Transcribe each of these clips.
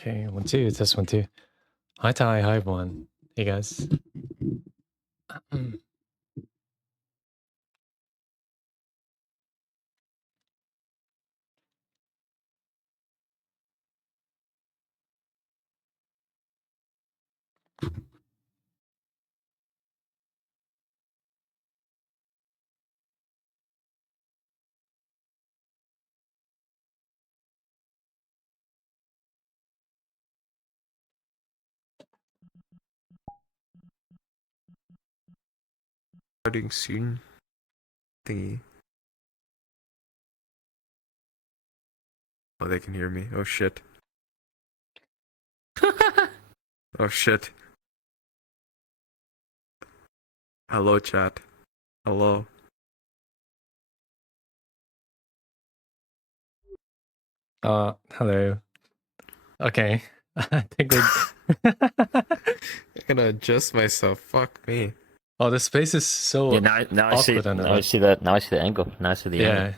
Okay, one, two. It's this one, too. Hi, Ty. Hi, everyone. Hey, guys. Starting soon thingy. Oh, they can hear me. Oh shit. Oh shit. Hello, chat. Hello. Hello. Okay. I think I'm gonna adjust myself. Fuck me. Oh, the space is so now I see awkward under now I that. see that now I see the angle. Now I see the angle.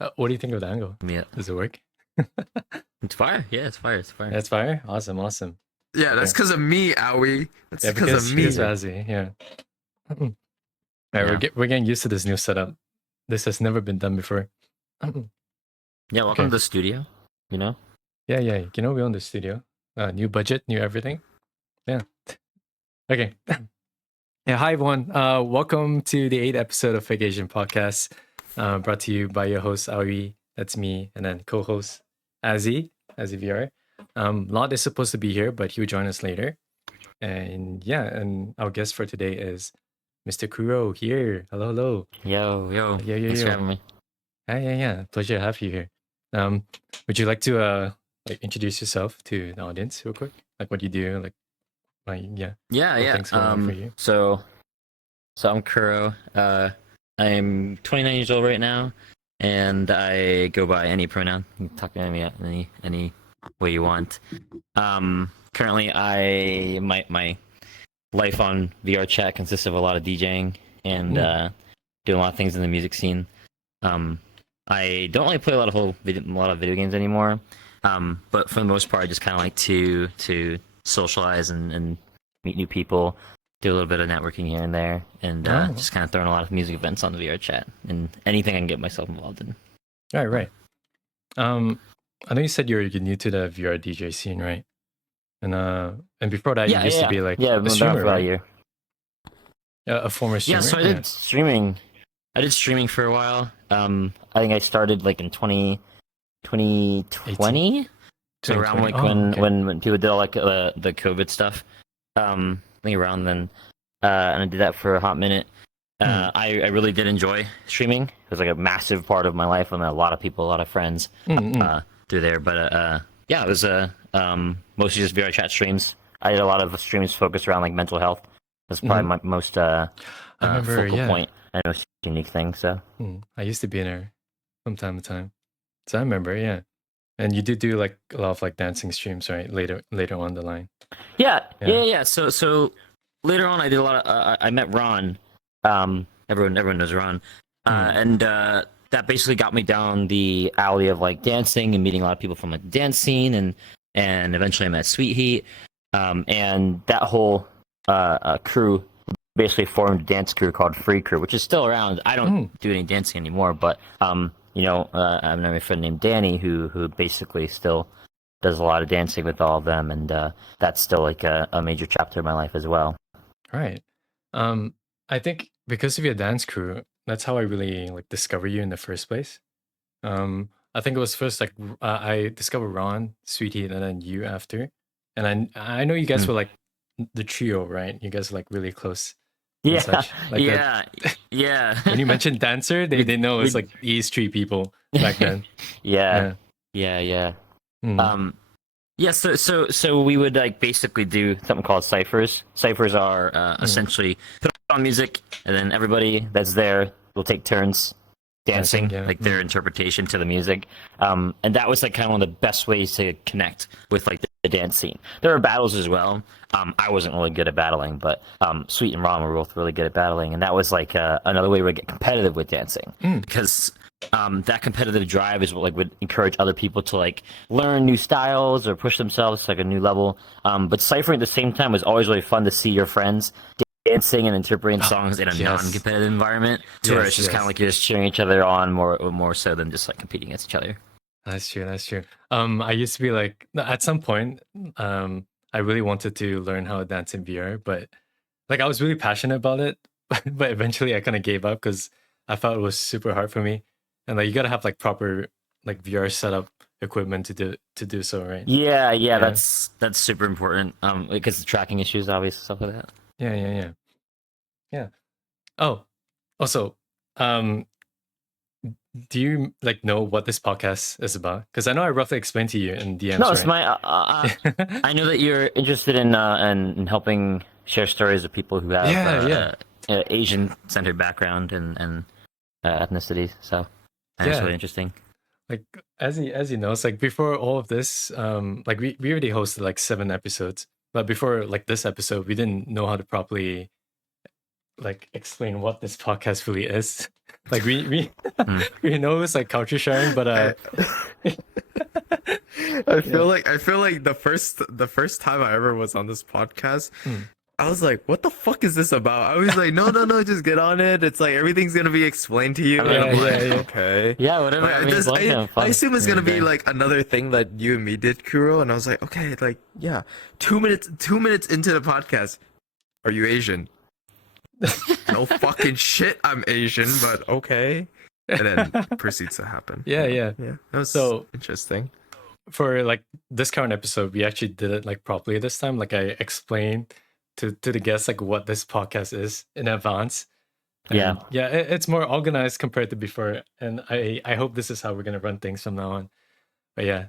Yeah. What do you think of the angle? Yeah. Does it work? It's fire. Yeah, it's fire. It's fire. That's fire? Awesome. Yeah, that's Okay. because of me, Owie. That's Yeah, because of me. he's Razzie, yeah. All right, Yeah. we're getting used to this new setup. This has never been done before. Yeah, welcome Okay. to the studio. You know? Yeah. You know, we own the studio. New budget, new everything. Yeah. Okay. Yeah, hi everyone. Welcome to the 8th episode of Fake Asian Podcast, brought to you by your host Aoi, that's me, and then co-host Azzy VR. Lot is supposed to be here, but he'll join us later. And yeah, and our guest for today is Mr. Kuro here. Hello. Yo. Yeah. Thanks for having me. Yeah. Pleasure to have you here. Would you like to like introduce yourself to the audience real quick? Like what you do, yeah. Yeah. Things going on for you? So I'm Kuro. I'm 29 years old right now, and I go by any pronoun. You can talk to me any way you want. Currently, my life on VR chat consists of a lot of DJing and doing a lot of things in the music scene. I don't really play a lot of video games anymore. But for the most part, I just kind of like to socialize and meet new people, do a little bit of networking here and there, and just kind of throwing a lot of music events on the VR chat and anything I can get myself involved in. Right. I know you said you're new to the VR DJ scene, right? And before that, you used to be like a streamer, about right? a year. A former streamer. Yeah, so I did streaming. I did streaming for a while. I think I started like in 2020. So around like when people did all like the COVID stuff. I think around then, and I did that for a hot minute. I really did enjoy streaming. It was like a massive part of my life. I met a lot of people, a lot of friends through there. But yeah, it was mostly just VR chat streams. I did a lot of streams focused around like mental health. That's probably my most focal point and most unique thing. So I used to be in there from time to time. So I remember, yeah. And you did do like a lot of like dancing streams, right? Later on the line. Yeah. So later on, I did a lot of. I met Ron. Everyone knows Ron, and that basically got me down the alley of like dancing and meeting a lot of people from like the dance scene, and eventually I met Sweet Heat, and that whole crew basically formed a dance crew called Free Crew, which is still around. I don't do any dancing anymore, but I have a friend named Danny who basically still does a lot of dancing with all of them, and that's still like a major chapter of my life as well. Right. I think because of your dance crew, that's how I really like discover you in the first place. I think it was first like I discovered Ron, Sweet Heat, and then you after. And I know you guys were like the trio, right? You guys are like really close. Yeah, like yeah. When you mentioned dancer, they know it's like these three people back then. Yeah. So we would like basically do something called ciphers. Ciphers are essentially put on music, and then everybody that's there will take turns dancing, like their interpretation to the music. And that was like kind of one of the best ways to connect with like the dance scene. There were battles as well. I wasn't really good at battling, but Sweet and Ron were both really good at battling, and that was like another way to get competitive with dancing because that competitive drive is what like would encourage other people to like learn new styles or push themselves to like a new level. But ciphering at the same time was always really fun to see your friends dancing and interpreting songs in a yes. non-competitive environment, to where it's just kind of like you're just cheering each other on more so than just like competing against each other. That's true. That's true. I used to be like, at some point, I really wanted to learn how to dance in VR, but like I was really passionate about it, but eventually I kind of gave up because I felt it was super hard for me, and like you gotta have like proper like VR setup equipment to do so, right? Yeah, that's super important. Because the tracking issues, obviously, stuff like that. Yeah. Oh, also, do you like know what this podcast is about? Because I know I roughly explained to you in DMs. No, it's right? I know that you're interested in helping share stories of people who have Asian-centered background and ethnicity. So that's really interesting. Like as he knows, like before all of this, like we already hosted like 7 episodes, but before like this episode, we didn't know how to properly like explain what this podcast really is. Like we know it's like culture sharing, but I feel like the first time I ever was on this podcast, I was like, what the fuck is this about? I was like, no, just get on it. It's like everything's gonna be explained to you. Yeah, I'm like, yeah. okay. Yeah, whatever. Like, I mean, I assume it's gonna be like another thing that you and me did, Kuro, and I was like, okay, like yeah. 2 minutes into the podcast. Are you Asian? No fucking shit, I'm Asian, but okay. And then proceeds to happen. Yeah. That was So interesting. for like this current episode, we actually did it like properly this time. Like I explained to the guests like what this podcast is in advance. And it's more organized compared to before, and I hope this is how we're gonna run things from now on. But yeah,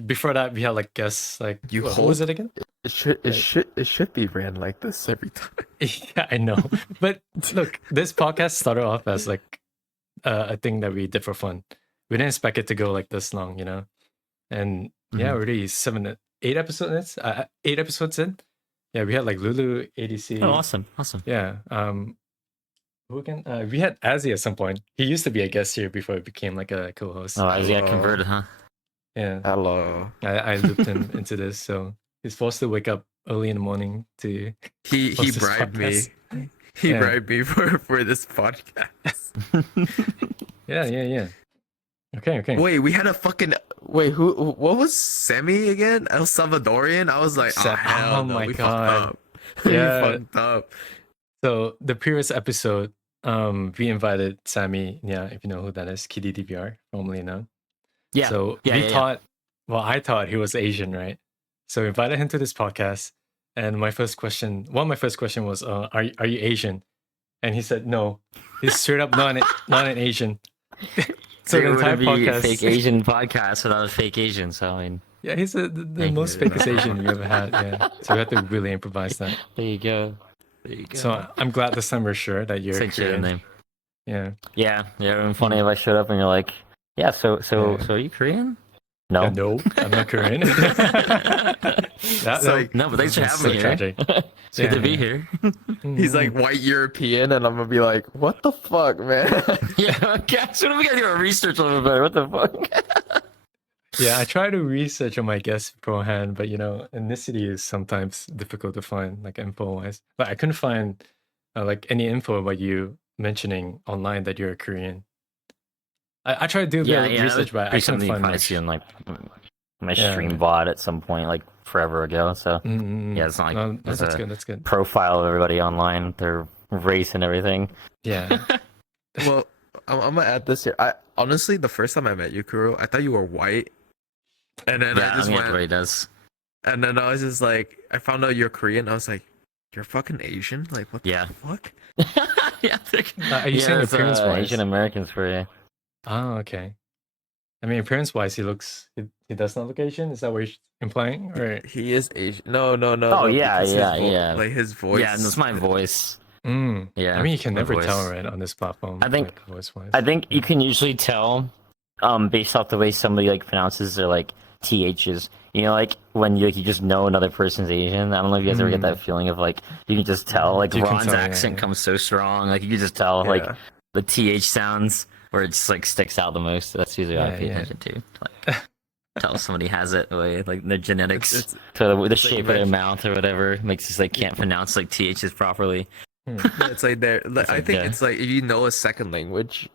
before that we had like guests like what was it again? It should be ran like this every time. Yeah, I know. But look, this podcast started off as like a thing that we did for fun. We didn't expect it to go like this long, you know. And yeah, already 8 episodes. 8 episodes in. Yeah, we had like Lulu, ADC. Oh, awesome. Yeah. Who again? We had Azzy at some point. He used to be a guest here before he became like a co-host. Oh, Azzy got converted, huh? Yeah. Hello. I looped him into this, so he's forced to wake up early in the morning to. He bribed me. He bribed me for this podcast. Yeah. Okay. Wait, we had a fucking what was Sammy again? El Salvadorian? I was like, oh hell no, we God. fucked up. Yeah. We fucked up. So the previous episode, we invited Sammy, if you know who that is, Kitty DVR, formerly known. Yeah. So I thought he was Asian, right? So we invited him to this podcast, and one of my first question was, are you Asian? And he said no. He's straight up not an Asian. So the entire podcast, fake Asian podcast without a fake Asian. So I mean, yeah, he's the most fakest Asian you ever had. Yeah, so we had to really improvise that. There you go. So I'm glad this time we're sure that you're Korean. Name. Yeah. It would be funny if I showed up and you're like, yeah, so are you Korean? No. No, I'm not Korean. No, but thanks for having me here. It's good to be here. He's like white European, and I'm gonna be like, what the fuck, man? Yeah, guys, what if we gotta do our research a little better? What the fuck? Yeah, I try to research on my guests beforehand, but ethnicity is sometimes difficult to find, like info-wise. But I couldn't find like any info about you mentioning online that you're a Korean. I tried to do a bit of research, but I couldn't find much. See on like my stream bot at some point, like forever ago. So yeah, it's not like that's good. Profile of everybody online, their race and everything. Yeah. Well, I'm gonna add this here. I honestly, the first time I met you, Kuro, I thought you were white, and then I just went. Everybody does. And then I was just like, I found out you're Korean. I was like, you're fucking Asian? Like what the fuck? Yeah. Are you saying appearance-wise? Asian Americans for you? Oh, okay. I mean, appearance-wise, he does not look Asian. Is that what you're implying? Or he is Asian? No. Oh yeah. Like his voice. Yeah, and it's my voice. Yeah. I mean, you can never tell, right, on this platform. I think like, voice-wise. I think you can usually tell, based off the way somebody like pronounces their like THs. You know, like when you just know another person's Asian. I don't know if you guys ever get that feeling of like you can just tell. Like Ron's accent comes so strong. Like you can just tell like the TH sounds. where it just like sticks out the most. That's usually what I pay attention to. Like, tell if somebody has it, or like their genetics, so the shape of their mouth or whatever makes us like can't pronounce like ths properly. It's like there. I think it's like if you know a second language,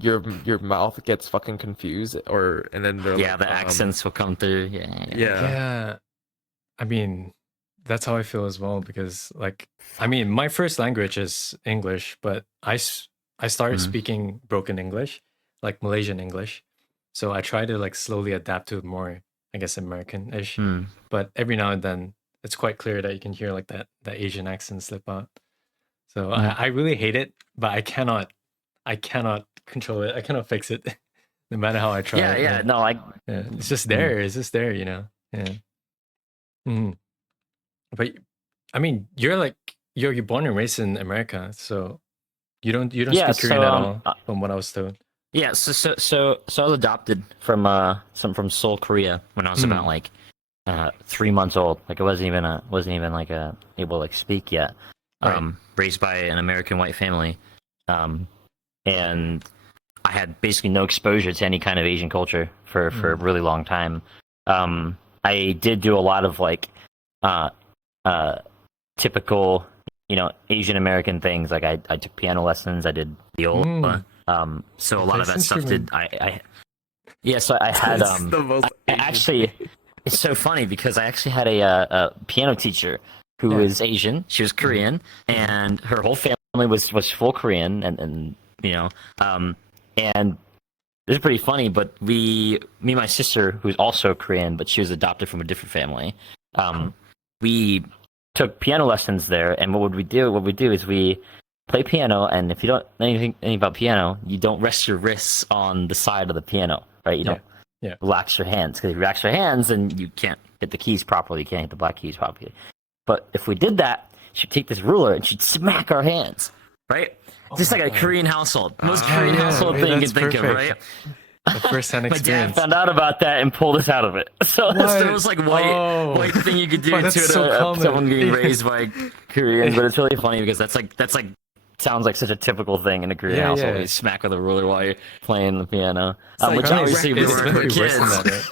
your mouth gets fucking confused, and then they're the accents will come through. Yeah. I mean, that's how I feel as well, because like, I mean, my first language is English, but I started speaking broken English, like Malaysian English. So I try to like slowly adapt to more, I guess, American-ish. But every now and then, it's quite clear that you can hear like that Asian accent slip out. So I really hate it, but I cannot control it. I cannot fix it, no matter how I try. It's just there. It's just there, you know. Yeah. But I mean, you're born and raised in America, so you don't speak Korean at all, from what I was told. Yeah, so I was adopted from Seoul, Korea when I was about like 3 months old. Like I wasn't even able to like speak yet. Raised by an American white family, and I had basically no exposure to any kind of Asian culture for a really long time. I did do a lot of like typical, Asian American things. Like I took piano lessons, I did viola. So a lot of that stuff so I had actually, it's so funny because I actually had a piano teacher who is Asian. She was Korean, and her whole family was full Korean, and this is pretty funny. But me and my sister, who's also Korean, but she was adopted from a different family, we took piano lessons there. And what we do is we play piano, and if you don't know anything about piano, you don't rest your wrists on the side of the piano, right? You don't relax your hands, because if you relax your hands, then you can't hit the keys properly. You can't hit the black keys properly. But if we did that, she'd take this ruler and she'd smack our hands, right? Just like a Korean household. Most Korean household thing you can think of, right? The first-hand experience. My dad found out about that and pulled us out of it. So that's the most like white thing you could do to someone being raised by Koreans. But it's really funny because that's like sounds like such a typical thing in a Korean household. Yeah. You smack with a ruler while you're playing the piano. Which obviously we weren't kids.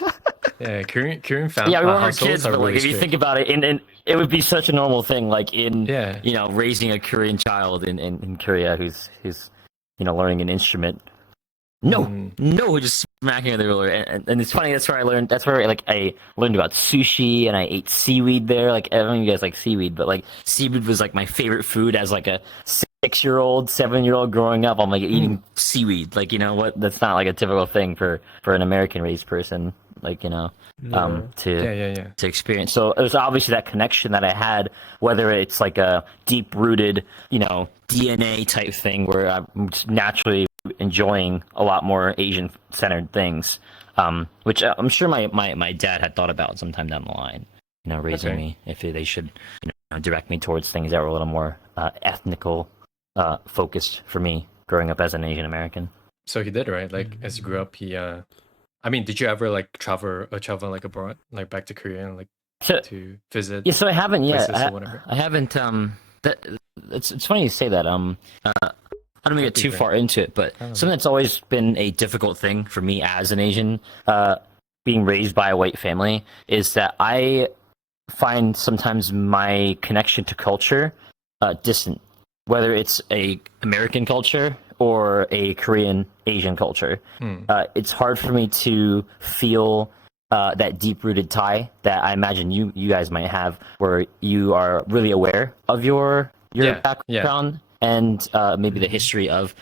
Yeah, Korean family. Yeah, we weren't kids, but like if you think about it, and it would be such a normal thing, like in raising a Korean child in Korea who's learning an instrument. No, just smacking with the ruler, and it's funny. That's where I learned. That's where I learned about sushi, and I ate seaweed there. Like I don't know if you guys like seaweed, but like seaweed was like my favorite food as like a 6-year-old, 7-year-old growing up. I'm like eating seaweed. Like what? That's not like a typical thing for an American raised person. To experience. So it was obviously that connection that I had, whether it's like a deep rooted, DNA type thing where I'm just naturally enjoying a lot more Asian centered things, which I'm sure my dad had thought about sometime down the line, raising me, if they should, direct me towards things that were a little more ethnical focused for me growing up as an Asian American. So he did, right? Like as you grew up, he I mean, did you ever like travel like abroad, like back to Korea and to visit? Yeah, so I haven't yet. I haven't. It's funny you say that. I don't want to get too far into it, but something that's always been a difficult thing for me as an Asian, being raised by a white family, is that I find sometimes my connection to culture distant, whether it's a American culture or a Korean Asian culture. It's hard for me to feel that deep-rooted tie that I imagine you guys might have, where you are really aware of your background and maybe the history of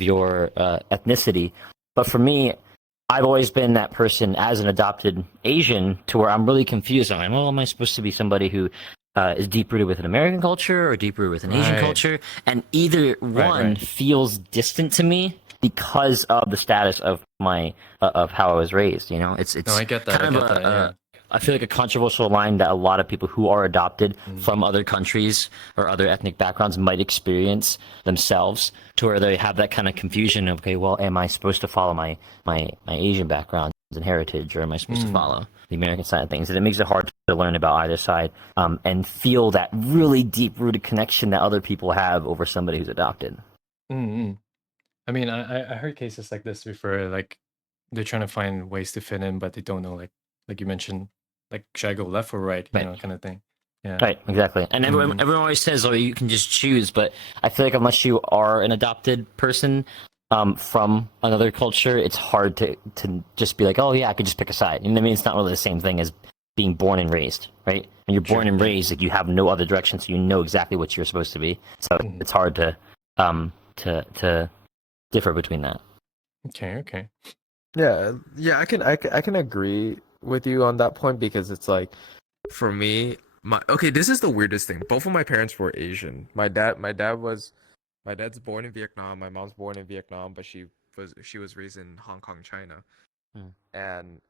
your ethnicity. But for me, I've always been that person as an adopted Asian to where I'm really confused. I'm like, well, am I supposed to be somebody who is deep-rooted with an American culture or deep-rooted with an Asian culture? And either one feels distant to me because of the status of my of how I was raised. It's no, I get that. I feel like a controversial line that a lot of people who are adopted from other countries or other ethnic backgrounds might experience themselves, to where they have that kind of confusion of, okay, well, am I supposed to follow my Asian background and heritage, or am I supposed to follow the American side of things? And it makes it hard to learn about either side and feel that really deep-rooted connection that other people have over somebody who's adopted. I mean, I heard cases like this before. Like they're trying to find ways to fit in, but they don't know. Like you mentioned, like should I go left or right? You Right. know, kind of thing. Yeah. Right, exactly. And everyone always says, "Oh, you can just choose," but I feel like unless you are an adopted person from another culture, it's hard to just be like, "Oh, yeah, I could just pick a side." You know what I mean? It's not really the same thing as being born and raised, right? When you're born and raised, like you have no other direction, so you know exactly what you're supposed to be. So it's hard to differ between that. Okay. Yeah, I can agree with you on that point because it's like, for me, this is the weirdest thing. Both of my parents were Asian. My dad's born in Vietnam. My mom's born in Vietnam, but she was raised in Hong Kong, China. And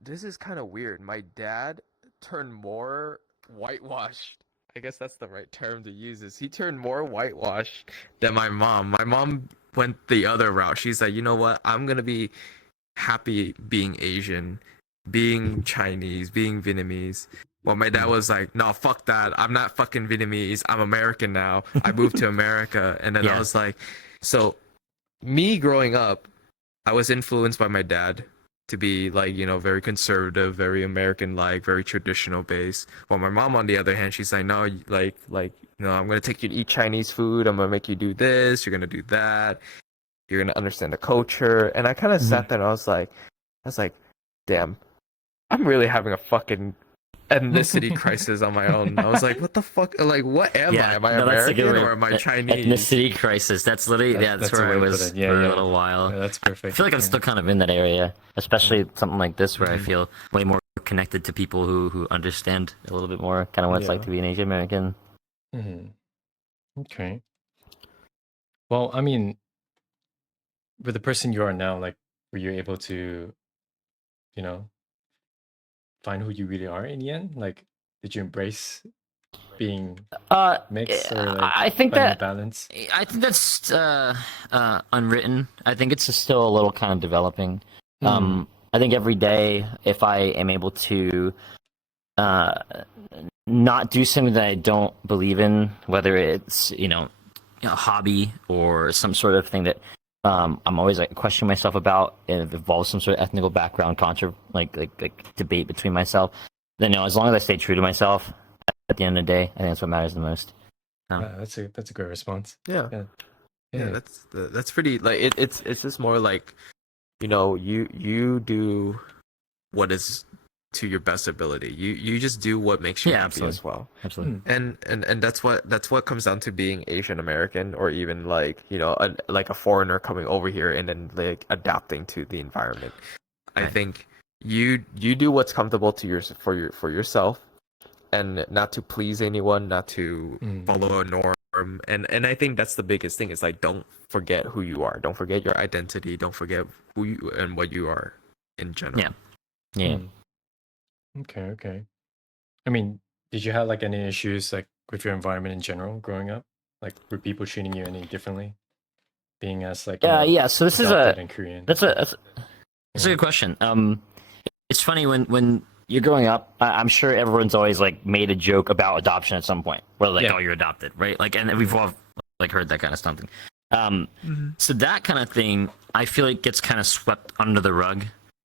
this is kind of weird. My dad turned more whitewashed. I guess that's the right term to use. Is he turned more whitewashed than my mom? My mom went the other route. She's like, you know what? I'm gonna be happy being Asian, being Chinese, being Vietnamese. Well, my dad was like, no, fuck that. I'm not fucking Vietnamese. I'm American now. I moved to America. And then I was like, so me growing up, I was influenced by my dad to be like, you know, very conservative, very American-like, very traditional based. While my mom, on the other hand, she's like, no, no, I'm gonna take you to eat Chinese food. I'm gonna make you do this. You're gonna do that. You're gonna understand the culture. And I kind of sat there and I was like, damn, I'm really having a fucking ethnicity crisis on my own. I was like, what the fuck? Like, what am I? Am I American or am I Chinese? Ethnicity crisis. That's literally that's where I was for a little while. Yeah, that's perfect. I feel like I'm still kind of in that area, especially something like this where I feel way more connected to people who understand a little bit more kind of what it's like to be an Asian American. Okay. Well, I mean, with the person you are now, like, were you able to, you know, find who you really are in the end? Like, did you embrace being mixed or like I think finding balance? I think that's unwritten. I think it's still a little kind of developing. I think every day, if I am able to not do something that I don't believe in, whether it's a hobby or some sort of thing that I'm always like questioning myself about, and it involves some sort of ethnical background, like debate between myself. Then as long as I stay true to myself, at the end of the day, I think that's what matters the most. That's a great response. Yeah, that's pretty. Like it's just more like, you do what is to your best ability. You just do what makes you happy as well. Absolutely. And that's what comes down to being Asian American, or even like like a foreigner coming over here and then like adapting to the environment. Right. I think you do what's comfortable to for yourself, and not to please anyone, not to follow a norm. And I think that's the biggest thing. Is like, don't forget who you are. Don't forget your identity. Don't forget who you and what you are in general. Yeah. Okay. I mean, did you have like any issues like with your environment in general growing up? Like, were people treating you any differently? Being as like so this is Korean. That's a good question. It's funny when you're growing up, I'm sure everyone's always like made a joke about adoption at some point. Where like, oh, you're adopted, right? Like, and we've all like heard that kind of something. So that kind of thing, I feel like gets kind of swept under the rug.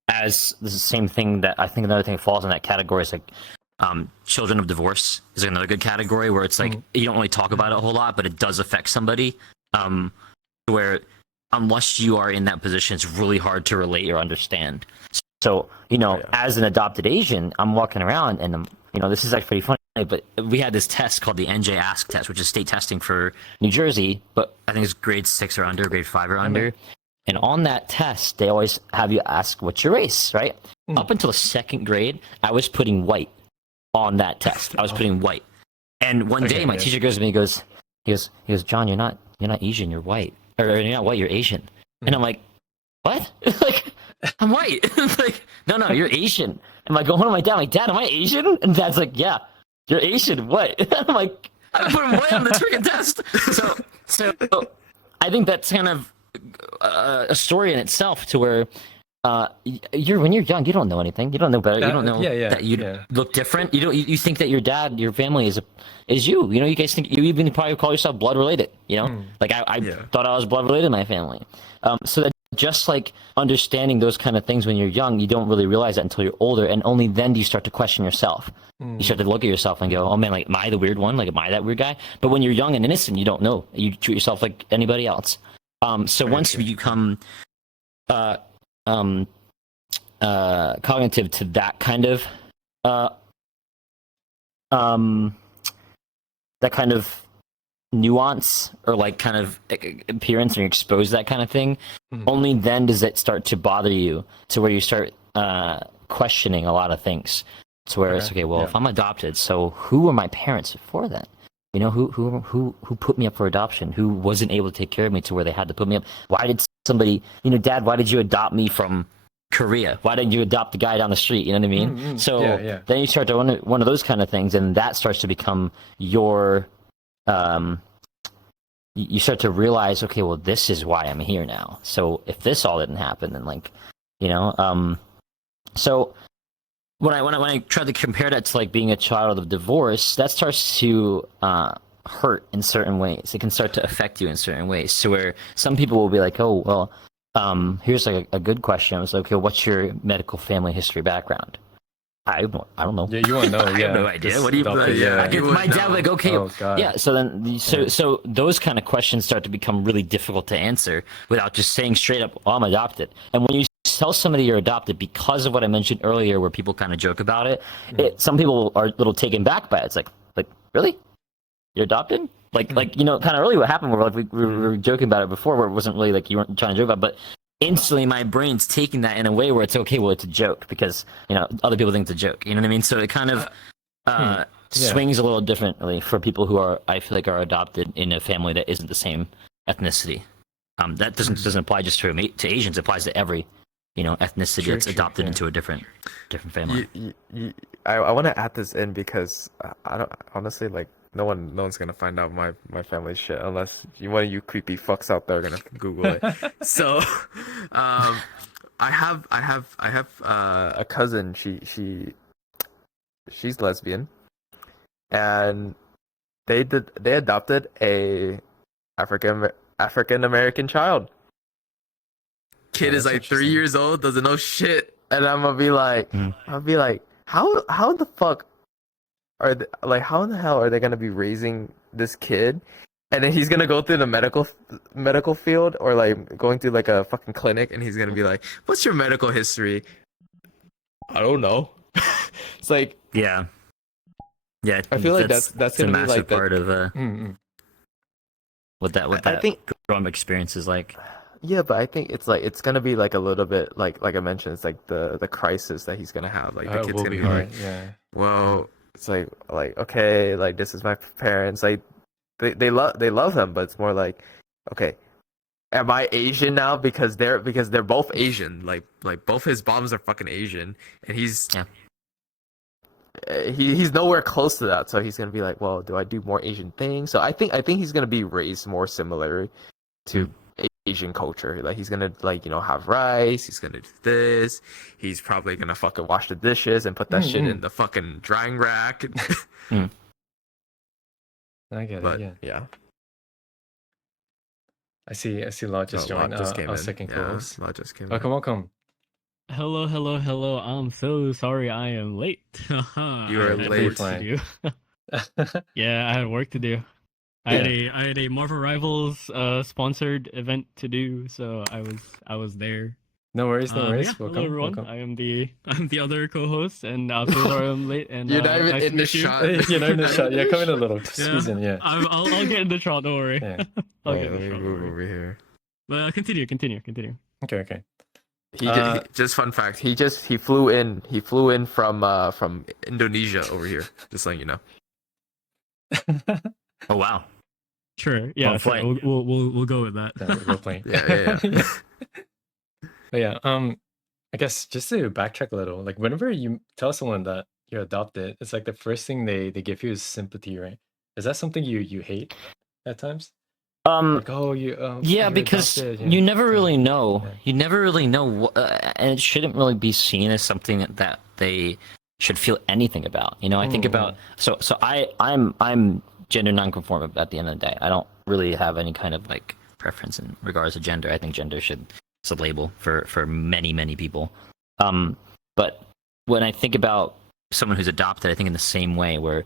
As this is the same thing that I think another thing that falls in that category is like children of divorce is another good category where it's like you don't really talk about it a whole lot, but it does affect somebody. Where unless you are in that position, it's really hard to relate or understand. So, as an adopted Asian, I'm walking around and this is actually pretty funny, but we had this test called the NJ Ask test, which is state testing for New Jersey, but I think it's grade 6 or under, grade 5 or under. And on that test, they always have you ask, what's your race, right? Up until 2nd grade, I was putting white on that test. I was putting white. And one day, my teacher goes to me and he goes, John, you're not Asian, you're white. Or you're not white, you're Asian. And I'm like, what? Like, I'm white. Like, no, you're Asian. I'm like, going home to my dad. I'm like, Dad, am I Asian? And Dad's like, yeah, you're Asian. What? I'm like, I put him white on the freaking test. So I think that's kind of a story in itself, to where when you're young, you don't know anything. You don't know better. You don't know yeah, that you yeah. look different. You think that your dad, your family is you. You know, you guys think you even probably call yourself blood related. You know, like I Yeah. thought I was blood related in my family. So that just like understanding those kind of things when you're young, you don't really realize that until you're older, and only then do you start to question yourself. You start to look at yourself and go, "Oh man, like am I the weird one? Like am I that weird guy?" But when you're young and innocent, you don't know. You treat yourself like anybody else. So Very once true. you become um cognitive to that kind of uh um that kind of nuance or like kind of appearance, and you're exposed to that kind of thing, only then does it start to bother you to where you start questioning a lot of things, to where it's okay, well, if I'm adopted, so who were my parents before then? You know, who put me up for adoption? Who wasn't able to take care of me to where they had to put me up? Why did somebody, Dad, why did you adopt me from Korea? Why didn't you adopt the guy down the street? You know what I mean? So then you start to wonder one of those kind of things, and that starts to become your you start to realize, okay, well, this is why I'm here now. So if this all didn't happen, then so when I try to compare that to like being a child of divorce, that starts to hurt in certain ways. It can start to affect you in certain ways. So where some people will be like, oh, well, here's like a good question. I was like, okay, what's your medical family history background? I don't know. Yeah, you want to know? I Yeah, have no idea. What do you? You My would dad know. like, okay, Oh, God. yeah. So then, so those kind of questions start to become really difficult to answer without just saying straight up, "Oh, I'm adopted." And when you tell somebody you're adopted, because of what I mentioned earlier, where people kind of joke about it, some people are a little taken back by it. It's like really, you're adopted? Like kind of early what happened where like we were joking about it before, where it wasn't really like you weren't trying to joke about, but instantly my brain's taking that in a way where it's okay, well, it's a joke because other people think it's a joke, you know what I mean? So it kind of swings a little differently for people who are, I feel like, are adopted in a family that isn't the same ethnicity. That doesn't apply just to Asians. It applies to every ethnicity that's adopted into a different family. I want to add this in because I don't honestly like no one's gonna find out my family shit unless one of you creepy fucks out there are gonna Google it. So, I have a cousin. She's lesbian, and they adopted a African American child. Kid is like 3 years old, doesn't know shit, and I'm gonna be like, how the fuck how in the hell are they gonna be raising this kid, and then he's gonna go through the medical field or like going through like a fucking clinic, and he's gonna be like, "What's your medical history?" I don't know. It's like yeah. I feel like that's a gonna be massive like part of what that I think growing experience is like. Yeah, but I think it's gonna be like a little bit like I mentioned, it's like the crisis that he's gonna have. Like the kid's gonna be hard. like, Yeah. well, it's like okay, like this is my parents. Like they love him, but it's more like, okay, am I Asian now because they're both Asian. Like both his moms are fucking Asian, and he's he's nowhere close to that. So he's gonna be like, well, do I do more Asian things? So I think he's gonna be raised more similar to Asian culture. Like he's gonna have rice, he's gonna do this, he's probably gonna fucking wash the dishes and put that shit in the fucking drying rack. I get But it. yeah. I see Law just joined. Just came our in. second Yeah, co-host. Law just came in. Welcome. Hello. I'm so sorry I am late. You are I had late. work to do. Yeah, I had work to do. I had a Marvel Rivals sponsored event to do, so I was there. No worries. Yeah, Welcome, hello everyone. welcome. I'm the other co-host, and so sorry I'm late. And You're not even nice in to the meet you. shot. You're not in the shot. Yeah, come in a little. Squeeze in. Yeah. I'll get in the shot. Don't worry. Yeah. I'll Wait, get in let the me shot. move over here. But continue. Okay. He just fun fact. He flew in from Indonesia over here. Just letting you know. Oh wow. Sure. Yeah. Sure. We'll go with that. Yeah, we're playing. Yeah. But yeah. I guess just to backtrack a little, like whenever you tell someone that you're adopted, it's like the first thing they give you is sympathy, right? Is that something you hate at times? Like, oh, you Yeah, you're because adopted, you never really know. Yeah. You never really know, and it shouldn't really be seen as something that they should feel anything about. You know, I think about I'm gender nonconforming at the end of the day. I don't really have any kind of like preference in regards to gender. I think gender should it's a label for many people. But when I think about someone who's adopted, I think in the same way where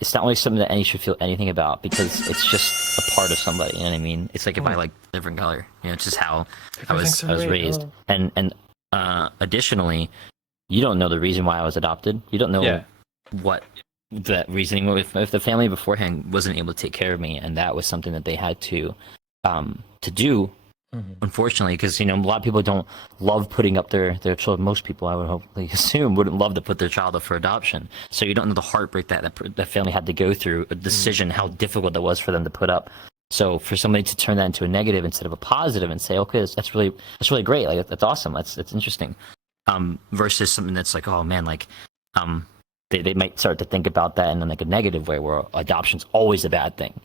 it's not really something that any should feel anything about because it's just a part of somebody. You know what I mean? It's like if I like a different color, you know, it's just how I was raised. Oh. And additionally, you don't know the reason why I was adopted. You don't know what that reasoning. If the family beforehand wasn't able to take care of me, and that was something that they had to do. Unfortunately, because you know a lot of people don't love putting up their children. Most people, I would hopefully assume, wouldn't love to put their child up for adoption. So you don't know the heartbreak that family had to go through, a decision, how difficult it was for them to put up. So for somebody to turn that into a negative instead of a positive and say, okay, that's really great. Like that's awesome. That's interesting. Versus something that's like, oh man, like they might start to think about that in like a negative way, where adoption's always a bad thing.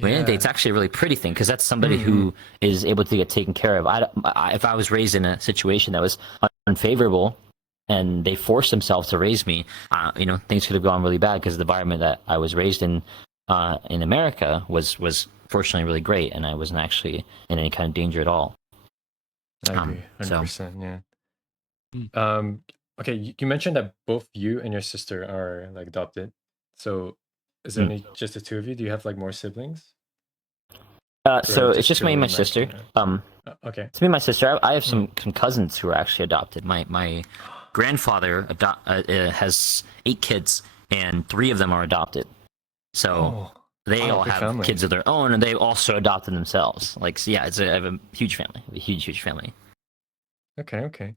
At the end of the day, it's actually a really pretty thing because that's somebody who is able to get taken care of. If I was raised in a situation that was unfavorable and they forced themselves to raise me, you know, things could have gone really bad because the environment that I was raised in America was fortunately really great, and I wasn't actually in any kind of danger at all. I agree, 100%. Yeah. Okay, you mentioned that both you and your sister are like adopted. So, is there only just the two of you? Do you have like more siblings? So it's just me and my sister. Okay. It's me and my sister. I have some cousins who are actually adopted. My grandfather has 8 kids, and 3 of them are adopted. So they all have family. kids of their own, and they also adopted themselves. Like, so yeah, I have a huge family, a huge family. Okay.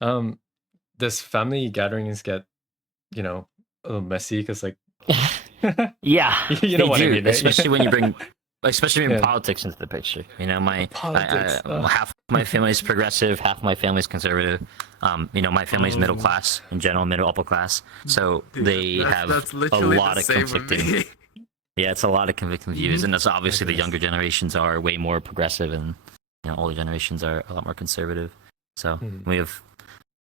Does family gatherings get, you know, a little messy? Because like, yeah, you know they what do, I mean, right? especially when you bring. Especially when politics into the picture, you know, half my family's progressive, half my family's conservative. You know, my family's middle class in general, middle upper class. So they have a lot of conflicting. Yeah, it's a lot of conflicting views, and that's obviously the younger generations are way more progressive, and you know, older generations are a lot more conservative. So we have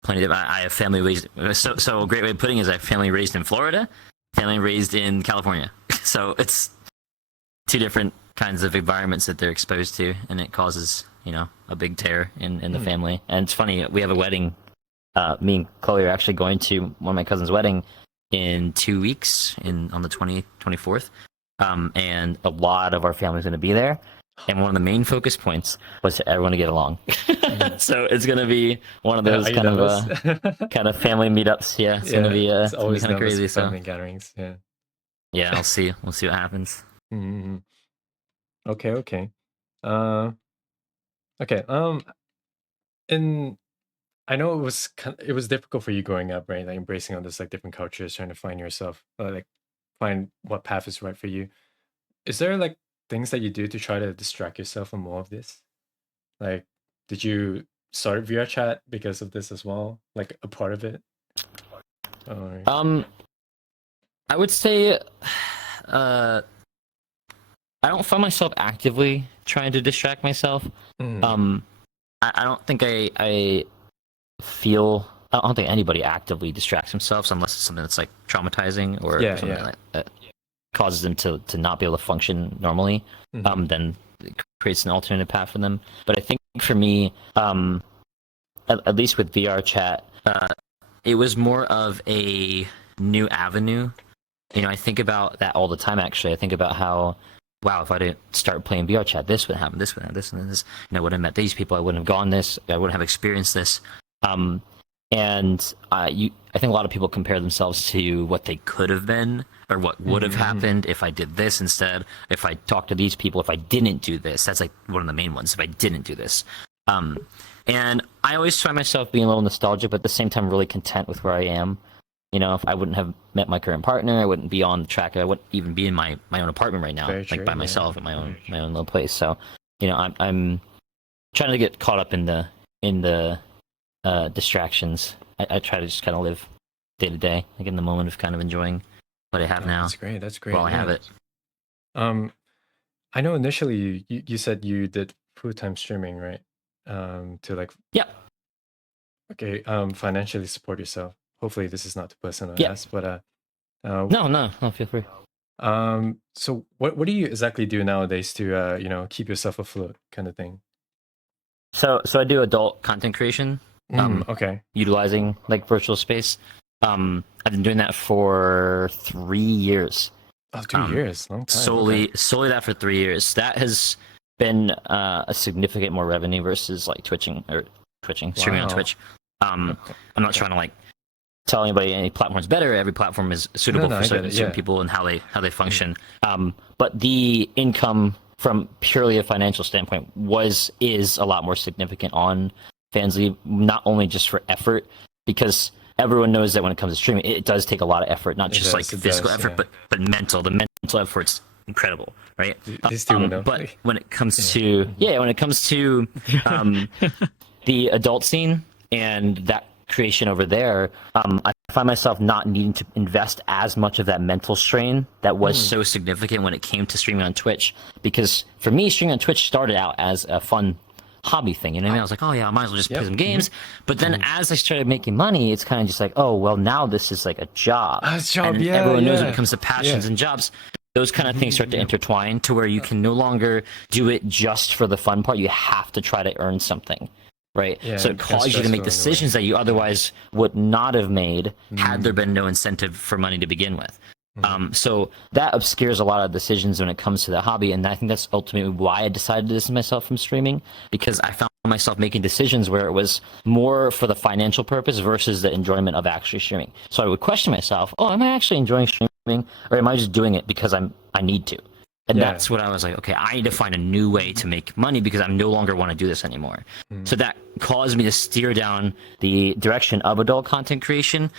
plenty of. I have family raised. So a great way of putting it is I have family raised in Florida, family raised in California. So it's 2 different kinds of environments that they're exposed to, and it causes, you know, a big tear in the family. And it's funny, we have a wedding. Me and Chloe are actually going to one of my cousin's wedding in 2 weeks, on the 24th. And a lot of our family's going to be there. And one of the main focus points was for everyone to get along. So it's going to be one of those kind of family meetups. Yeah, it's going to be always kind of crazy. Family gatherings. Yeah, I'll see. We'll see what happens. Okay. Okay. And I know it was difficult for you growing up, right? Like embracing all this like different cultures, trying to find yourself, like find what path is right for you. Is there like things that you do to try to distract yourself from all of this? Like, did you start VR chat because of this as well? Like a part of it? Or... I would say, I don't find myself actively trying to distract myself. I don't think I don't think anybody actively distracts themselves unless it's something that's like traumatizing or something that causes them to not be able to function normally. Then it creates an alternative path for them. But I think for me, at least with VR chat, it was more of a new avenue. You know, I think about that all the time. Actually, I think about how, wow, if I didn't start playing VR chat, this would happen, this would happen, this and this. You know, I would have met these people, I wouldn't have gone this, I wouldn't have experienced this. And I think a lot of people compare themselves to what they could have been or what would have happened if I did this instead, if I talked to these people, if I didn't do this. That's like one of the main ones, if I didn't do this. And I always find myself being a little nostalgic, but at the same time really content with where I am. You know, if I wouldn't have met my current partner, I wouldn't be on the track. I wouldn't even be in my own apartment right now, like by myself in my own little place. So, you know, I'm trying to get caught up in the distractions. I try to just kind of live day to day, like in the moment of kind of enjoying what I have now. That's great. While I have it. I know initially you said you did full-time streaming, right? To like Yeah. financially support yourself. Hopefully this is not too personal to Yeah. ask, but No, feel free. so what do you exactly do nowadays to keep yourself afloat, kind of thing? So I do adult content creation. Okay. Utilizing like virtual space. I've been doing that for 3 years. Oh, 2 years, long time. Solely that for 3 years. That has been a significant more revenue versus like streaming on Twitch. I'm not trying to like tell anybody any platform's better. Every platform is suitable for certain people and how they function. But the income from purely a financial standpoint is a lot more significant on Fansly, not only just for effort, because everyone knows that when it comes to streaming, it does take a lot of effort, not just like physical effort, but mental. The mental effort's incredible, right? But when it comes to the adult scene and that creation over there, I find myself not needing to invest as much of that mental strain that was so significant when it came to streaming on Twitch. Because for me, streaming on Twitch started out as a fun hobby thing, you know what I mean? I was like, oh yeah, I might as well just play some games. But then as I started making money, it's kind of just like, oh well, now this is like a job. And everyone knows when it comes to passions and jobs, those kind of things start to intertwine to where you can no longer do it just for the fun part. You have to try to earn something, right? So it causes you to make decisions that you otherwise would not have made had there been no incentive for money to begin with. So that obscures a lot of decisions when it comes to the hobby, and I think that's ultimately why I decided to distance myself from streaming, because I found myself making decisions where it was more for the financial purpose versus the enjoyment of actually streaming. So I would question myself, oh, am I actually enjoying streaming, or am I just doing it because I need to? And that's what I was like, okay, I need to find a new way to make money because I no longer want to do this anymore. So that caused me to steer down the direction of adult content creation,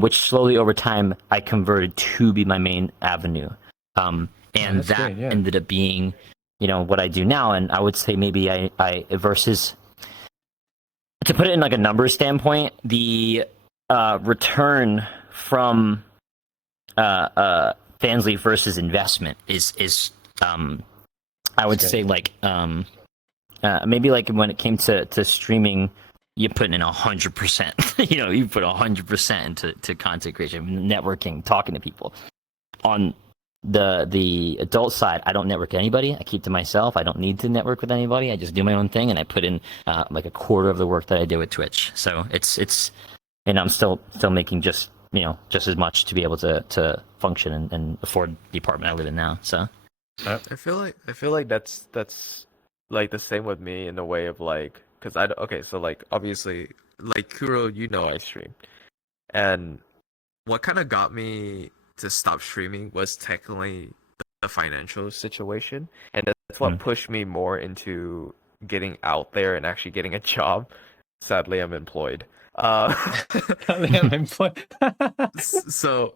which slowly over time I converted to be my main avenue. And that ended up being, what I do now. And I would say maybe I versus, to put it in like a numbers standpoint, the return from Fansly versus investment is I would say like maybe like when it came to streaming, you put in 100%. You put 100% into content creation, networking, talking to people. On the adult side, I don't network with anybody. I keep to myself. I don't need to network with anybody. I just do my own thing, and I put in like a quarter of the work that I do with Twitch. So it's and I'm still making just as much to be able to function and afford the apartment I live in now. So I feel like that's like the same with me in the way of like, because so like obviously like Kuro, I stream, and what kind of got me to stop streaming was technically the financial situation, and that's what pushed me more into getting out there and actually getting a job. Sadly, I'm employed. So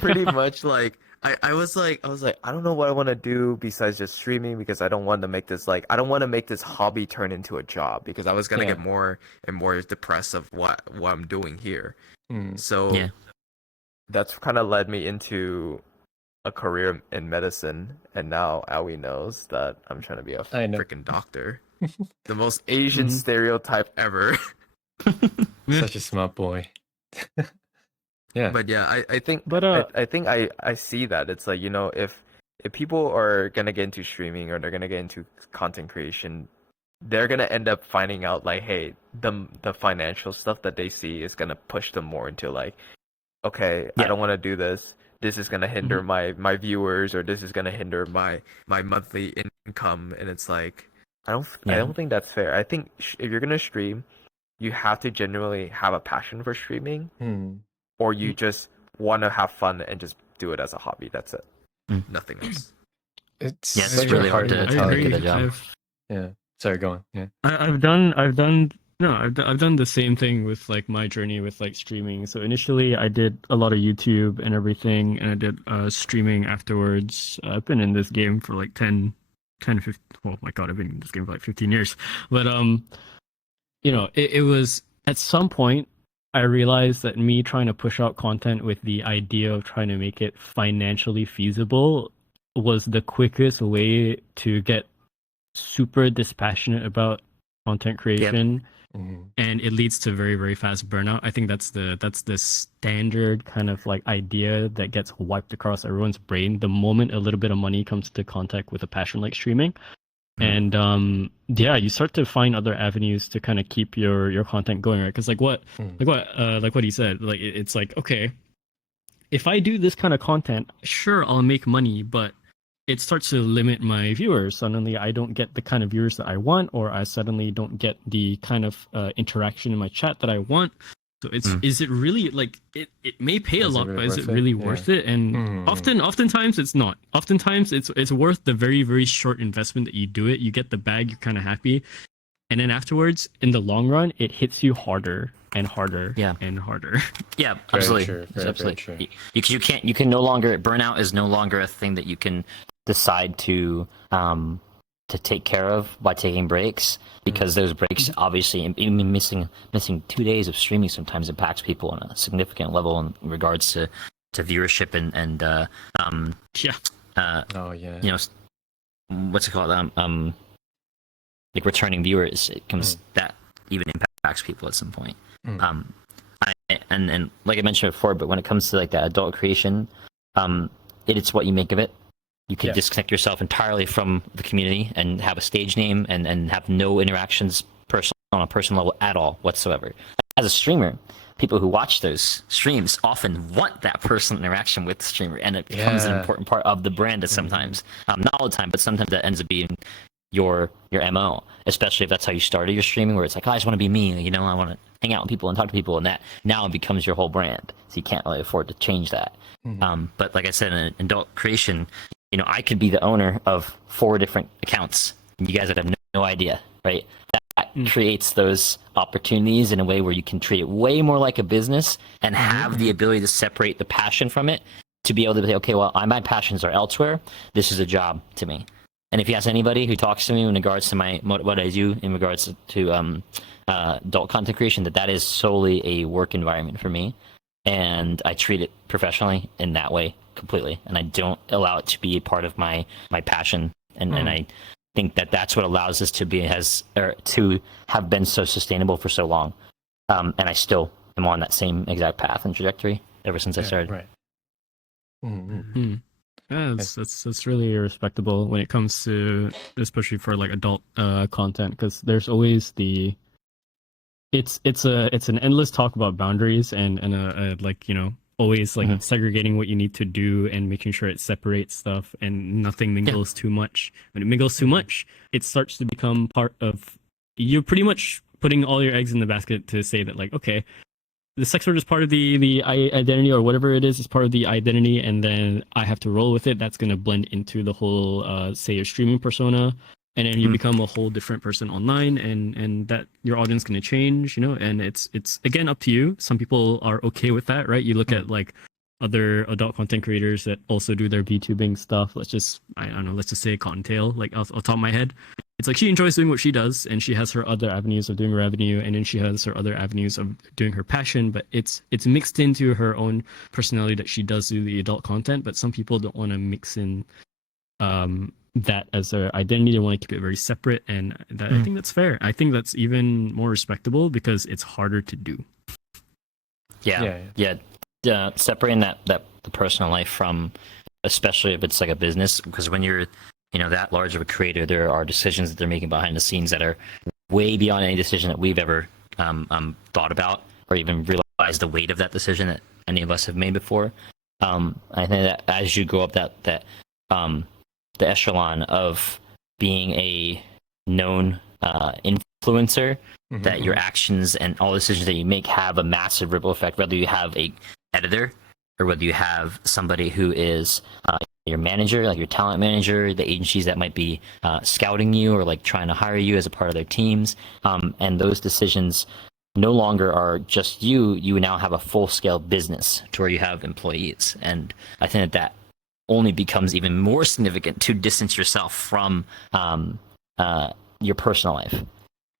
pretty much like I was like I don't know what I want to do besides just streaming, because I don't want to make this hobby turn into a job, because I was gonna get more and more depressed of what I'm doing here. So that's kind of led me into a career in medicine, and now Aoi knows that I'm trying to be a freaking doctor. The most Asian stereotype ever. Such a smart boy. Yeah. But yeah, I think I see that. It's like, if people are gonna get into streaming or they're gonna get into content creation, they're gonna end up finding out like, hey, the financial stuff that they see is gonna push them more into like, okay, I don't want to do this. This is gonna hinder my viewers, or this is gonna hinder my monthly income, and it's like, I don't think that's fair. I think if you're gonna stream, you have to genuinely have a passion for streaming, or you just want to have fun and just do it as a hobby. That's it. Nothing else. It's really hard to get a job. Sorry, go on. Yeah. I've done the same thing with like my journey with like streaming. So initially I did a lot of YouTube and everything, and I did streaming afterwards. I've been in this game for like 10, 15, oh my god, I've been in this game for like 15 years. But it was at some point I realized that me trying to push out content with the idea of trying to make it financially feasible was the quickest way to get super dispassionate about content creation. And it leads to very, very fast burnout. I think that's the standard kind of like idea that gets wiped across everyone's brain the moment a little bit of money comes into contact with a passion like streaming. And you start to find other avenues to kind of keep your content going, right? Because like what he said, like it's like, okay, if I do this kind of content, sure, I'll make money, but it starts to limit my viewers. Suddenly I don't get the kind of viewers that I want, or I suddenly don't get the kind of interaction in my chat that I want. So is it really like it may pay a lot, but is it really worth it? And oftentimes it's not. Oftentimes it's worth the very, very short investment that you do it. You get the bag, you're kind of happy. And then afterwards, in the long run, it hits you harder and harder and harder. Yeah, Very absolutely. true, very true. Because you can no longer, burnout is no longer a thing that you can decide to take care of by taking breaks, because those breaks, obviously, even missing 2 days of streaming sometimes impacts people on a significant level in regards to viewership and you know, what's it called, like returning viewers. It comes that even impacts people at some point. And like I mentioned before, but when it comes to like that adult creation, it's what you make of it. You can disconnect yourself entirely from the community and have a stage name and have no interactions on a personal level at all whatsoever. As a streamer, people who watch those streams often want that personal interaction with the streamer, and it becomes an important part of the brand at sometimes. Not all the time, but sometimes that ends up being your MO, especially if that's how you started your streaming, where it's like, oh, I just want to be me, you know, I want to hang out with people and talk to people, and that now it becomes your whole brand. So you can't really afford to change that. But like I said, in adult creation, you know, I could be the owner of 4 different accounts, and you guys would have no idea, right? That creates those opportunities in a way where you can treat it way more like a business and have the ability to separate the passion from it, to be able to say, okay, well, my passions are elsewhere. This is a job to me. And if you ask anybody who talks to me in regards to what I do in regards to adult content creation, that is solely a work environment for me, and I treat it professionally in that way completely, and I don't allow it to be a part of my passion, and I think that's what allows us to have been so sustainable for so long, and I still am on that same exact path and trajectory ever since I started. Right. Yeah, that's really respectable when it comes to, especially for like adult content, because there's always it's an endless talk about boundaries and like, you know, always like segregating what you need to do and making sure it separates stuff and nothing mingles too much. When it mingles too much, it starts to become part of, you're pretty much putting all your eggs in the basket to say that, like, okay, the sex word is part of the identity, or whatever it is part of the identity, and then I have to roll with it. That's going to blend into the whole, say, your streaming persona, and then you become a whole different person online, and that your audience going to change, you know, and it's again up to you. Some people are okay with that, right? You look at like other adult content creators that also do their VTubing stuff. Let's just say Cottontail, like off the top of my head. It's like she enjoys doing what she does, and she has her other avenues of doing revenue, and then she has her other avenues of doing her passion, but it's mixed into her own personality that she does do the adult content. But some people don't want to mix in that as their identity. They want to keep it very separate, and that, I think that's fair. I think that's even more respectable because it's harder to do. Separating the personal life from, especially if it's like a business, because when you're, you know, that large of a creator, there are decisions that they're making behind the scenes that are way beyond any decision that we've ever thought about or even realized the weight of that decision that any of us have made before. I think that as you go up the echelon of being a known influencer, that your actions and all decisions that you make have a massive ripple effect, whether you have a editor or whether you have somebody who is your manager, like your talent manager, the agencies that might be scouting you or like trying to hire you as a part of their teams, and those decisions no longer are just you now have a full-scale business to where you have employees. And I think that only becomes even more significant to distance yourself from your personal life,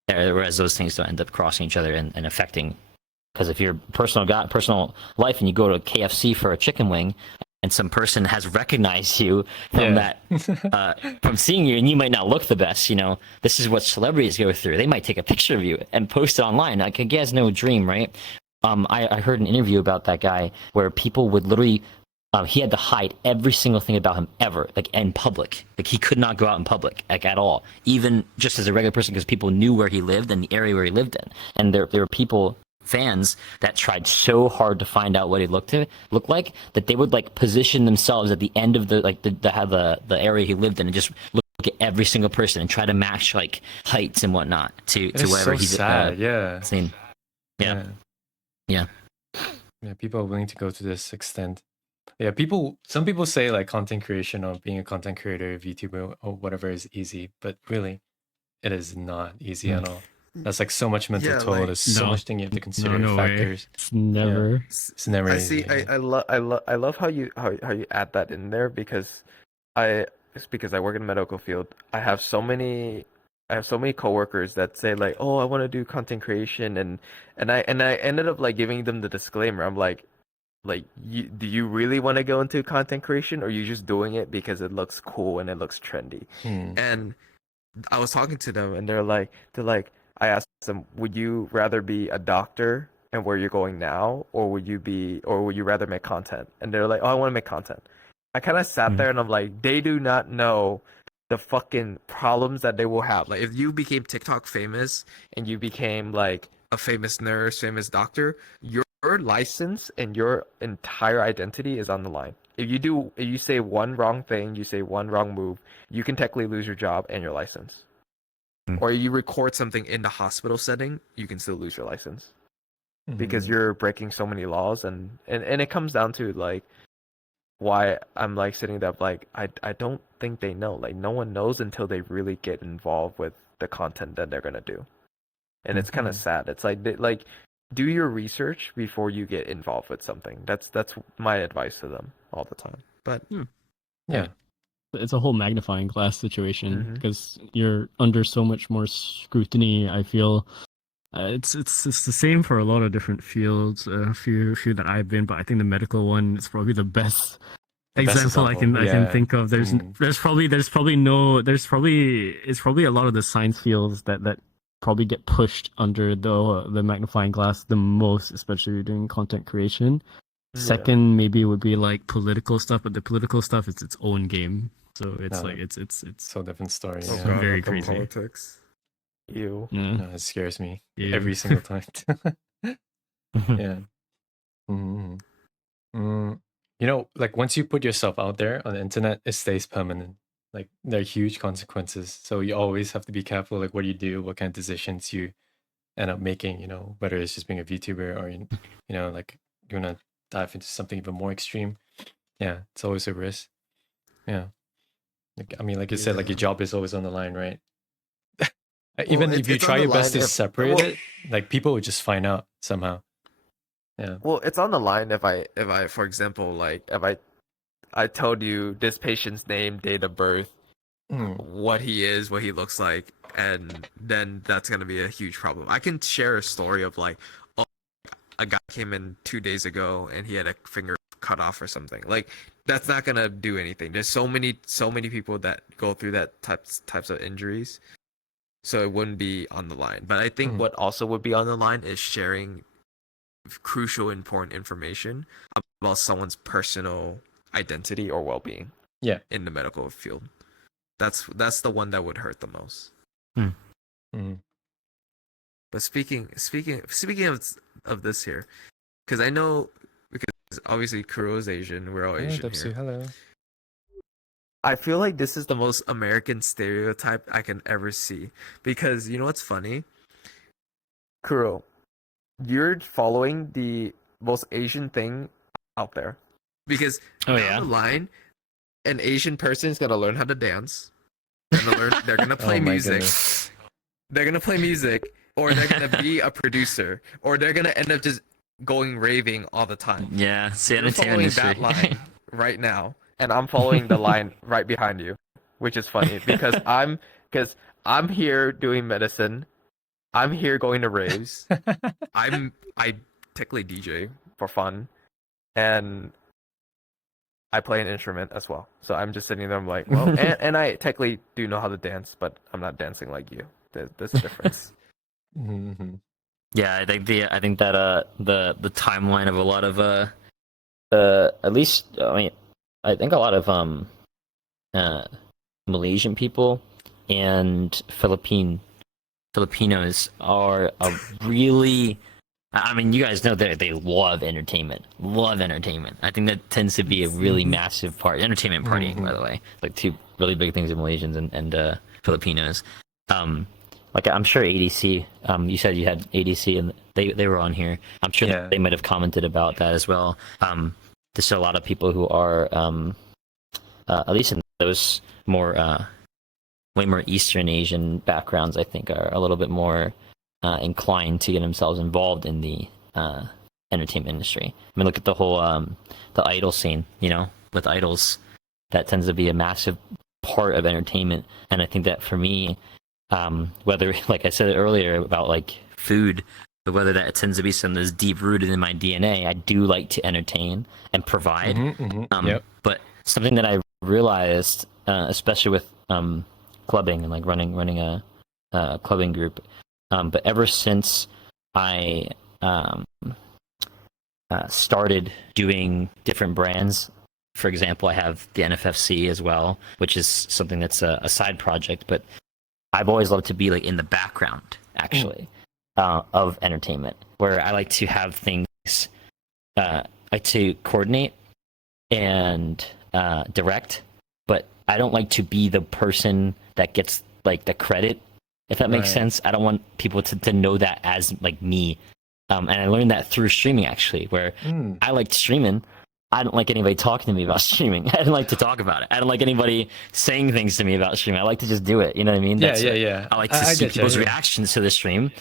whereas those things don't end up crossing each other and affecting. Because if you're personal life and you go to KFC for a chicken wing, and some person has recognized you from Yeah. from seeing you, and you might not look the best. This is what celebrities go through. They might take a picture of you and post it online. Like, he has no dream, right? I heard an interview about that guy where people would literally, he had to hide every single thing about him ever, like in public. Like, he could not go out in public, like, at all, even just as a regular person, because people knew where he lived and the area where he lived in. And there were people, fans, that tried so hard to find out what he looked like, that they would like position themselves at the end of the area he lived in and just look at every single person and try to match like heights and whatnot to It's wherever so he's sad. Yeah. seen. Yeah. Yeah. People are willing to go to this extent. Yeah, some people say like content creation or being a content creator, VTuber or whatever is easy, but really, it is not easy at all. That's like so much mental Yeah, toll. like- There's so No. much thing you have to consider, No way. factors. It's never. It's never I easy. see. I love how you add that in there because it's because I work in the medical field. I have so many coworkers that say like, "Oh, I want to do content creation," and I ended up like giving them the disclaimer. I'm like, do you really want to go into content creation, or are you just doing it because it looks cool and it looks trendy? Hmm. And I was talking to them, and they're like, I asked them, would you rather be a doctor and where you're going now, or would you rather make content? And they're like, oh, I want to make content. I kind of sat there and I'm like, they do not know the fucking problems that they will have. Like, if you became TikTok famous and you became like a famous nurse, famous doctor, your license and your entire identity is on the line. If you say one wrong thing, you say one wrong move, you can technically lose your job and your license. Or you record something in the hospital setting, you can still lose your license because you're breaking so many laws, and it comes down to like why I'm like sitting there like I don't think they know. Like, no one knows until they really get involved with the content that they're gonna do, and it's kind of sad. It's like do your research before you get involved with something. That's my advice to them all the time. But Yeah. It's a whole magnifying glass situation Mhm. because you're under so much more scrutiny. I feel it's the same for a lot of different fields. A few that I've been, but I think the medical one is probably the best The best example I can example, think of. There's Mm. probably a lot of the science fields that probably get pushed under the magnifying glass the most, especially if you're doing content creation. Yeah. Second, maybe would be like political stuff, but the political stuff is its own game. So it's No. like it's So different story. Oh, Yeah. God. Very not the crazy. politics. You. yeah. No, it scares me Yeah. every single time. Yeah. Mhm. Like once you put yourself out there on the internet, it stays permanent. Like there are huge consequences. So you always have to be careful, like what you do, what kind of decisions you end up making, whether it's just being a VTuber or, like you want to dive into something even more extreme. Yeah, it's always a risk. Yeah. Like you said, like your job is always on the line, right? Even if you it's on try the your best line to if- separate well- it, like people would just find out somehow. Yeah. Well, it's on the line if I for example, like if I told you this patient's name, date of birth, Mm. what he is, what he looks like, and then that's gonna be a huge problem. I can share a story of like, oh, a guy came in 2 days ago and he had a finger cut off or something. Like, that's not gonna do anything. There's so many people that go through that types of injuries, so it wouldn't be on the line. But I think what also would be on the line is sharing crucial, important information about someone's personal identity or well-being. Yeah. In the medical field, that's the one that would hurt the most. Mm. But speaking of this here, because I know, because obviously Kuro is Asian, we're all Yeah, Asian Depsu, here. hello. I feel like this is the most American stereotype I can ever see, because you know what's funny? Kuro, you're following the most Asian thing out there, because down the line, an Asian person is gonna learn how to dance. They're gonna play Oh my music. goodness. They're gonna play music, or they're gonna be a producer, or they're gonna end up just going raving all the time. Yeah, it's the You're entertainment following industry. that line right now, and I'm following the line right behind you, which is funny because I'm here doing medicine. I'm here going to raves. I technically DJ for fun, and I play an instrument as well. So I'm just sitting there. I'm like, well, and I technically do know how to dance, but I'm not dancing like you. There's a difference. Mm-hmm. Yeah, I think that the timeline of a lot of at least I mean I think a lot of Malaysian people and Filipinos are a really, I mean, you guys know that they love entertainment. Love entertainment. I think that tends to be a really massive part. Entertainment partying, by the way, like two really big things in Malaysians and Filipinos. Like I'm sure ADC. You said you had ADC, and they were on here. I'm sure that they might have commented about that as well. There's a lot of people who are, at least in those more, way more Eastern Asian backgrounds, I think, are a little bit more inclined to get themselves involved in the entertainment industry. I mean, look at the whole the idol scene. You know, with idols, that tends to be a massive part of entertainment. And I think that for me, whether, like I said earlier about like food, but whether that tends to be something that's deep rooted in my DNA, I do like to entertain and provide. But something that I realized, especially with clubbing and like running a clubbing group, but ever since I started doing different brands. For example, I have the NFFC as well, which is something that's a side project, but I've always loved to be like in the background, actually, of entertainment, where I like to have things, like to coordinate and direct, but I don't like to be the person that gets like the credit, if that makes sense. I don't want people to know that as like me. And I learned that through streaming, actually, where I liked streaming. I don't like anybody talking to me about streaming. I didn't like to talk about it. I don't like anybody saying things to me about streaming. I like to just do it. You know what I mean? Yeah. I like to see people's reactions to the stream,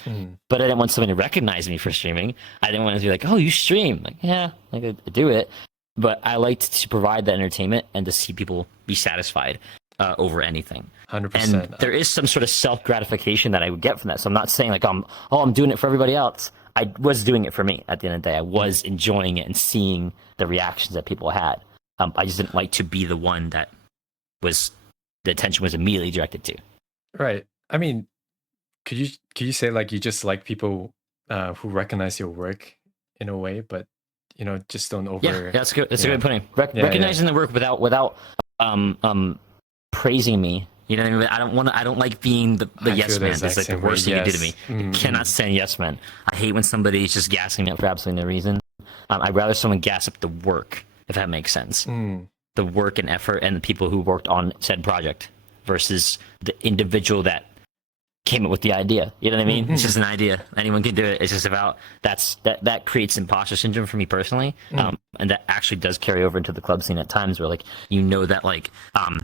but I didn't want somebody to recognize me for streaming. I didn't want to be like, "Oh, you stream?" Like, yeah, like I do it. But I liked to provide that entertainment and to see people be satisfied over anything. 100%. And there is some sort of self gratification that I would get from that. So I'm not saying like I'm doing it for everybody else. I was doing it for me at the end of the day. I was enjoying it and seeing the reactions that people had. I just didn't like to be the one that was the attention was immediately directed to. Right. I mean, could you say like you just like people who recognize your work in a way, but you know, just don't over. Yeah, that's good. That's a good point. Recognizing the work without praising me. You know what I mean? I don't like being the yes man. That's like the worst thing you do to me. I cannot stand yes man. I hate when somebody's just gassing me up for absolutely no reason. I'd rather someone gas up the work, if that makes sense. The work and effort and the people who worked on said project versus the individual that came up with the idea. You know what I mean? It's just an idea. Anyone can do it. It's just about that creates imposter syndrome for me personally. And that actually does carry over into the club scene at times where like you know that like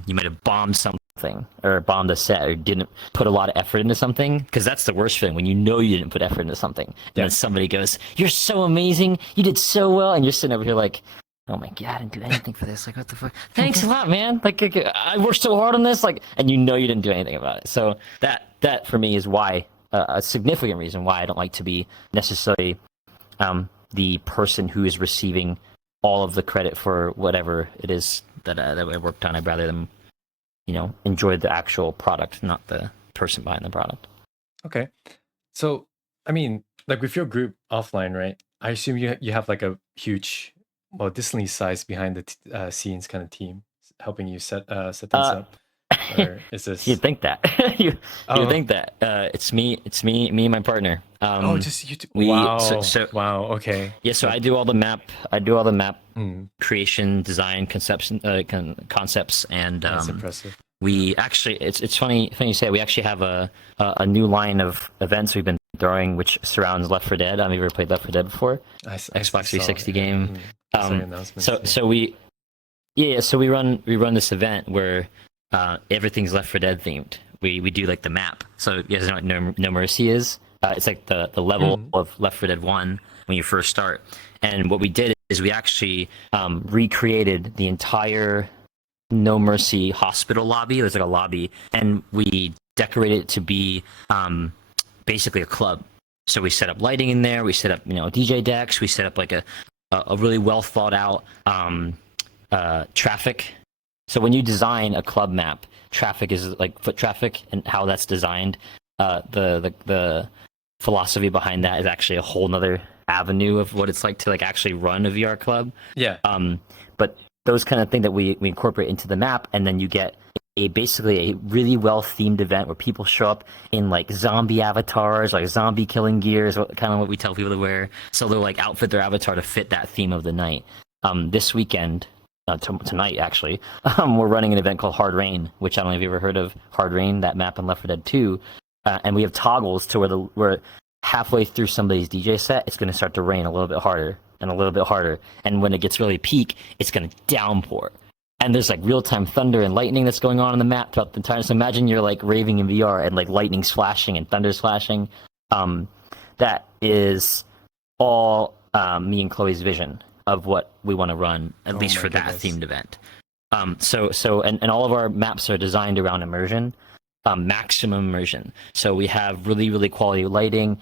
you might have bombed something or bombed a set or didn't put a lot of effort into something, because that's the worst feeling when you know you didn't put effort into something and then somebody goes, "You're so amazing, you did so well," and you're sitting over here like, "Oh my god, I didn't do anything for this. Like, what the fuck? Thanks a lot, man. Like, I worked so hard on this." Like, and you know you didn't do anything about it. So that for me is why a significant reason why I don't like to be necessarily the person who is receiving all of the credit for whatever it is that I worked on. I'd rather them, you know, enjoy the actual product, not the person behind the product. Okay. So, I mean, like with your group offline, right? I assume you have like a huge, well, decently sized behind the scenes kind of team helping you set things up. Or is this? You'd think that. you think that. It's me, and my partner. Just you two. Wow. Wow. Okay. Yeah. So I do all the map. Creation, design, concepts, and That's impressive. we actually. It's funny you say it. We actually have a new line of events we've been throwing, which surrounds Left 4 Dead. Have you ever played Left 4 Dead before? Xbox 360 game. So we run this event where everything's Left 4 Dead themed. We do like the map. So you guys know what No Mercy is? It's like the level of Left 4 Dead 1 when you first start. And what we did is we actually recreated the entire No Mercy hospital lobby. There's like a lobby, and we decorated it to be basically a club. So we set up lighting in there. We set up DJ decks. We set up like a really well thought out traffic. So when you design a club map, traffic is like foot traffic and how that's designed. The philosophy behind that is actually a whole nother avenue of what it's like to like actually run a VR club. Yeah. But those kind of thing that we incorporate into the map, and then you get basically a really well themed event where people show up in like zombie avatars, like zombie killing gears, kind of what we tell people to wear. So they'll like outfit their avatar to fit that theme of the night. This weekend, tonight actually, we're running an event called Hard Rain, which I don't know if you've ever heard of Hard Rain, that map in Left 4 Dead 2. And we have toggles to where halfway through somebody's DJ set, it's going to start to rain a little bit harder and a little bit harder. And when it gets really peak, it's going to downpour. And there's like real-time thunder and lightning that's going on the map throughout the entire. So imagine you're like raving in VR and like lightning's flashing and thunder's flashing. That is all me and Chloe's vision of what we want to run, at least for that themed event. And all of our maps are designed around immersion, maximum immersion. So we have really, really quality lighting.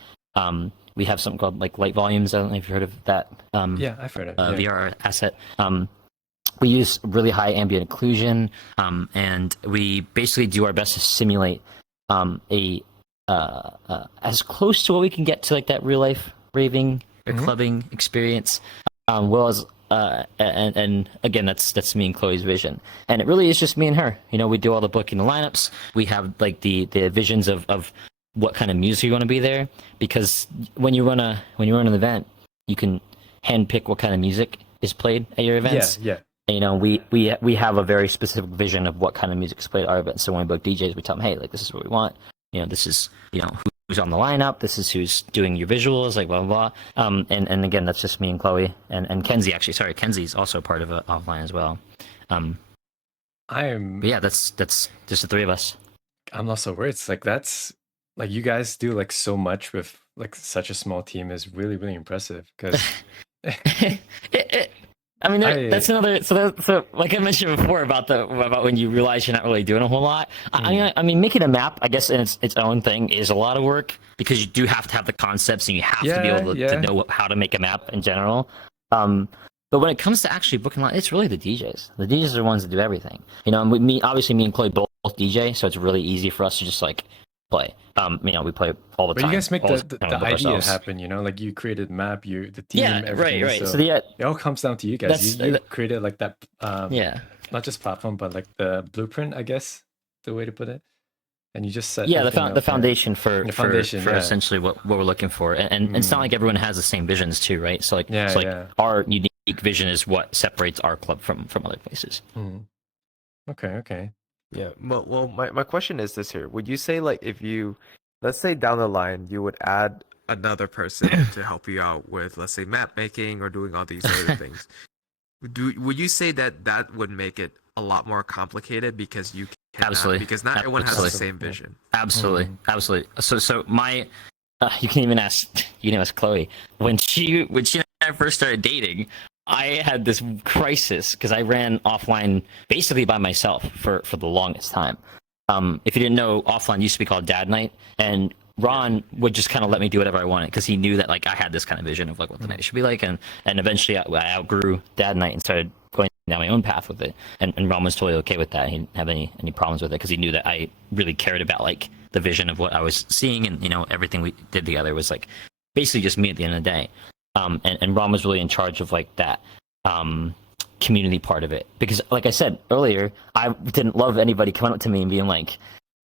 We have something called like light volumes. I don't know if you've heard of that. Yeah, I've heard of it. VR asset. We use really high ambient occlusion, and we basically do our best to simulate as close to what we can get to like that real life raving or clubbing experience. Well as and again, that's me and Chloe's vision, and it really is just me and her. You know, we do all the booking, the lineups. We have like the visions of what kind of music you want to be there, because when you run an event, you can handpick what kind of music is played at your events. Yeah. You know, we have a very specific vision of what kind of music is played at our events. So when we book DJs, we tell them, hey, like this is what we want. You know, this is who's on the lineup. This is who's doing your visuals, like blah blah blah. And again, that's just me and Chloe and Kenzie. Actually, sorry, Kenzie's also part of offline as well. But yeah, that's just the three of us. I'm lost for words. Like that's like you guys do like so much with like such a small team is really really impressive because. I mean, that's another. So, like I mentioned before about when you realize you're not really doing a whole lot. I mean, making a map, I guess, in its own thing is a lot of work because you do have to have the concepts and you have to be able to know how to make a map in general. But when it comes to actually booking, it's really the DJs. The DJs are the ones that do everything. You know, and me and Chloe both DJ, so it's really easy for us to just like play. You know, we play all the time. But you guys make the idea ourselves happen, you know, like you created map, the team, everything. Right. So it all comes down to you guys. You created like that, not just platform, but like the blueprint, I guess, the way to put it. And you just set the foundation for essentially what we're looking for. And it's not like everyone has the same visions too, right? So our unique vision is what separates our club from other places. Okay. Yeah. Well, my question is this here. Would you say like if you, let's say down the line, you would add another person to help you out with, let's say, map making or doing all these other things, would you say that would make it a lot more complicated because you cannot, absolutely, because not everyone has the same vision? Absolutely. So my you can even ask Chloe when she and I first started dating. I had this crisis because I ran offline basically by myself for the longest time. If you didn't know, offline used to be called Dad Night, and Ron would just kind of let me do whatever I wanted because he knew that like I had this kind of vision of like what the night should be like, and eventually I outgrew Dad Night and started going down my own path with it. And Ron was totally okay with that. He didn't have any problems with it because he knew that I really cared about like the vision of what I was seeing, and you know everything we did together was like basically just me at the end of the day. And Ron was really in charge of like that community part of it, because like I said earlier, I didn't love anybody coming up to me and being like,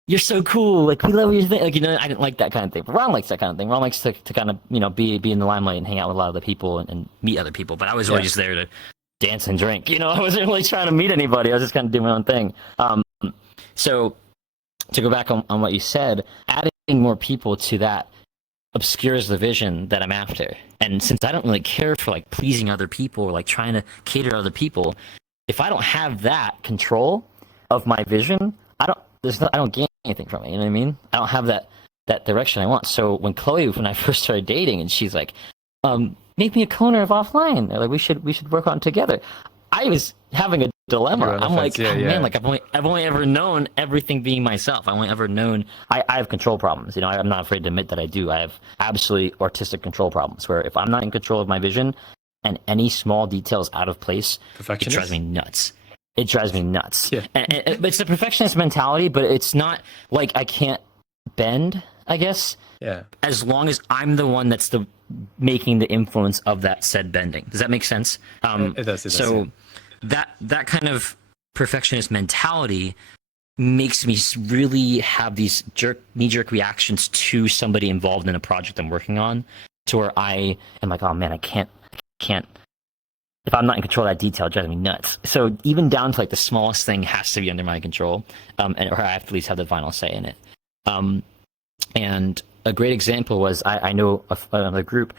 you're so cool, like we love your thing, like, you know, I didn't like that kind of thing. But Ron likes that kind of thing. Ron likes to kind of, you know, be in the limelight and hang out with a lot of the people and meet other people. But I was really just there to dance and drink, you know. I wasn't really trying to meet anybody. I was just kind of doing my own thing. So to go back on what you said, adding more people to that obscures the vision that I'm after. And since I don't really care for like pleasing other people or like trying to cater to other people, if I don't have that control of my vision, I don't gain anything from it. You know what I mean? I don't have that direction I want. So when I first started dating, and she's like, make me a corner of offline. Like we should work on it together. I was having a dilemma. I'm like, man, like I've only ever known everything being myself. I've only ever known I have control problems. You know, I'm not afraid to admit that I do. I have absolutely artistic control problems where if I'm not in control of my vision and any small details out of place, it Perfectionist. drives me nuts. It drives me nuts. Yeah. And it's a perfectionist mentality, but it's not like I can't bend, I guess. Yeah. As long as I'm the one that's making the influence of that said bending. Does that make sense? It does. So that kind of perfectionist mentality makes me really have these knee-jerk reactions to somebody involved in a project I'm working on, to where I am like, oh man, I can't. If I'm not in control of that detail, it drives me nuts. So even down to like the smallest thing has to be under my control, or I have to at least have the final say in it. And a great example was I know another group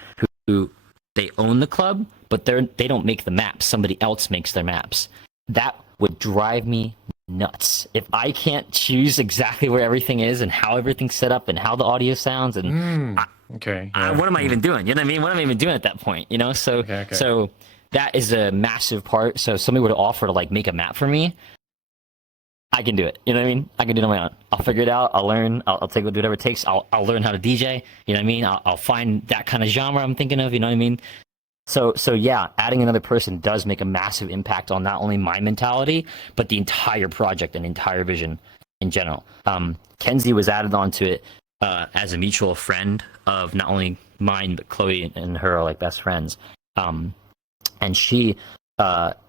who they own the club, but they don't make the maps. Somebody else makes their maps. That would drive me nuts if I can't choose exactly where everything is and how everything's set up and how the audio sounds and okay. what am I even doing? You know what I mean? What am I even doing at that point? You know, so so that is a massive part. So if somebody were to offer to like make a map for me, I can do it. You know what I mean? I can do it on my own. I'll figure it out. I'll learn. I'll do whatever it takes. I'll learn how to DJ. You know what I mean? I'll find that kind of genre I'm thinking of. You know what I mean? So yeah, adding another person does make a massive impact on not only my mentality, but the entire project and entire vision in general. Kenzie was added onto it as a mutual friend of not only mine, but Chloe and her are like best friends. And she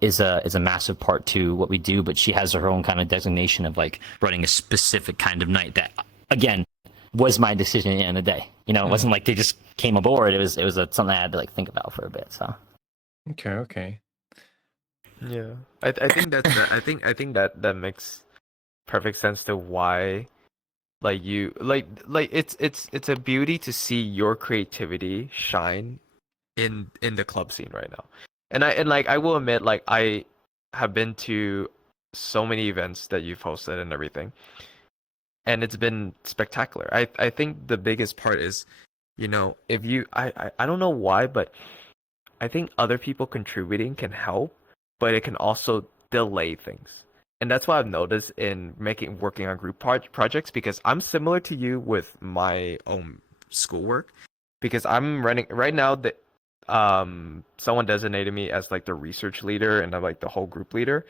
is a massive part to what we do, but she has her own kind of designation of like running a specific kind of night that, again, was my decision at the end of the day. You know, it wasn't like they just came aboard. It was something I had to like think about for a bit. So Okay. Yeah, I think that's I think that makes perfect sense to why, like you like it's a beauty to see your creativity shine in the club scene right now. And I will admit, like, I have been to so many events that you've hosted and everything, and it's been spectacular. I think the biggest part is, you know, if you I don't know why, but I think other people contributing can help, but it can also delay things. And that's what I've noticed in working on group projects, because I'm similar to you with my own schoolwork, because I'm running right now that someone designated me as like the research leader and I'm like the whole group leader,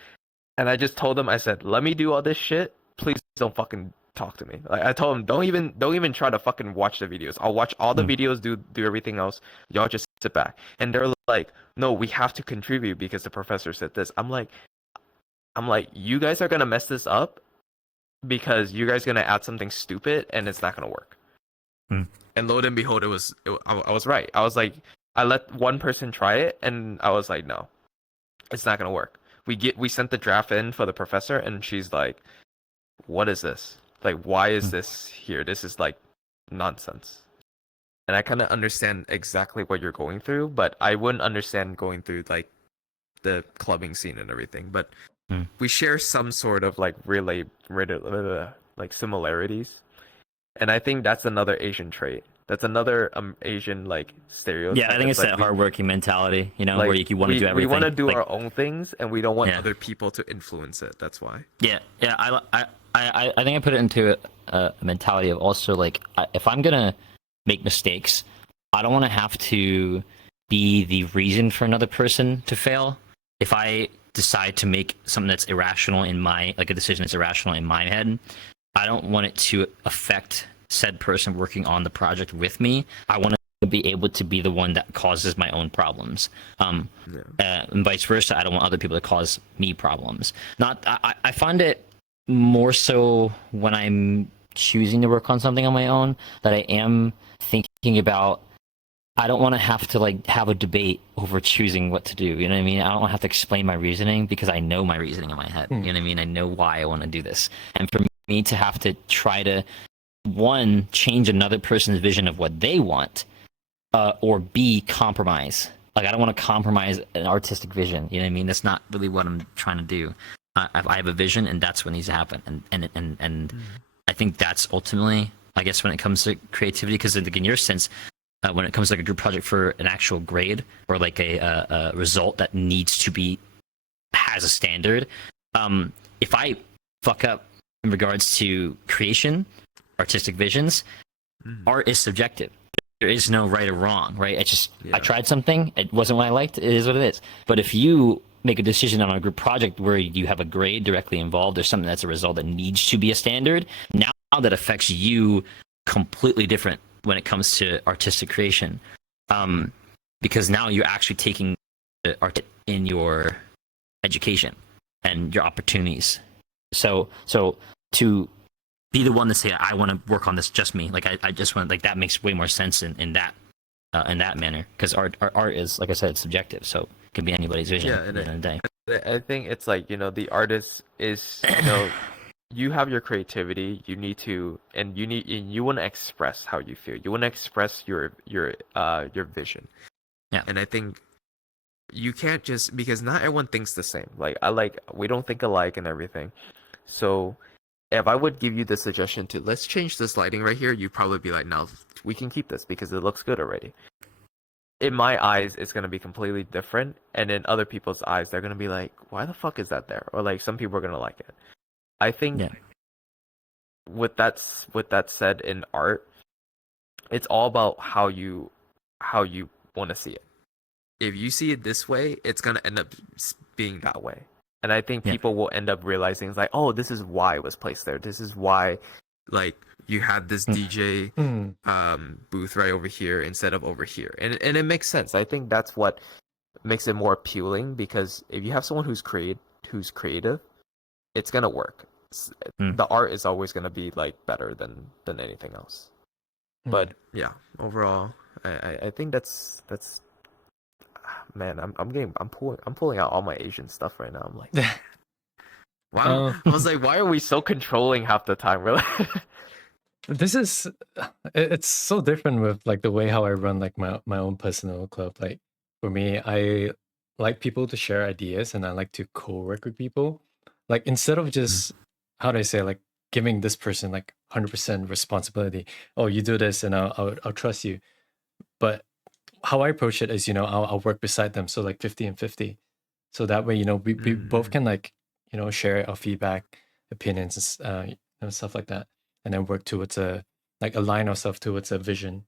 and I just told them, I said, let me do all this shit, please don't fucking talk to me. Like, I told them, don't even try to fucking watch the videos. I'll watch all the videos, do everything else, y'all just sit back. And they're like, no, we have to contribute because the professor said this. I'm like, you guys are gonna mess this up because you guys are gonna add something stupid and it's not gonna work. And lo and behold, I was right. I was like, I let one person try it, and I was like, no, it's not gonna work. We sent the draft in for the professor, and she's like, what is this? Like, why is this here? This is like nonsense. And I kind of understand exactly what you're going through, but I wouldn't understand going through like the clubbing scene and everything. But we share some sort of like like similarities, and I think that's another Asian trait. That's another Asian like stereotype. yeah, I think it's like that hardworking mentality, you know, like, where you want to do everything. We want to do like, our own things, and we don't want Yeah. other people to influence it. That's why. Yeah. I think I put it into a mentality of also like, if I'm gonna make mistakes, I don't want to have to be the reason for another person to fail. If I decide to make something that's irrational in my, like a decision that's irrational in my head, I don't want it to affect said person working on the project with me. I want to be able to be the one that causes my own problems, and vice versa. I don't want other people to cause me problems. I find it more so when I'm choosing to work on something on my own that I am thinking about. I don't want to have to like have a debate over choosing what to do. You know what I mean? I don't want to have to explain my reasoning because I know my reasoning in my head. You know what I mean? I know why I want to do this. And for me to have to try to, one, change another person's vision of what they want, or B, compromise. Like, I don't want to compromise an artistic vision. You know what I mean? That's not really what I'm trying to do. I have a vision, and that's what needs to happen. And I think that's ultimately, I guess, when it comes to creativity, because in your sense, when it comes to like a group project for an actual grade or like a result that needs to be, has a standard, if I fuck up in regards to creation, artistic visions, art is subjective. there is no right or wrong, right? It's just I Yeah. tried something, it wasn't what I liked, it is what it is. But if you make a decision on a group project where you have a grade directly involved or something that's a result that needs to be a standard, now that affects you completely different when it comes to artistic creation. Because now you're actually taking the art in your education and your opportunities. So to be the one to say I want to work on this, just me, like I just want, like, that makes way more sense in that manner, because art is, like I said, it's subjective, so it can be anybody's vision Yeah, at and the end of the day. I think it's like, the artist is, you have your creativity, you need to, and you want to express how you feel. You want to express your vision. Yeah. And I think you can't just, because not everyone thinks the same. We don't think alike and everything. So if I would give you the suggestion to, let's change this lighting right here, you'd probably be like, no, we can keep this because it looks good already. In my eyes, it's going to be completely different. And in other people's eyes, they're going to be like, why the fuck is that there? Or like, some people are going to like it. I think with that said, in art, it's all about how you want to see it. If you see it this way, it's going to end up being that way. And I think people will end up realizing, it's like, oh, this is why it was placed there. This is why, like, you had this DJ booth right over here instead of over here. And it makes sense. I think that's what makes it more appealing, because if you have someone who's creative, it's going to work. The art is always going to be like better than anything else. But yeah, overall, I think that's man, I'm pulling out all my Asian stuff right now. I'm like, wow. I was like, why are we so controlling half the time? Really? This is, it's so different with like the way how I run like my own personal club. Like for me, I like people to share ideas, and I like to co-work with people. Like instead of just, how do I say, like giving this person like 100% responsibility. Oh, you do this and I'll trust you. But how I approach it is, I'll work beside them. So like 50 and 50. So that way, we both can like, share our feedback, opinions, stuff like that. And then work towards align ourselves towards a vision,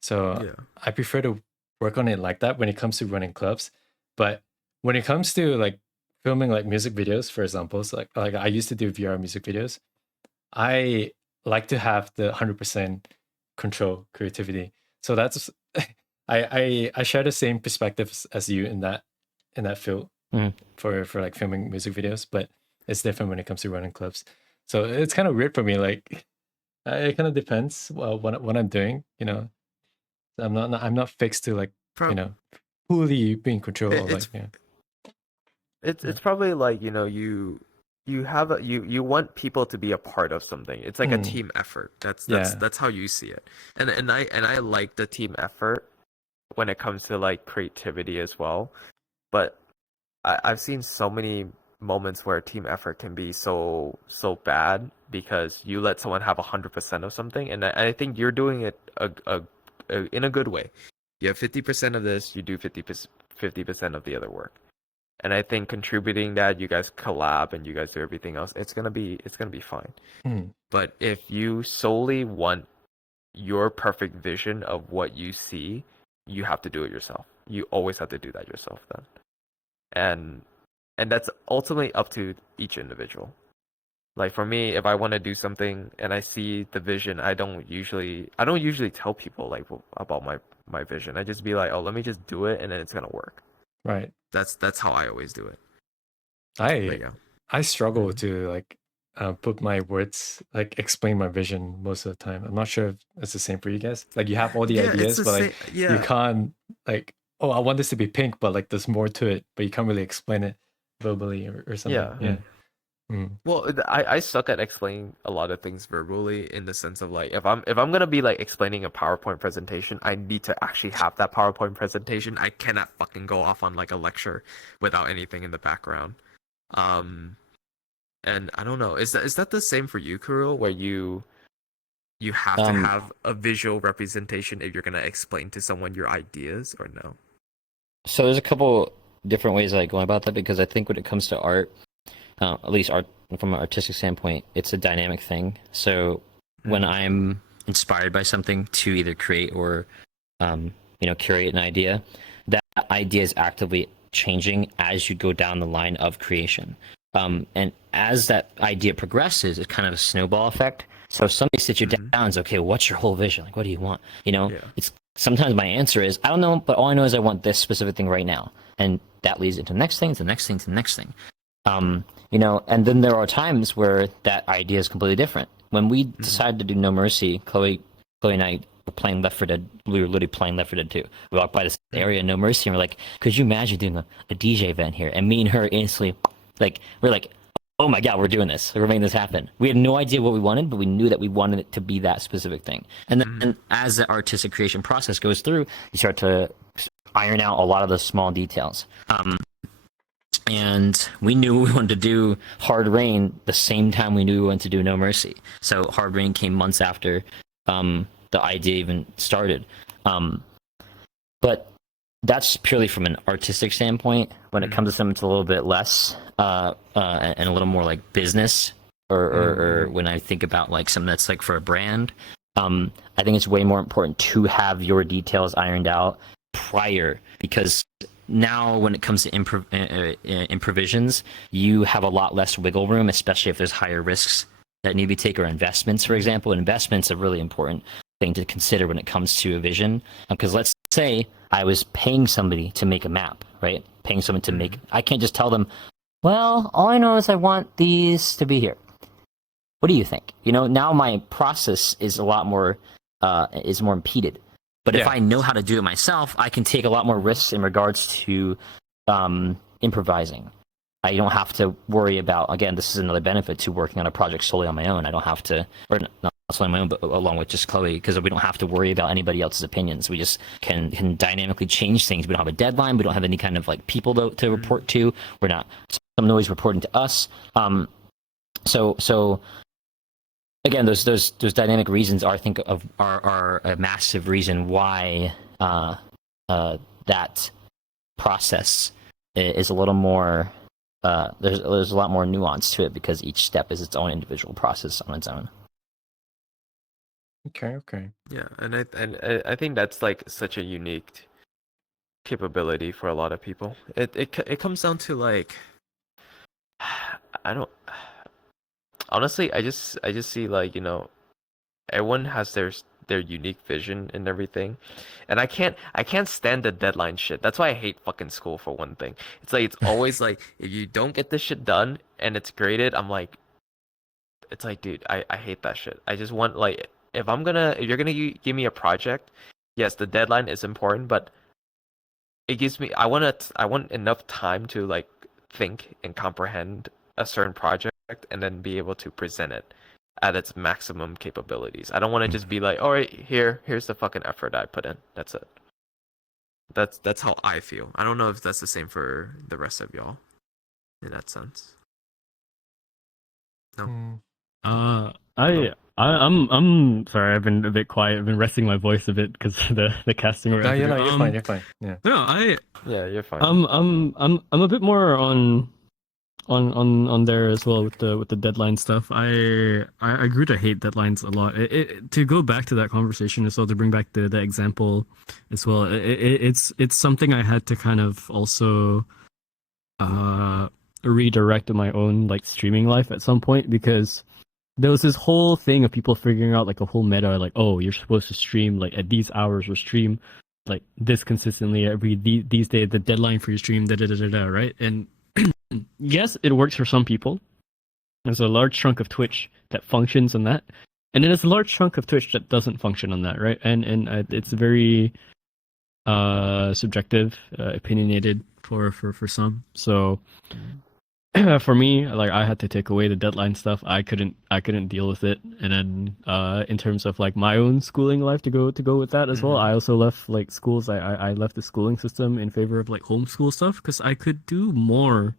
So Yeah. I prefer to work on it like that when it comes to running clubs. But when it comes to like filming like music videos, for example, so like I used to do VR music videos, I like to have the 100% control creativity. So that's I share the same perspectives as you in that field for like filming music videos, but it's different when it comes to running clubs. So it's kind of weird for me. Like it kind of depends what I'm doing. I'm not fixed to like fully be in control of like It's probably like, you want people to be a part of something. It's like a team effort. That's how you see it. And I like the team effort when it comes to like creativity as well. But I've seen so many moments where team effort can be so bad because you let someone have 100% of something, and I think you're doing it in a good way. You have 50% of this, you do 50% of the other work. And I think contributing that, you guys collab and you guys do everything else, it's gonna be fine. But if you solely want your perfect vision of what you see, you have to do it yourself. You always have to do that yourself then. And that's ultimately up to each individual. Like for me, if I want to do something and I see the vision, I don't usually tell people like about my vision. I just be like, oh, let me just do it, and then it's gonna work. Right. That's how I always do it. I struggle to like put my words, like explain my vision most of the time. I'm not sure if it's the same for you guys. Like you have all the ideas, but like you can't like, oh, I want this to be pink, but like there's more to it, but you can't really explain it verbally or something. Yeah. Well, I suck at explaining a lot of things verbally, in the sense of like, if I'm gonna be like explaining a PowerPoint presentation, I need to actually have that PowerPoint presentation. I cannot fucking go off on like a lecture without anything in the background. And I don't know, is that the same for you, Kuro, where you have to have a visual representation if you're gonna explain to someone your ideas, or no? So there's a couple different ways I go about that, because I think when it comes to art, at least art from an artistic standpoint, it's a dynamic thing. So when I'm inspired by something to either create or curate an idea, that idea is actively changing as you go down the line of creation. And as that idea progresses, it's kind of a snowball effect. So if somebody sits you down and says, okay, what's your whole vision? Like, what do you want? It's sometimes my answer is, I don't know, but all I know is I want this specific thing right now. And that leads into the next thing, to the next thing, to the next thing. And then there are times where that idea is completely different. When we decided to do No Mercy, Chloe and I were playing Left 4 Dead. We were literally playing Left 4 Dead 2. We walked by this area, No Mercy, and we're like, could you imagine doing a DJ event here? And me and her instantly, we're like, oh my God, we're doing this. We're making this happen. We had no idea what we wanted, but we knew that we wanted it to be that specific thing. And then as the artistic creation process goes through, you start to iron out a lot of the small details. And we knew we wanted to do Hard Rain the same time we knew we wanted to do No Mercy. So Hard Rain came months after the idea even started. But that's purely from an artistic standpoint. When it comes to something, it's a little bit less and a little more like business, or when I think about like something that's like for a brand, I think it's way more important to have your details ironed out prior, because now when it comes to improvisions, you have a lot less wiggle room, especially if there's higher risks that need to be taken, or investments, for example. And investments are a really important thing to consider when it comes to a vision, because let's say I was paying somebody to make a map, right? Paying someone to make, I can't just tell them, well, all I know is I want these to be here. What do you think? Now my process is a lot more, is more impeded. But if I know how to do it myself, I can take a lot more risks in regards to improvising. I don't have to worry about, again, this is another benefit to working on a project solely on my own. I don't have to, or not solely on my own, but along with just Chloe, because we don't have to worry about anybody else's opinions. We just can dynamically change things. We don't have a deadline. We don't have any kind of like people to report to. We're not someone always reporting to us. So again, those dynamic reasons are, I think, are a massive reason why that process is a little more. There's a lot more nuance to it, because each step is its own individual process on its own. Okay. Yeah, and I think that's like such a unique capability for a lot of people. It comes down to like, I don't honestly, I just see like, everyone has their unique vision and everything, and I can't stand the deadline shit. That's why I hate fucking school, for one thing. It's like, it's always like, if you don't get this shit done and it's graded, I'm like, it's like, dude, I hate that shit. I just want, like, if you're gonna give me a project, yes, the deadline is important, but it gives me, I want enough time to like think and comprehend a certain project and then be able to present it at its maximum capabilities. I don't want to just be like, all right, here's the fucking effort I put in. That's it. That's how I feel. I don't know if that's the same for the rest of y'all in that sense. No. I'm sorry. I've been a bit quiet. I've been resting my voice a bit because the casting. No, you're fine. Yeah. No, Yeah, you're fine. I'm a bit more on there as well with the deadline stuff. I grew to hate deadlines a lot. To go back to that conversation as well, to bring back the example as well. It's something I had to kind of also redirect my own like streaming life at some point, because there was this whole thing of people figuring out like a whole meta, like, oh, you're supposed to stream like at these hours, or stream like this consistently every these days. The deadline for your stream, right? And yes, it works for some people. There's a large chunk of Twitch that functions on that, and then there's a large chunk of Twitch that doesn't function on that, right? And it's very subjective, opinionated for some. So for me, like, I had to take away the deadline stuff. I couldn't deal with it. And then in terms of like my own schooling life, to go with that as well, I also left like schools. I left the schooling system in favor of like homeschool stuff, because I could do more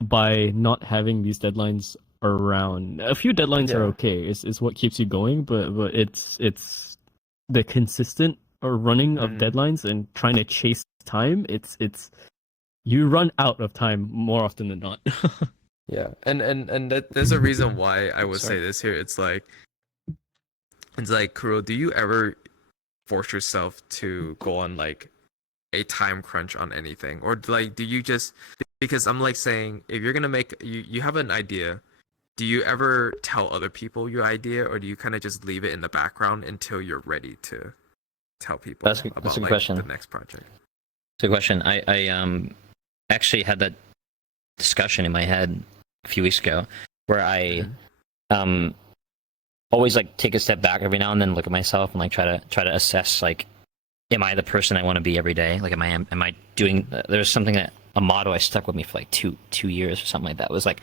by not having these deadlines around. A few deadlines are okay. It's what keeps you going, but it's the consistent or running of deadlines and trying to chase time. It's you run out of time more often than not. Yeah, and that, there's a reason why I would say this here. It's like, It's like, Kuro, do you ever force yourself to go on like a time crunch on anything, or like do you just, because I'm like saying, if you're gonna make, you have an idea, do you ever tell other people your idea, or do you kind of just leave it in the background until you're ready to tell people That's a about good like question. the next project? It's a good question. I actually had that discussion in my head a few weeks ago where I always like take a step back every now and then, look at myself and like try to assess, like, am I the person I want to be every day? Like, am I doing? There's something that, a motto I stuck with me for like two years or something like that. It was like,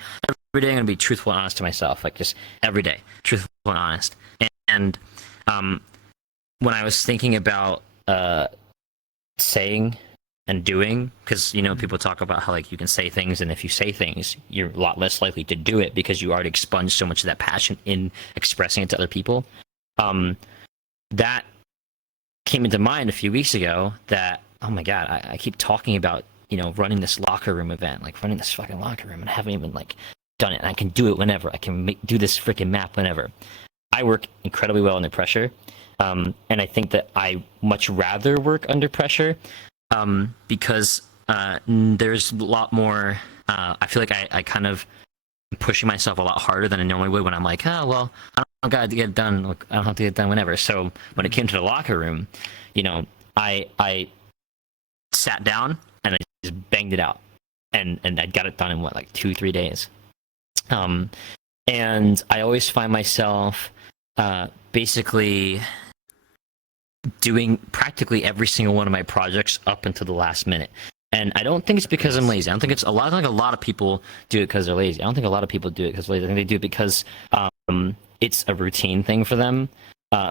every day I'm gonna be truthful and honest to myself, like just every day truthful and honest. And when I was thinking about saying and doing, because people talk about how like you can say things, and if you say things you're a lot less likely to do it because you already expunged so much of that passion in expressing it to other people. That came into mind a few weeks ago, that, oh my god, I keep talking about running this locker room event, like running this fucking locker room, and I haven't even like done it, and I can do it whenever, I can do this freaking map whenever. I work incredibly well under pressure, and I think that I much rather work under pressure, because there's a lot more. I feel like I kind of am pushing myself a lot harder than I normally would when I'm like, oh well, I don't got to get it done. Look, I don't have to get it done whenever. So when it came to the locker room, I sat down and I just banged it out, and I got it done in like 2-3 days. And I always find myself basically doing practically every single one of my projects up until the last minute. And I don't think it's because I'm lazy. I don't think it's a lot. I think a lot of people do it because they're lazy. I don't think a lot of people do it because they're lazy. I think they do it because it's a routine thing for them,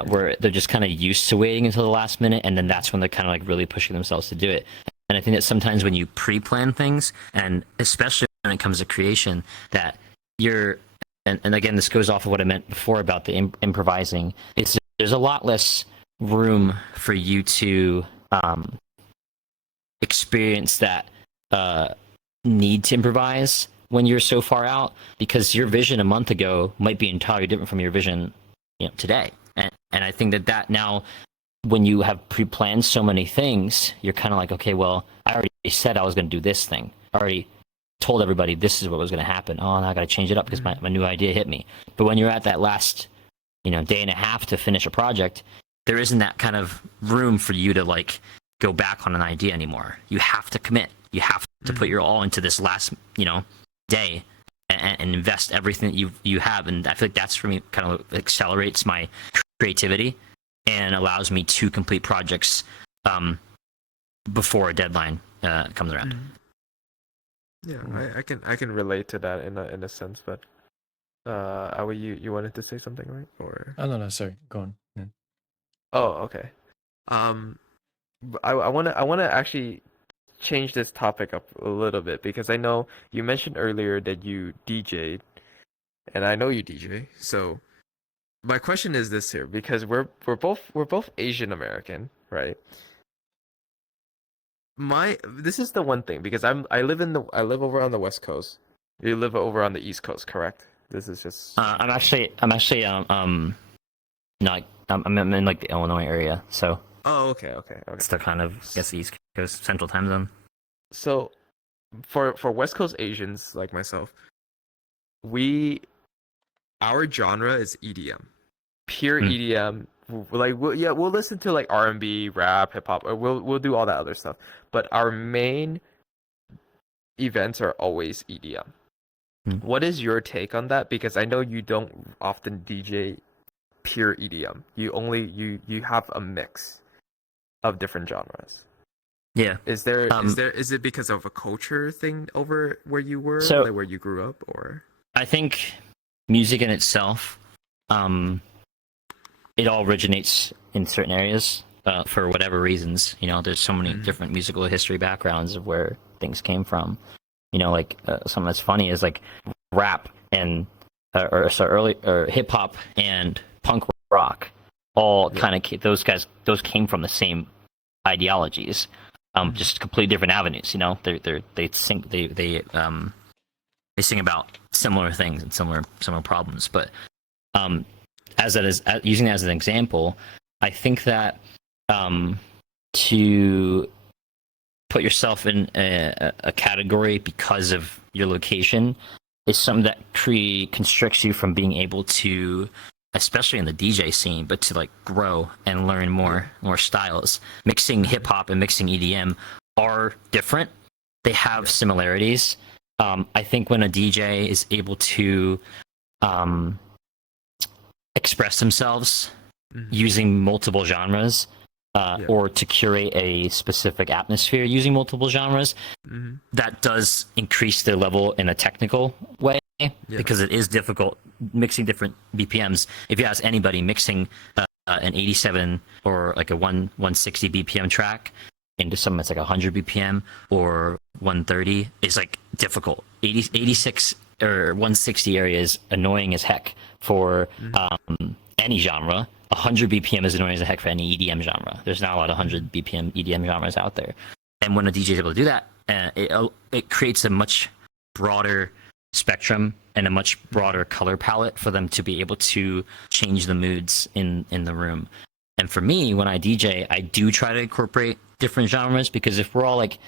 where they're just kind of used to waiting until the last minute, and then that's when they're kind of like really pushing themselves to do it. And I think that sometimes when you pre-plan things, and especially when it comes to creation, that you're, and again, this goes off of what I meant before about the improvising, is there's a lot less room for you to experience that need to improvise when you're so far out, because your vision a month ago might be entirely different from your vision today. And I think that now, when you have pre-planned so many things, you're kind of like, okay, well, I already said I was going to do this thing. I already told everybody this is what was going to happen. Oh, now I got to change it up because my new idea hit me. But when you're at that last day and a half to finish a project, there isn't that kind of room for you to like go back on an idea anymore. You have to commit. You have to put your all into this last day and invest everything that you have. And I feel like that's, for me, kind of accelerates my creativity and allows me to complete projects before a deadline comes around. Yeah, I can relate to that in a sense, but Aoi, you wanted to say something, right? Or no, sorry, go on. Yeah. oh, okay. I wanna actually change this topic up a little bit, because I know you mentioned earlier that you DJ'd, and I know you DJ. So my question is this here, because we're both Asian American, right? This is the one thing, because I live over on the West Coast. You live over on the East Coast, correct? This is just I'm actually not. I'm in like the Illinois area, so. Oh, okay. It's the kind of, I guess, the East Coast Central Time Zone. So, for West Coast Asians like myself, our genre is EDM, pure EDM. Like we'll listen to like R&B, rap, hip hop, or we'll do all that other stuff. But our main events are always EDM. What is your take on that? Because I know you don't often DJ pure EDM. You have a mix of different genres. Yeah. Is it because of a culture thing over where you were, so, like where you grew up, or? I think music in itself, it all originates in certain areas for whatever reasons. There's so many different musical history backgrounds of where things came from. Like something that's funny is like rap and or hip hop and punk rock, all kind of those came from the same ideologies, just completely different avenues. They sing about similar things and similar problems, but using that as an example, I think that to put yourself in a category because of your location is something that constricts you from being able to, especially in the DJ scene, but to like grow and learn more styles. Mixing hip hop and mixing EDM are different. They have similarities. I think when a DJ is able to express themselves using multiple genres, or to curate a specific atmosphere using multiple genres, that does increase their level in a technical way, because it is difficult mixing different BPMs. If you ask anybody, mixing an 87 or like a 160 BPM track into something that's like 100 BPM or 130 is like difficult. 86 or 160 area is annoying as heck for any genre. 100 BPM is annoying as heck for any EDM genre. There's not a lot of 100 BPM EDM genres out there. And when a DJ is able to do that, it creates a much broader spectrum and a much broader color palette for them to be able to change the moods in the room. And for me, when I DJ, I do try to incorporate different genres, because if we're all like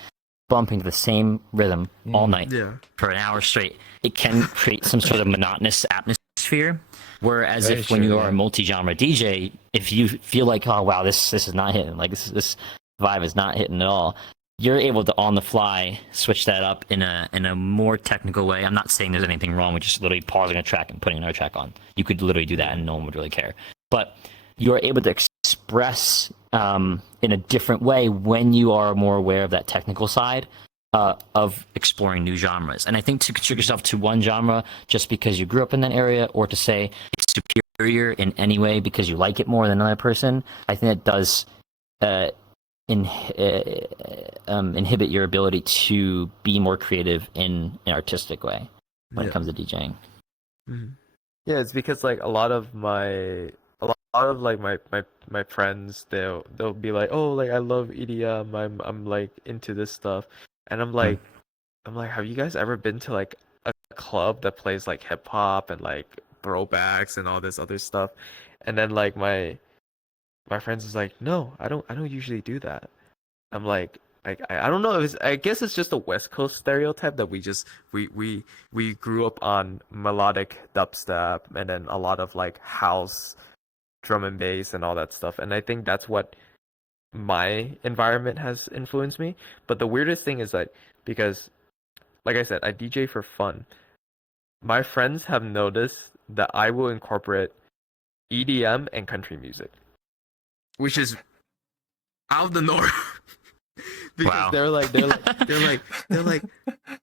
bumping the same rhythm all night for an hour straight, it can create some sort of monotonous atmosphere. Whereas when you are a multi-genre DJ, if you feel like, oh wow, this is not hitting, like this vibe is not hitting at all, you're able to on the fly switch that up in a more technical way. I'm not saying there's anything wrong with just literally pausing a track and putting another track on. You could literally do that and no one would really care. But you are able to express in a different way when you are more aware of that technical side of exploring new genres. And I think to constrict yourself to one genre just because you grew up in that area, or to say it's superior in any way because you like it more than another person, I think it does inhibit your ability to be more creative in an artistic way when it comes to DJing. Yeah, it's because like a lot of my friends, they'll be like, oh, like I love EDM, I'm like into this stuff, and I'm like, have you guys ever been to like a club that plays like hip hop and like throwbacks and all this other stuff? And then like my friends is like, no, I don't usually do that. I'm like, I don't know, I guess it's just a West Coast stereotype that we grew up on melodic dubstep and then a lot of like house, drum and bass and all that stuff, and I think that's what my environment has influenced me. But the weirdest thing is that, because like I said, I DJ for fun, my friends have noticed that I will incorporate EDM and country music, which is out of the norm. Because they're like,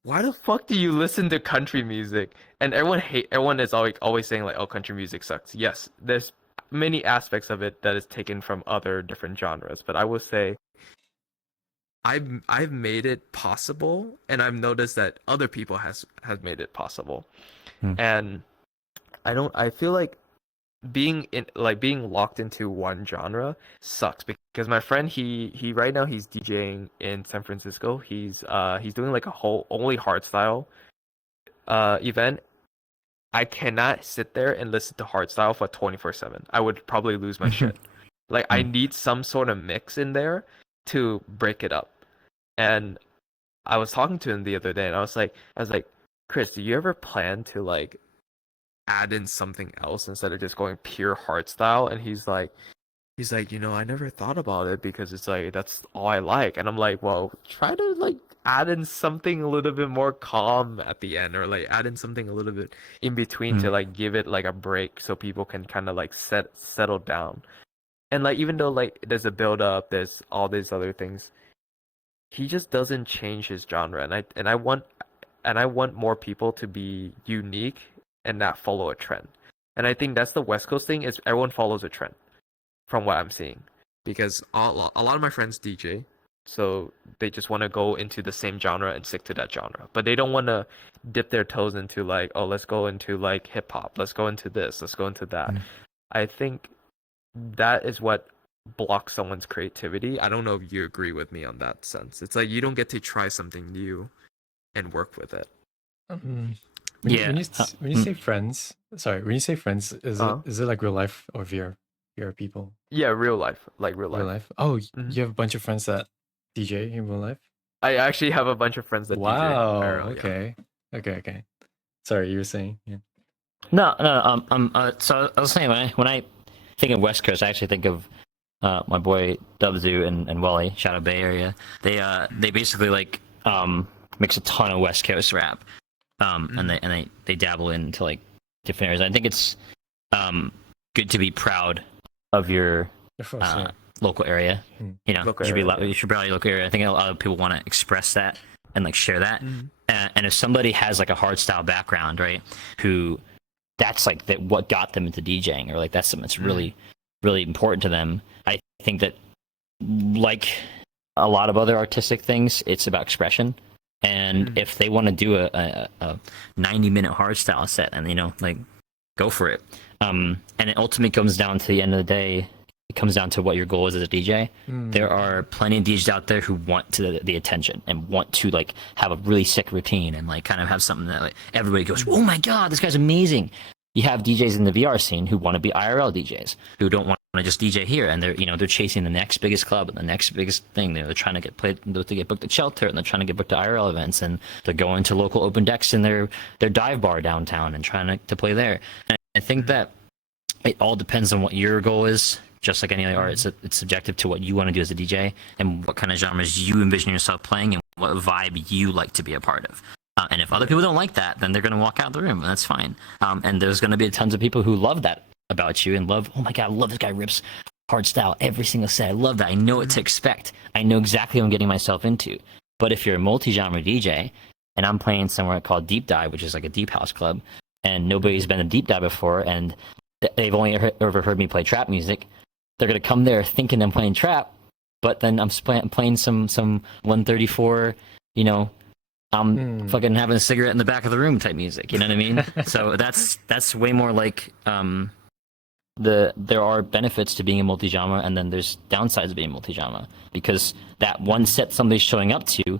why the fuck do you listen to country music? And everyone is always saying like, oh, country music sucks. Yes, there's many aspects of it that is taken from other different genres, but I will say I've made it possible, and I've noticed that other people has made it possible. And I feel like being locked into one genre sucks, because my friend, he right now he's DJing in San Francisco. He's doing like a whole only hardstyle event. I cannot sit there and listen to hardstyle for 24/7. I would probably lose my shit. Like I need some sort of mix in there to break it up. And I was talking to him the other day, and I was like, Chris, do you ever plan to like add in something else instead of just going pure hardstyle? And he's like, I never thought about it, because it's like that's all I like. And I'm like, well, try to like add in something a little bit more calm at the end, or like add in something a little bit in between to like give it like a break so people can kind of like settle down. And like, even though like there's a build up, there's all these other things, he just doesn't change his genre. And I want more people to be unique and not follow a trend. And I think that's the West Coast thing, is everyone follows a trend from what I'm seeing, because a lot of my friends DJ, so they just want to go into the same genre and stick to that genre, but they don't want to dip their toes into like, oh, let's go into like hip hop, let's go into this, let's go into that. I think that is what blocks someone's creativity. I don't know if you agree with me on that sense. It's like you don't get to try something new and work with it. When you say friends, sorry, when you say friends, Uh-huh. is it like real life or VR people? Yeah, real life, like real Real life. life? Oh, Mhm. you have a bunch of friends that DJ in real life? I actually have a bunch of friends that DJ Wow. IRL. Yeah. Okay. Okay. Sorry, you were saying. Yeah. No. So I was saying when I think of West Coast, I actually think of my boy Dubzu and Wally. Shout out Bay Area. They basically like mix a ton of West Coast rap. And they dabble into like different areas. I think it's good to be proud of your Of course, yeah. local area. Mm. You know, Local you should be area, yeah. you should be proud of your local area. I think a lot of people want to express that and like share that. Mhm. And if somebody has like a hard style background, right, who that's like that what got them into DJing, or like that's something that's really really important to them. I think that like a lot of other artistic things, it's about expression. And if they want to do a 90-minute hardstyle set, and you know, like, go for it. And it ultimately comes down to the end of the day. It comes down to what your goal is as a DJ. There are plenty of DJs out there who want the attention and want to like have a really sick routine and like kind of have something that like everybody goes, "Oh my god, this guy's amazing." You have DJs in the VR scene who want to be IRL DJs, who don't want to just DJ here, and they're chasing the next biggest club and the next biggest thing. They're trying to get booked at Shelter, and they're trying to get booked to IRL events, and they're going to local open decks in their dive bar downtown and trying to play there. And I think that it all depends on what your goal is. Just like any other art, it's subjective to what you want to do as a DJ and what kind of genres you envision yourself playing and what vibe you like to be a part of. And if other people don't like that, then they're going to walk out of the room, and that's fine. And there's going to be tons of people who love that about you and love, oh my god, I love this guy rips hard style every single set. I love that. I know what to expect. I know exactly what I'm getting myself into. But if you're a multi-genre DJ and I'm playing somewhere called Deep Dive, which is like a deep house club, and nobody's been to Deep Dive before, and they've only ever heard me play trap music, they're going to come there thinking I'm playing trap, but then I'm playing some 134, you know, I'm fucking having a cigarette in the back of the room type music. You know what I mean? So that's way more like there are benefits to being a multi-genre, and then there's downsides of being multi-genre, because that one set somebody's showing up to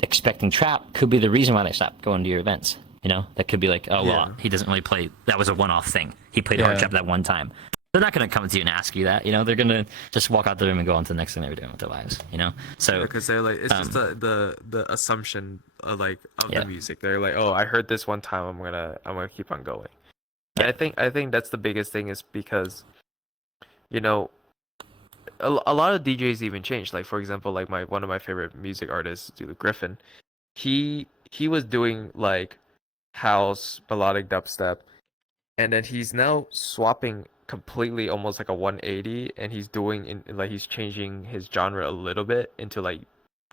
expecting trap could be the reason why they stop going to your events. You know, that could be like, oh well, he doesn't really play. That was a one-off thing. He played hard trap that one time. They're not going to come to you and ask you that. You know, they're going to just walk out the room and go on to the next thing they were doing with their lives. You know, so because they're like, it's just the assumption of the music. They're like, oh, I heard this one time, I'm gonna keep on going. And I think that's the biggest thing, is because, you know, a lot of DJs even changed. Like, for example, like one of my favorite music artists, Julie Griffin, he was doing like house, melodic dubstep, and then he's now swapping completely, almost like a 180, and he's doing like he's changing his genre a little bit into like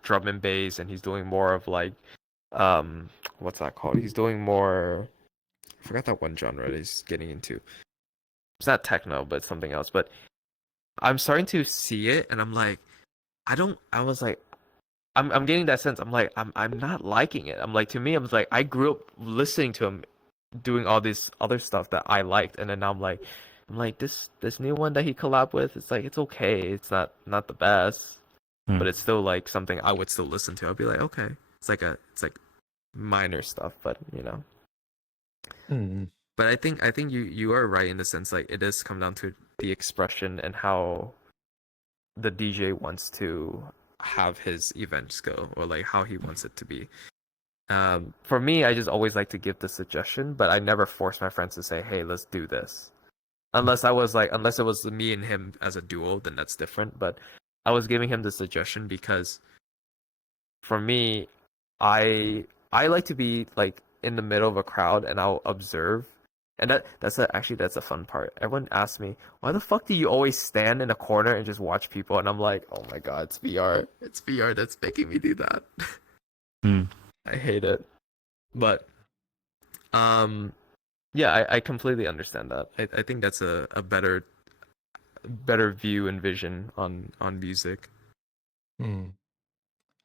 drum and bass, and he's doing more of like what's that called? He's doing more, I forgot that one genre that he's getting into. It's not techno, but something else. But I'm starting to see it, and I'm like, I'm getting that sense. I'm like, I'm not liking it. I'm like, to me, I was like, I grew up listening to him doing all this other stuff that I liked, and then now I'm like this new one that he collabed with, it's like, it's okay, it's not the best, but it's still like something I would still listen to. I'll be like, okay, it's like minor stuff, but you know. But I think you are right in the sense, like, it does come down to the expression and how the DJ wants to have his events go, or like how he wants it to be. For me, I just always like to give the suggestion, but I never force my friends to say, hey, let's do this. Unless it was me and him as a duo, then that's different. But I was giving him the suggestion because, for me, I like to be like in the middle of a crowd, and I'll observe. And that's a fun part. Everyone asks me, why the fuck do you always stand in a corner and just watch people? And I'm like, oh my god, it's VR. It's VR that's making me do that. I hate it. But yeah, I completely understand that. I think that's a better view and vision on music. Because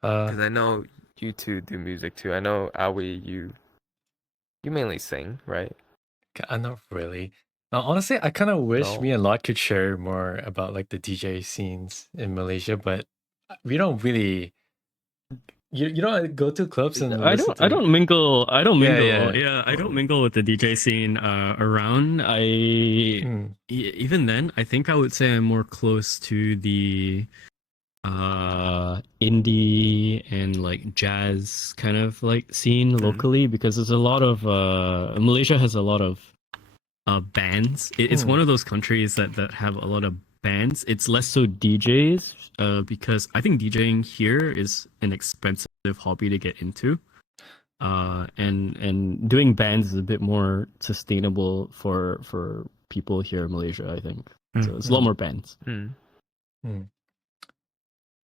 I know you two do music too. I know, Aoi, you mainly sing, right? Not really. Honestly, I kind of wish me and Lot could share more about like the DJ scenes in Malaysia, but we don't really you don't go to clubs and I listen don't. to I don't mingle. I don't Yeah, mingle. yeah. I don't mingle with the DJ scene around. Mm, Even then, I think I would say I'm more close to the indie and like jazz kind of like scene locally, because there's a lot of Malaysia has a lot of bands. It's one of those countries that have a lot of bands. It's less so DJs, because I think DJing here is an expensive hobby to get into. And doing bands is a bit more sustainable for people here in Malaysia, I think. So it's a lot more bands. Mm. mm.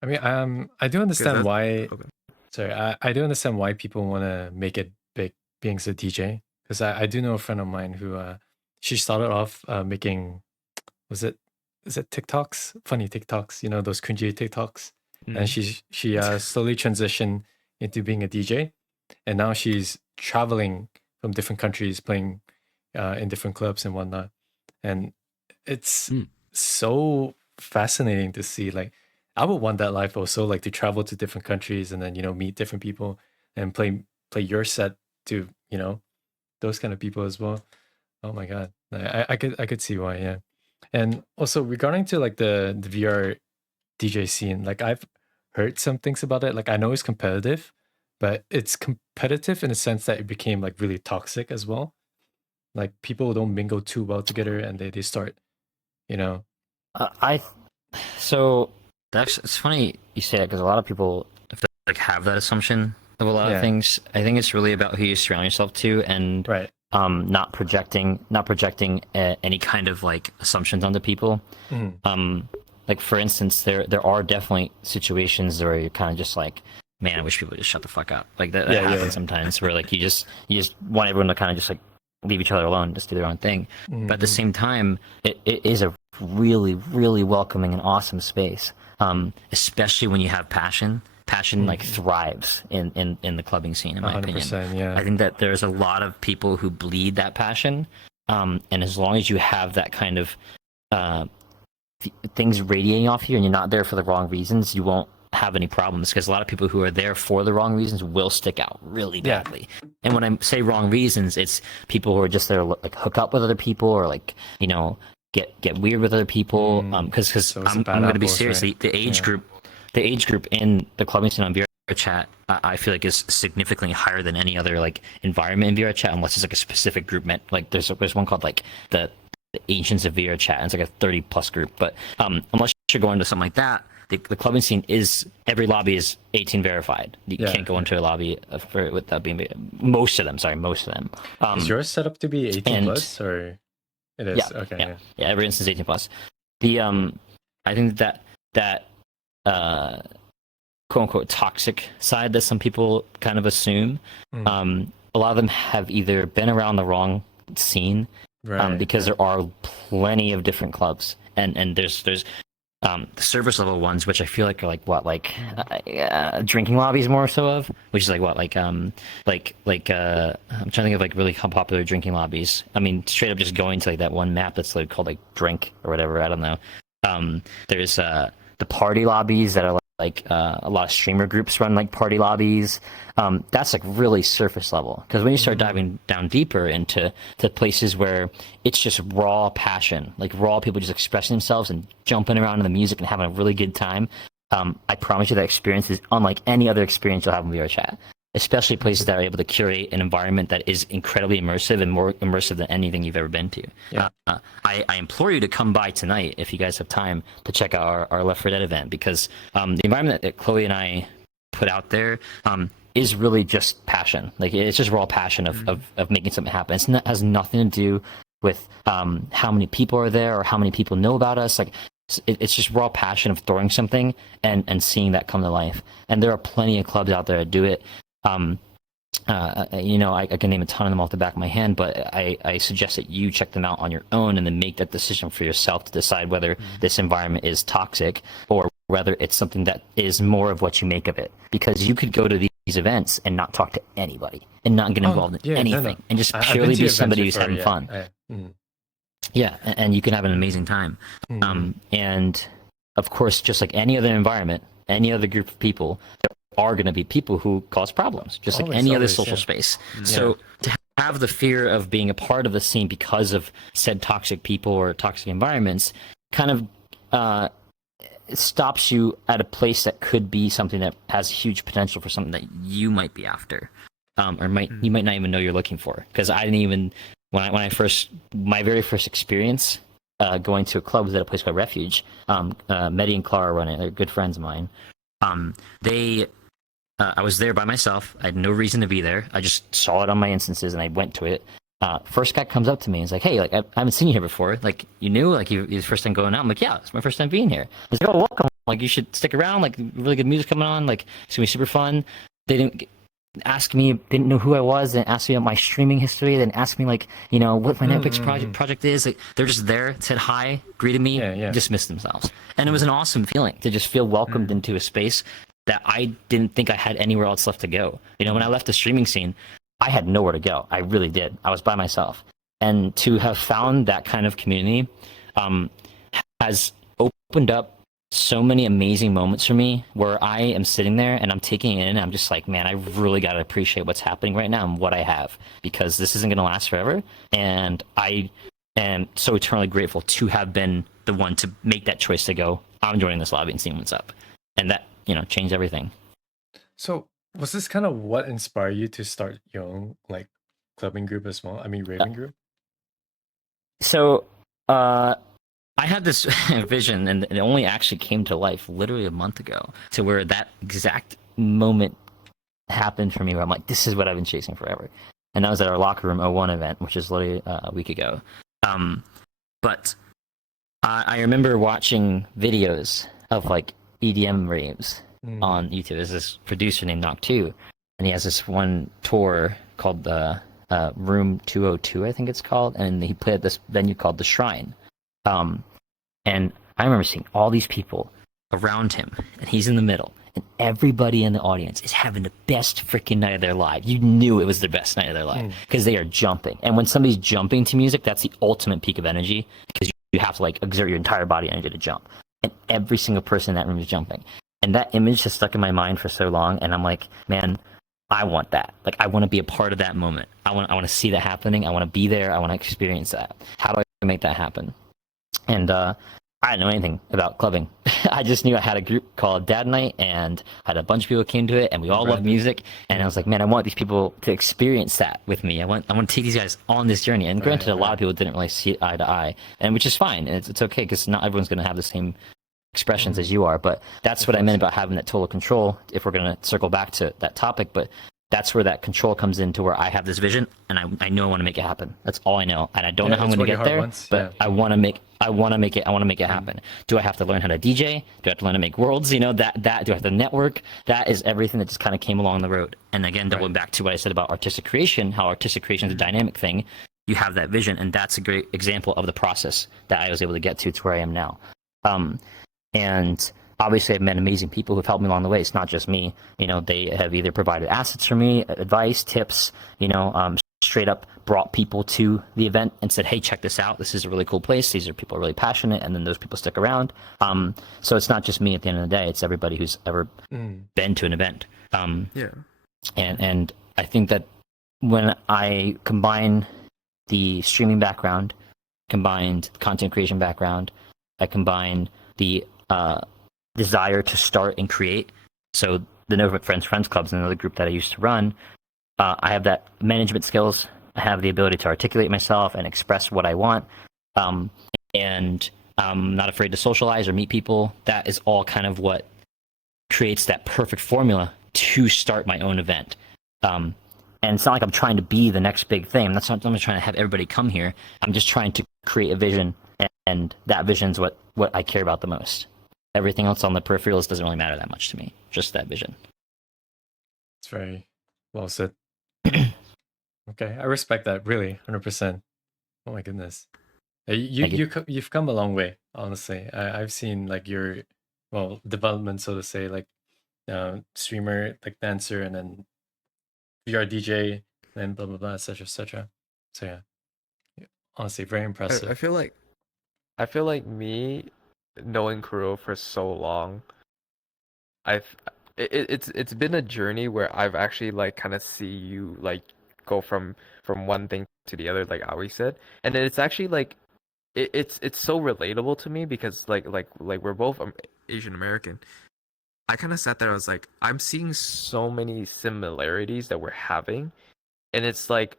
I mean, I do understand why. Okay. Sorry, I do understand why people want to make it big being a DJ, because I do know a friend of mine who she started off making, was it is it TikToks, funny TikToks, you know, those cringy TikToks, and she slowly transitioned into being a DJ, and now she's traveling from different countries, playing in different clubs and whatnot, and it's so fascinating to see. Like, I would want that life also, like to travel to different countries and then meet different people and play your set to those kind of people as well. Oh my god, I could see why, yeah. And also regarding to like the VR DJ scene, like I've heard some things about it. Like I know it's competitive, but it's competitive in the sense that it became like really toxic as well. Like people don't mingle too well together and they start, you know. I so that's it's funny you say that because a lot of people like have that assumption of a lot of things. I think it's really about who you surround yourself to and Right. not projecting any kind of like assumptions onto people. Like for instance, there are definitely situations where you're kind of just like, man, I wish people would just shut the fuck up. Like that happens sometimes where like you just want everyone to kind of just like leave each other alone, just do their own thing. But at the same time, it is a really, really welcoming and awesome space. Especially when you have passion. Passion like thrives in the clubbing scene, in my opinion. Yeah. I think that there's a lot of people who bleed that passion. And as long as you have that kind of things radiating off you and you're not there for the wrong reasons, you won't have any problems, because a lot of people who are there for the wrong reasons will stick out really badly. And when I say wrong reasons, it's people who are just there to like hook up with other people or like, you know, get weird with other people. Because I'm going to be serious. Right? The age group in the clubbing scene on VR chat, I feel like is significantly higher than any other like environment in VR chat, unless it's like a specific group meant. Like there's one called like the Ancients of VR chat, and it's like a 30+ group. But unless you're going to something like that, the clubbing scene is, every lobby is 18 verified. You can't go into a lobby without being, most of them. Is yours set up to be 18 plus, or it is? Yeah, okay. Yeah, every instance is 18 plus. The I think that quote unquote toxic side that some people kind of assume, a lot of them have either been around the wrong scene, because there are plenty of different clubs, and there's the service level ones, which I feel like are like drinking lobbies more so of, which is like what, I'm trying to think of like really popular drinking lobbies. I mean, straight up just going to like that one map that's like called like Drink or whatever. I don't know. There's the party lobbies that are like a lot of streamer groups run like party lobbies. That's like really surface level, because when you start diving down deeper into places where it's just raw passion, like raw people just expressing themselves and jumping around in the music and having a really good time, I promise you that experience is unlike any other experience you'll have in VR chat, especially places that are able to curate an environment that is incredibly immersive and more immersive than anything you've ever been to. I implore you to come by tonight if you guys have time to check out our Left 4 Dead event, because the environment that Chloe and I put out there is really just passion. Like it's just raw passion of making something happen. It has nothing to do with how many people are there or how many people know about us. Like it's just raw passion of throwing something and seeing that come to life. And there are plenty of clubs out there that do it. I can name a ton of them off the back of my hand, but I suggest that you check them out on your own and then make that decision for yourself to decide whether this environment is toxic or whether it's something that is more of what you make of it. Because you could go to these events and not talk to anybody and not get involved in anything and just purely be somebody who's having fun. And you can have an amazing time. And of course, just like any other environment, any other group of people, there are going to be people who cause problems, just like Always, any other always, social yeah. space. Mm. So to have the fear of being a part of the scene because of said toxic people or toxic environments kind of it stops you at a place that could be something that has huge potential for something that you might be after, or you might not even know you're looking for. Because I didn't even when I first my very first experience going to a club was at a place called Refuge. Mehdi and Clara run it; they're good friends of mine. They I was there by myself. I had no reason to be there. I just saw it on my instances and I went to it. First guy comes up to me and is like, "Hey, like I haven't seen you here before. Like you knew, like you first time going out." I'm like, "Yeah, it's my first time being here." He's like, "Oh, welcome. Like you should stick around. Like really good music coming on. Like it's gonna be super fun." They didn't ask me, didn't know who I was, didn't ask me about my streaming history, didn't ask me like, you know, what my Netflix project is. Like they're just there, said hi, greeted me, dismissed themselves, and it was an awesome feeling to just feel welcomed into a space that I didn't think I had anywhere else left to go. You know, when I left the streaming scene, I had nowhere to go. I really did. I was by myself. And to have found that kind of community has opened up so many amazing moments for me where I am sitting there and I'm taking it in and I'm just like, man, I really got to appreciate what's happening right now and what I have, because this isn't going to last forever. And I am so eternally grateful to have been the one to make that choice to go, I'm joining this lobby and seeing what's up. And that, you know, changed everything. So was this kind of what inspired you to start your own like clubbing group as well? I mean, raving group. So I had this vision, and it only actually came to life literally a month ago, to where that exact moment happened for me, where I'm like, this is what I've been chasing forever. And that was at our Locker Room 01 event, which is literally a week ago. But I remember watching videos of like EDM raves on YouTube. There's this producer named Knock2, and he has this one tour called the Room 202, I think it's called, and he played at this venue called The Shrine. And I remember seeing all these people around him, and he's in the middle, and everybody in the audience is having the best freaking night of their life. You knew it was the best night of their life because they are jumping. And when somebody's jumping to music, that's the ultimate peak of energy, because you have to like exert your entire body energy to jump. And every single person in that room is jumping. And that image has stuck in my mind for so long, and I'm like, man, I want that. Like, I want to be a part of that moment. I want to see that happening. I want to be there. I want to experience that. How do I make that happen? And I didn't know anything about clubbing. I just knew I had a group called Dad Night, and I had a bunch of people came to it, and we all loved music. And I was like, man, I want these people to experience that with me. I want to take these guys on this journey. And granted, a lot of people didn't really see it eye to eye, and which is fine. And it's okay, because not everyone's going to have the same expressions as you are. But that's what I meant about having that total control, if we're going to circle back to that topic. But that's where that control comes into, where I have this vision and I know I want to make it happen. That's all I know. And I don't know how I'm going to get there, but I want to make it happen. Do I have to learn how to DJ? Do I have to learn to make worlds? You know, that do I have to network? That is everything that just kind of came along the road. And again, doubling back to what I said about artistic creation, how artistic creation is a dynamic thing. You have that vision, and that's a great example of the process that I was able to get to where I am now. And obviously, I've met amazing people who've helped me along the way. It's not just me. You know, they have either provided assets for me, advice, tips, you know, straight up brought people to the event and said, hey, check this out. This is a really cool place. These are people really passionate. And then those people stick around. So it's not just me at the end of the day. It's everybody who's ever been to an event. And I think that when I combine the streaming background, combined content creation background, I combine the desire to start and create. So the Nova Friends Club is another group that I used to run. I have that management skills. I have the ability to articulate myself and express what I want. And I'm not afraid to socialize or meet people. That is all kind of what creates that perfect formula to start my own event. And it's not like I'm trying to be the next big thing. I'm not trying to have everybody come here. I'm just trying to create a vision, and that vision is what I care about the most. Everything else on the peripherals doesn't really matter that much to me. Just that vision. It's very well said. Okay, I respect that, really, 100%. Oh my goodness, you've come a long way, honestly. I've seen like your development, so to say, like streamer, like dancer, and then VR DJ, and blah blah blah, etc. etc. So yeah, honestly, very impressive. I feel like me knowing Kuro for so long, it's been a journey where I've actually like kind of see you like go from one thing to the other, like Aoi said, and then it's actually like it's so relatable to me because like we're both Asian American. I kind of sat there. I was like, I'm seeing so many similarities that we're having, and it's like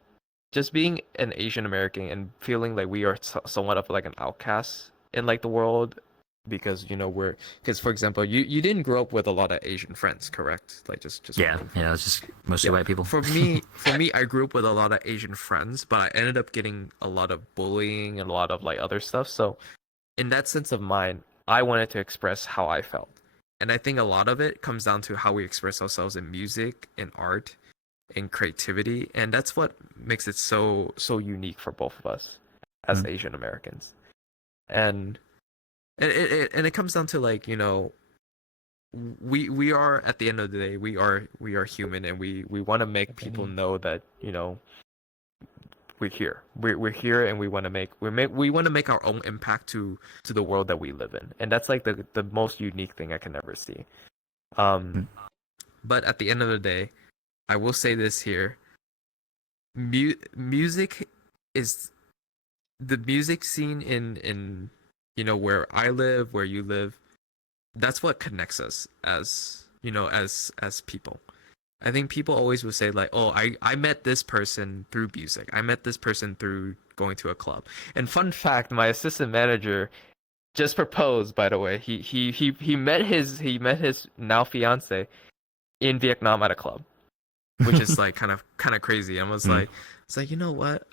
just being an Asian American and feeling like we are somewhat of like an outcast in like the world because because for example you didn't grow up with a lot of Asian friends, correct? Like just Yeah, it's just mostly white people. For me I grew up with a lot of Asian friends, but I ended up getting a lot of bullying and a lot of like other stuff. So in that sense of mine, I wanted to express how I felt. And I think a lot of it comes down to how we express ourselves in music, in art, in creativity, and that's what makes it so unique for both of us as Asian Americans. And it comes down to like, we are, at the end of the day, we are human, and we want to make people know that we're here, and we want to make our own impact to the world that we live in, and that's like the most unique thing I can ever see. But at the end of the day, I will say this here: music is the music scene in where I live, where you live. That's what connects us as as people. I think people always would say like, oh, I met this person through music. I met this person through going to a club. And fun fact, my assistant manager just proposed, by the way. He met his now fiance in Vietnam at a club, which is like kind of crazy. I was like, it's like, you know what?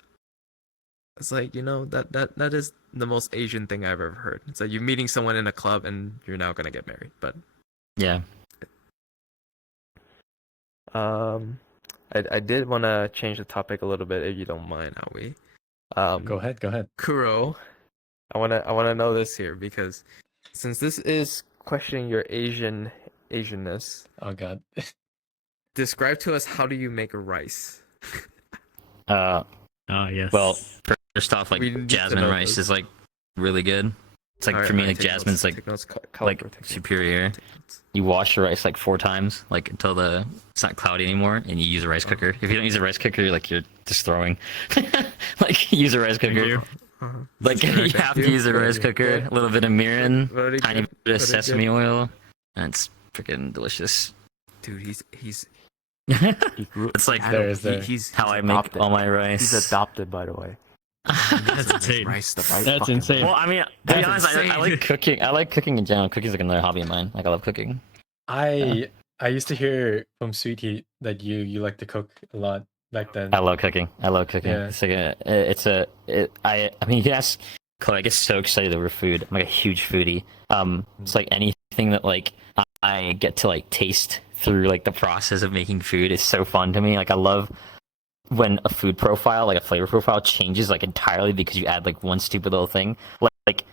It's like, that is the most Asian thing I've ever heard. It's like you're meeting someone in a club and you're now gonna get married. But yeah. I did want to change the topic a little bit, if you don't mind, Aoi. Go ahead. Kuro, I wanna know this here, because since this is questioning your Asianness. Oh God. Describe to us, how do you make a rice? Yes. Well, first off, We need to jasmine know rice those. is like really good. It's like, for me, like jasmine's like superior. You wash your rice like 4 times, like until it's not cloudy anymore, and you use a rice cooker. If you don't use a rice cooker, you're just throwing. Like, use a rice cooker. Like, you have to use a rice cooker. A little bit of mirin, tiny bit of sesame oil, and it's freaking delicious. Dude, he's It's like he's how I make all my rice. He's adopted, by the way. That's insane. That's insane. Well, I mean, to be honest, I like cooking. I like cooking in general. Cooking's like another hobby of mine. Like, I love cooking. I used to hear from Sweetie that you like to cook a lot back then. I love cooking. Yeah. It's like I mean, you can ask Chloe. I get so excited over food. I'm like a huge foodie. It's like anything that like I get to like taste through like the process of making food is so fun to me. Like, I love when a food profile, like a flavor profile, changes like entirely because you add like one stupid little thing. Like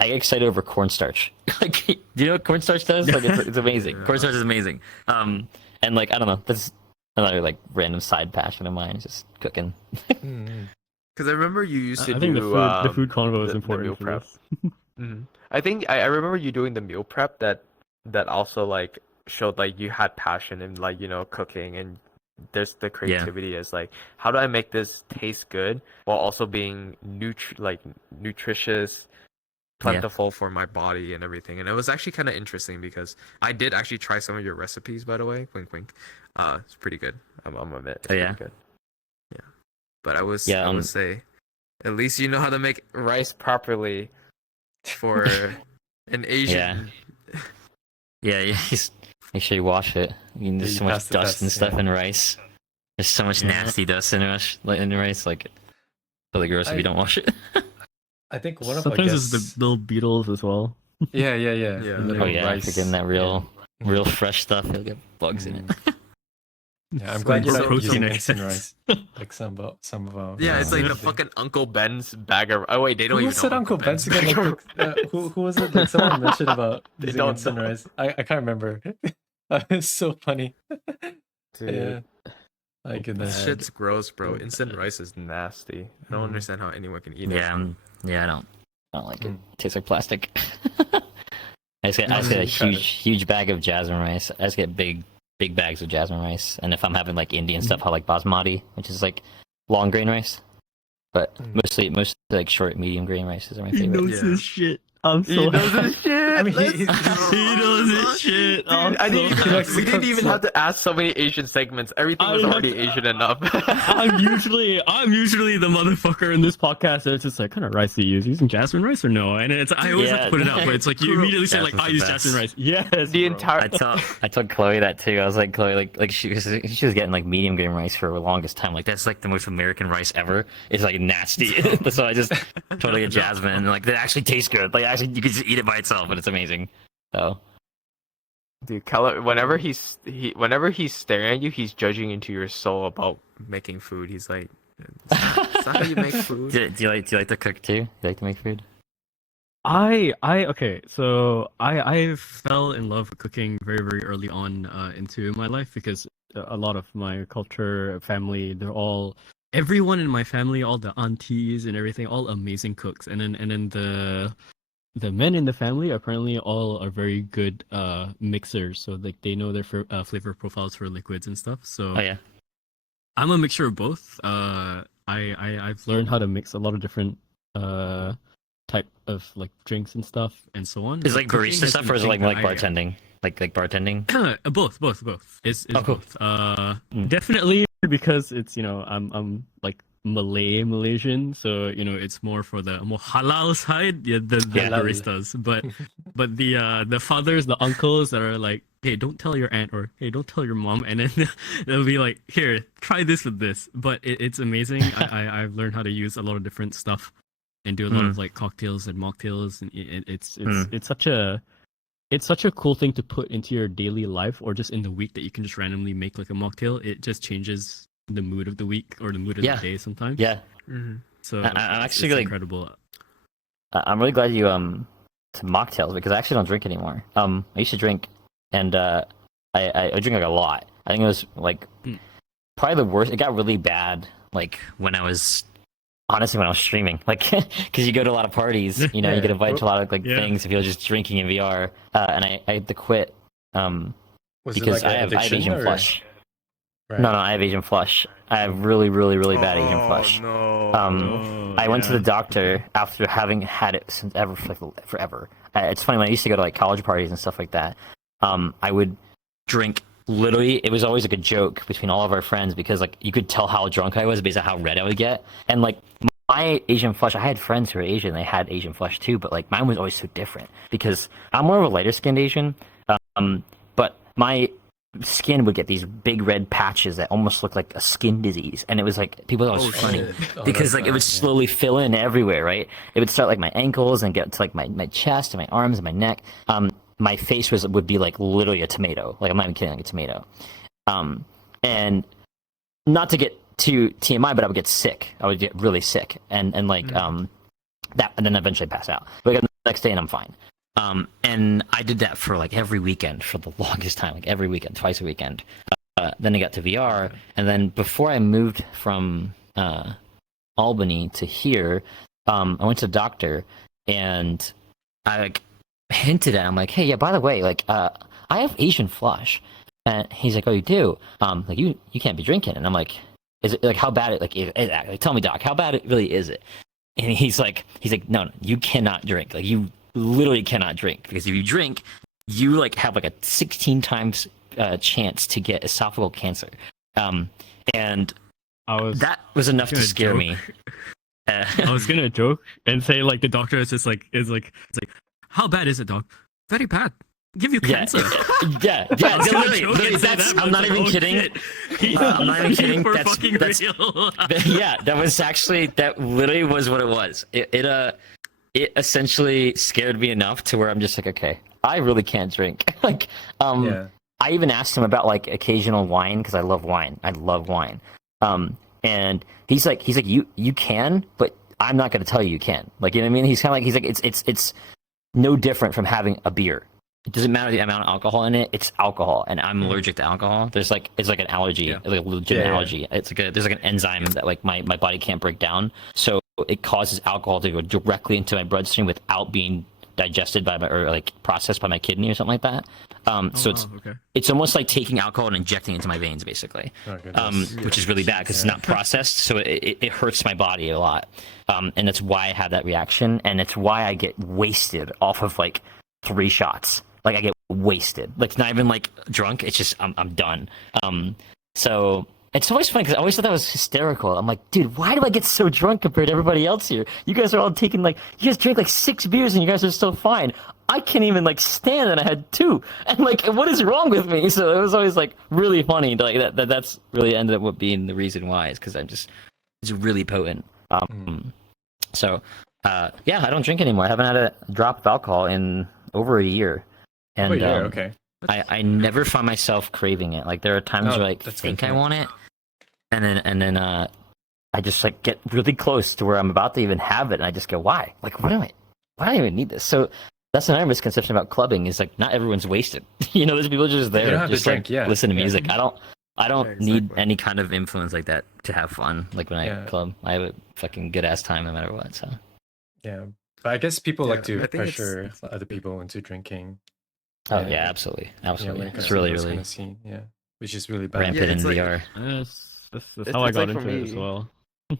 I get excited over cornstarch. Like, do you know what cornstarch does? Like, it's amazing. Yeah. Cornstarch is amazing. And like, I don't know, that's another like random side passion of mine, is just cooking. Because I remember you used to I think do the food convo is the important meal for prep. this. I think I remember you doing the meal prep that also like showed like you had passion in like cooking, and there's the creativity as like, how do I make this taste good while also being nutritious, plentiful for my body and everything. And it was actually kind of interesting because I did actually try some of your recipes, by the way. Wink wink. It's pretty good. I'm admit. It's pretty good. Yeah. But I would say, at least you know how to make rice properly for an Asian. Yeah, just make sure you wash it. I mean, there's so much dust and stuff in rice. There's so much nasty dust in rice. Like, it's really gross if you don't wash it. I think one of sometimes it's the little beetles as well. Yeah. Oh yeah, rice. freaking that real fresh stuff. You'll get bugs in it. Yeah, I'm glad you're not using protein instant rice. Like some of our. Yeah, it's like the fucking Uncle Ben's bag of. Oh wait, they don't Who even said know Uncle Ben's again? Like, who was it? Like, someone mentioned about They using don't instant know. rice. I can't remember. It's so funny. Dude. Yeah. My goodness. This shit's gross, bro. Instant rice is nasty. I don't understand how anyone can eat it. Yeah, I don't like it. Tastes like plastic. I just get a Kind of. huge bag of jasmine rice. I just get big bags of jasmine rice, and if I'm having like Indian stuff, I like basmati, which is like long grain rice. But mostly like short medium grain rices are my He favorite. knows his shit. I'm He so knows happy. his shit. I mean, Let's he- go. He knows his shit. I'm Dude, I didn't so even, likes to we didn't cook, even so- have to ask so many Asian segments. Everything I was didn't already have to- Asian enough. I'm usually the motherfucker in this podcast that's just like, kind of rice do you use? Using jasmine rice or no? And it's I always have Yeah. to put it out, but it's like you immediately say like, Jasmine's I the use best. jasmine rice. Yes, The bro. entire I told Chloe that too. I was like, Chloe, like she was getting like medium grain rice for the longest time. Like that's like the most American rice ever. It's like nasty. So I just totally get jasmine. And, like that actually tastes good. Like actually, you can just eat it by itself, and it's amazing. So dude, Keller, whenever he's staring at you, he's judging into your soul about making food. He's like, "Is that how you make food?" do you like to cook too? You like to make food? Okay, so I fell in love with cooking very, very early on into my life because a lot of my culture, family, everyone in my family, all the aunties and everything, all amazing cooks. And then the men in the family apparently all are very good mixers, so like they know their flavor profiles for liquids and stuff. So Oh yeah. I'm a mixture of both. I've learned how to mix a lot of different type of like drinks and stuff and so on. Is it But like cooking barista has stuff been or a is it thing like that I- bartending? Like bartending? Both. It's Oh, cool. both. Mm. Definitely because it's I'm like Malaysian, so it's more for the more halal side, the Yeah. baristas. But the fathers, the uncles that are like, hey, don't tell your aunt or hey, don't tell your mom, and then they'll be like, here, try this with this. But it's amazing. I've learned how to use a lot of different stuff and do a lot of like cocktails and mocktails, and it's such a cool thing to put into your daily life or just in the week that you can just randomly make like a mocktail. It just changes the mood of the week or the mood of Yeah. the day sometimes. Yeah. Mhm. So I'm it's actually, like- incredible. I'm really glad you to mocktails because I actually don't drink anymore. I used to drink, and I drink like a lot. I think it was like probably the worst. It got really bad like when I was streaming, like because you go to a lot of parties, you get invited to a lot of like Yeah. things. If you're just drinking in VR, and I had to quit Was it because like I an have addiction, Asian or- flush. Right. No, I have Asian flush. I have really bad Asian flush. No. I went to the doctor after having had it since forever. It's funny when I used to go to like college parties and stuff like that. I would drink. Literally, it was always like a joke between all of our friends because like you could tell how drunk I was based on how red I would get. And like my Asian flush, I had friends who were Asian. They had Asian flush too, but like mine was always so different because I'm more of a lighter skinned Asian. But my skin would get these big red patches that almost looked like a skin disease, and it was like people thought it was funny because like it would slowly fill in everywhere, right? It would start like my ankles and get to like my chest and my arms and my neck. My face would be like literally a tomato. Like I'm not even kidding, like a tomato. And not to get too TMI, but I would get sick. I would get really sick, and like that, and then eventually pass out. But I got the next day and I'm fine. And I did that for like every weekend for the longest time, like every weekend, twice a weekend. Then I got to VR, and then before I moved from Albany to here, I went to the doctor, and I like hinted at him like, hey, yeah, by the way, like I have Asian flush, and he's like, oh, you do? Like you can't be drinking, and I'm like, is it like how bad like tell me, doc, how bad it really is it? And he's like, no, you cannot drink, like you literally cannot drink, because if you drink, you like have like a 16 times chance to get esophageal cancer. And that was enough to gonna scare joke. me. I was gonna joke and say like the doctor is just like it's like how bad is it, doc? Very bad. Give you Yeah, cancer. yeah, I was gonna literally, joke and say that, but I'm not it's even like, oh, kidding. shit. He's I'm not even kidding. for That's fucking real. Yeah, that literally was what it was. It essentially scared me enough to where I'm just like, okay, I really can't drink. Like, Yeah. I even asked him about like occasional wine because I love wine. I love wine. And he's like, you can, but I'm not going to tell you can. Like, you know what I mean? He's like, it's no different from having a beer. It doesn't matter the amount of alcohol in it. It's alcohol, and I'm allergic to alcohol. It's like an allergy, like a legitimate allergy. It's like there's like an enzyme that like my body can't break down, so it causes alcohol to go directly into my bloodstream without being digested by my or like processed by my kidney or something like that. So it's okay. it's almost like taking alcohol and injecting it into my veins, basically. Oh, goodness. Which is really bad because it's not processed, so it hurts my body a lot. And that's why I have that reaction, and it's why I get wasted off of like 3 shots. Like I get wasted. Like it's not even like drunk. It's just I'm done. So it's always funny because I always thought that was hysterical. I'm like, dude, why do I get so drunk compared to everybody else here? You guys are all taking like, you guys drink like 6 beers and you guys are still fine. I can't even like stand, and I had 2. And like, what is wrong with me? So it was always like really funny. Like that's really ended up being the reason why, is because it's really potent. So yeah, I don't drink anymore. I haven't had a drop of alcohol in over a year. And Okay. I never find myself craving it. Like there are times where I think I want it, and then I just like get really close to where I'm about to even have it, and I just go, why? Like why do I even need this? So that's another misconception about clubbing, is like not everyone's wasted. You know, there's people just They don't there have to just drink, like listen to music. I don't Yeah, need exactly. any kind of influence like that to have fun. Like when I Yeah. club, I have a fucking good ass time no matter what. So Yeah. But I guess people like Yeah, to I think it's- pressure other people into drinking. oh Yeah. yeah, absolutely, Yeah, absolutely. when it comes It's to really those really kind of scene. Yeah. Which is really bad. rampant Yeah, in it's like- VR. That's It's- how I it's got like for into it as me- well.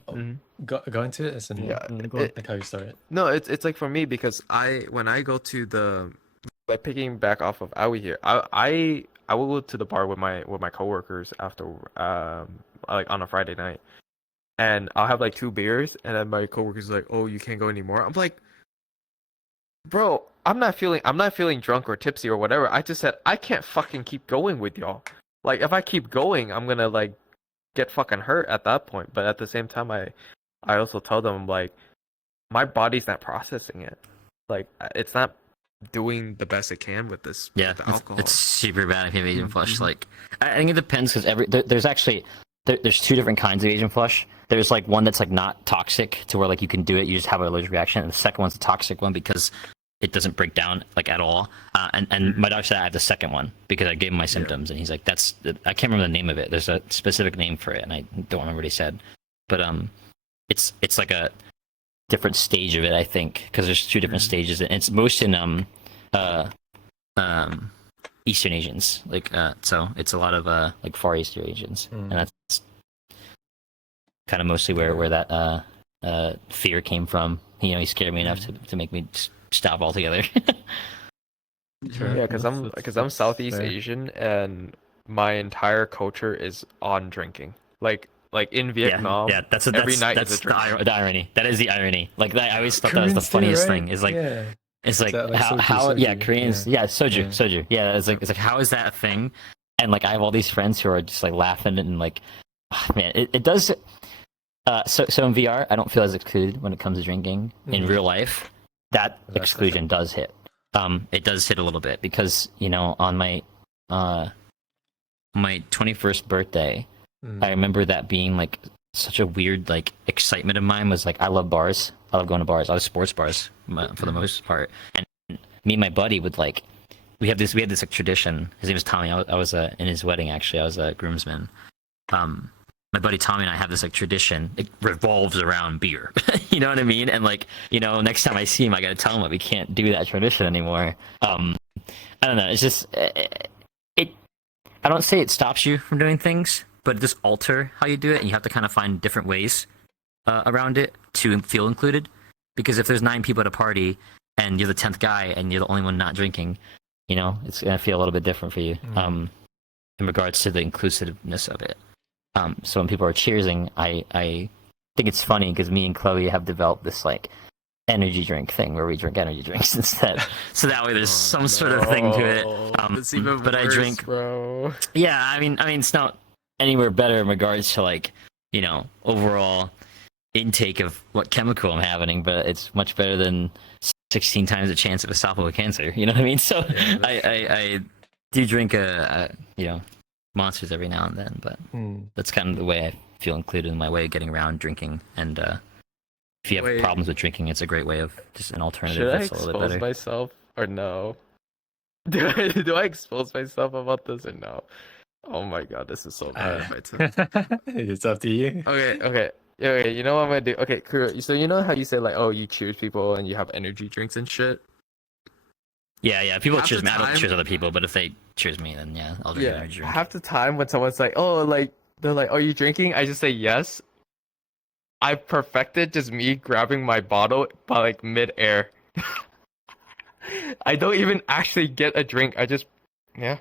Mhm. Go into it as in Yeah, Go on. like how you started. No, it's like for me, because when I go to the, like picking back off of Aoi here, I will go to the bar with my coworkers after like on a Friday night, and I'll have like 2 beers, and then my coworkers like, oh, you can't go anymore. I'm like, bro, I'm not feeling drunk or tipsy or whatever. I just said I can't fucking keep going with y'all. Like if I keep going, I'm gonna like get fucking hurt at that point. But at the same time, I also tell them like my body's not processing it. Like it's not doing the best it can with this. Yeah, with the alcohol. it's super bad if you have Asian flush. Mhm. Like, I think it depends because there's actually there's 2 different kinds of Asian flush. There's like one that's like not toxic to where like you can do it, you just have an allergic reaction, and the second one's the toxic one because it doesn't break down like at all. And my doctor said I have the second one because I gave him my symptoms, and he's like, I can't remember the name of it. There's a specific name for it, and I don't remember what he said, but it's like a different stage of it, I think, because there's 2 different stages, and it's most in Eastern Asians, like so it's a lot of like Far Eastern Asians, and that's kind of mostly where that fear came from. You know, he scared me enough to make me stop altogether. Sure. Yeah, because I'm Southeast fair. Asian, and my entire culture is on drinking. Like in Vietnam, yeah, that's every night that's is a drink. the irony. That is the irony. Like I always thought that was the Koreans do, funniest right? thing. Is like yeah. it's like, that like how soju, yeah, soju? Koreans Yeah. soju. Yeah, it's like how is that a thing? And like I have all these friends who are just like laughing and like, man, it does. So in VR, I don't feel as excluded when it comes to drinking. In real life, that That's the exclusion does hit. It does hit a little bit because, you know, on my 21st birthday, I remember that being like such a weird like excitement of mine. Was like, I love bars. I love going to bars. I love sports bars for the most part. And me and my buddy would like, we had this like tradition. His name was Tommy. I was in his wedding, actually. I was a groomsman. My buddy Tommy and I have this like tradition. It revolves around beer. You know what I mean? And like, you know, next time I see him, I gotta tell him that we can't do that tradition anymore. I don't know. It's just I don't say it stops you from doing things, but it just alter how you do it, and you have to kind of find different ways around it to feel included. Because if there's 9 people at a party and you're the 10th guy and you're the only one not drinking, you know, it's gonna feel a little bit different for you in regards to the inclusiveness of it. So when people are cheersing, I think it's funny because me and Chloe have developed this like energy drink thing where we drink energy drinks instead. So that way there's some sort of thing to it. It's even but worse, I drink. bro. Yeah, I mean, it's not anywhere better in regards to like, you know, overall intake of what chemical I'm having, but it's much better than 16 times the chance of esophageal cancer. You know what I mean? So Yeah, I do drink you know, monsters every now and then, but that's kind of the way I feel included in my way of getting around drinking. And if you have Wait. problems with drinking, it's a great way of just an alternative Should I that's a little bit expose better. myself or no? Do I expose myself about this or no? Oh my god, this is so bad. if I tell- It's up to you. Okay. You know what I'm gonna do? Okay, Kuro, so you know how you say like, oh, you cheers people and you have energy drinks and shit? Yeah. If people Half choose the me, I don't time- choose other people. But if they choose me, then yeah, I'll drink Yeah, energy drink. half the time when someone's like, "Oh, like they're like, are you drinking?" I just say yes. I perfected just me grabbing my bottle by like mid-air. I don't even actually get a drink. I just, yeah.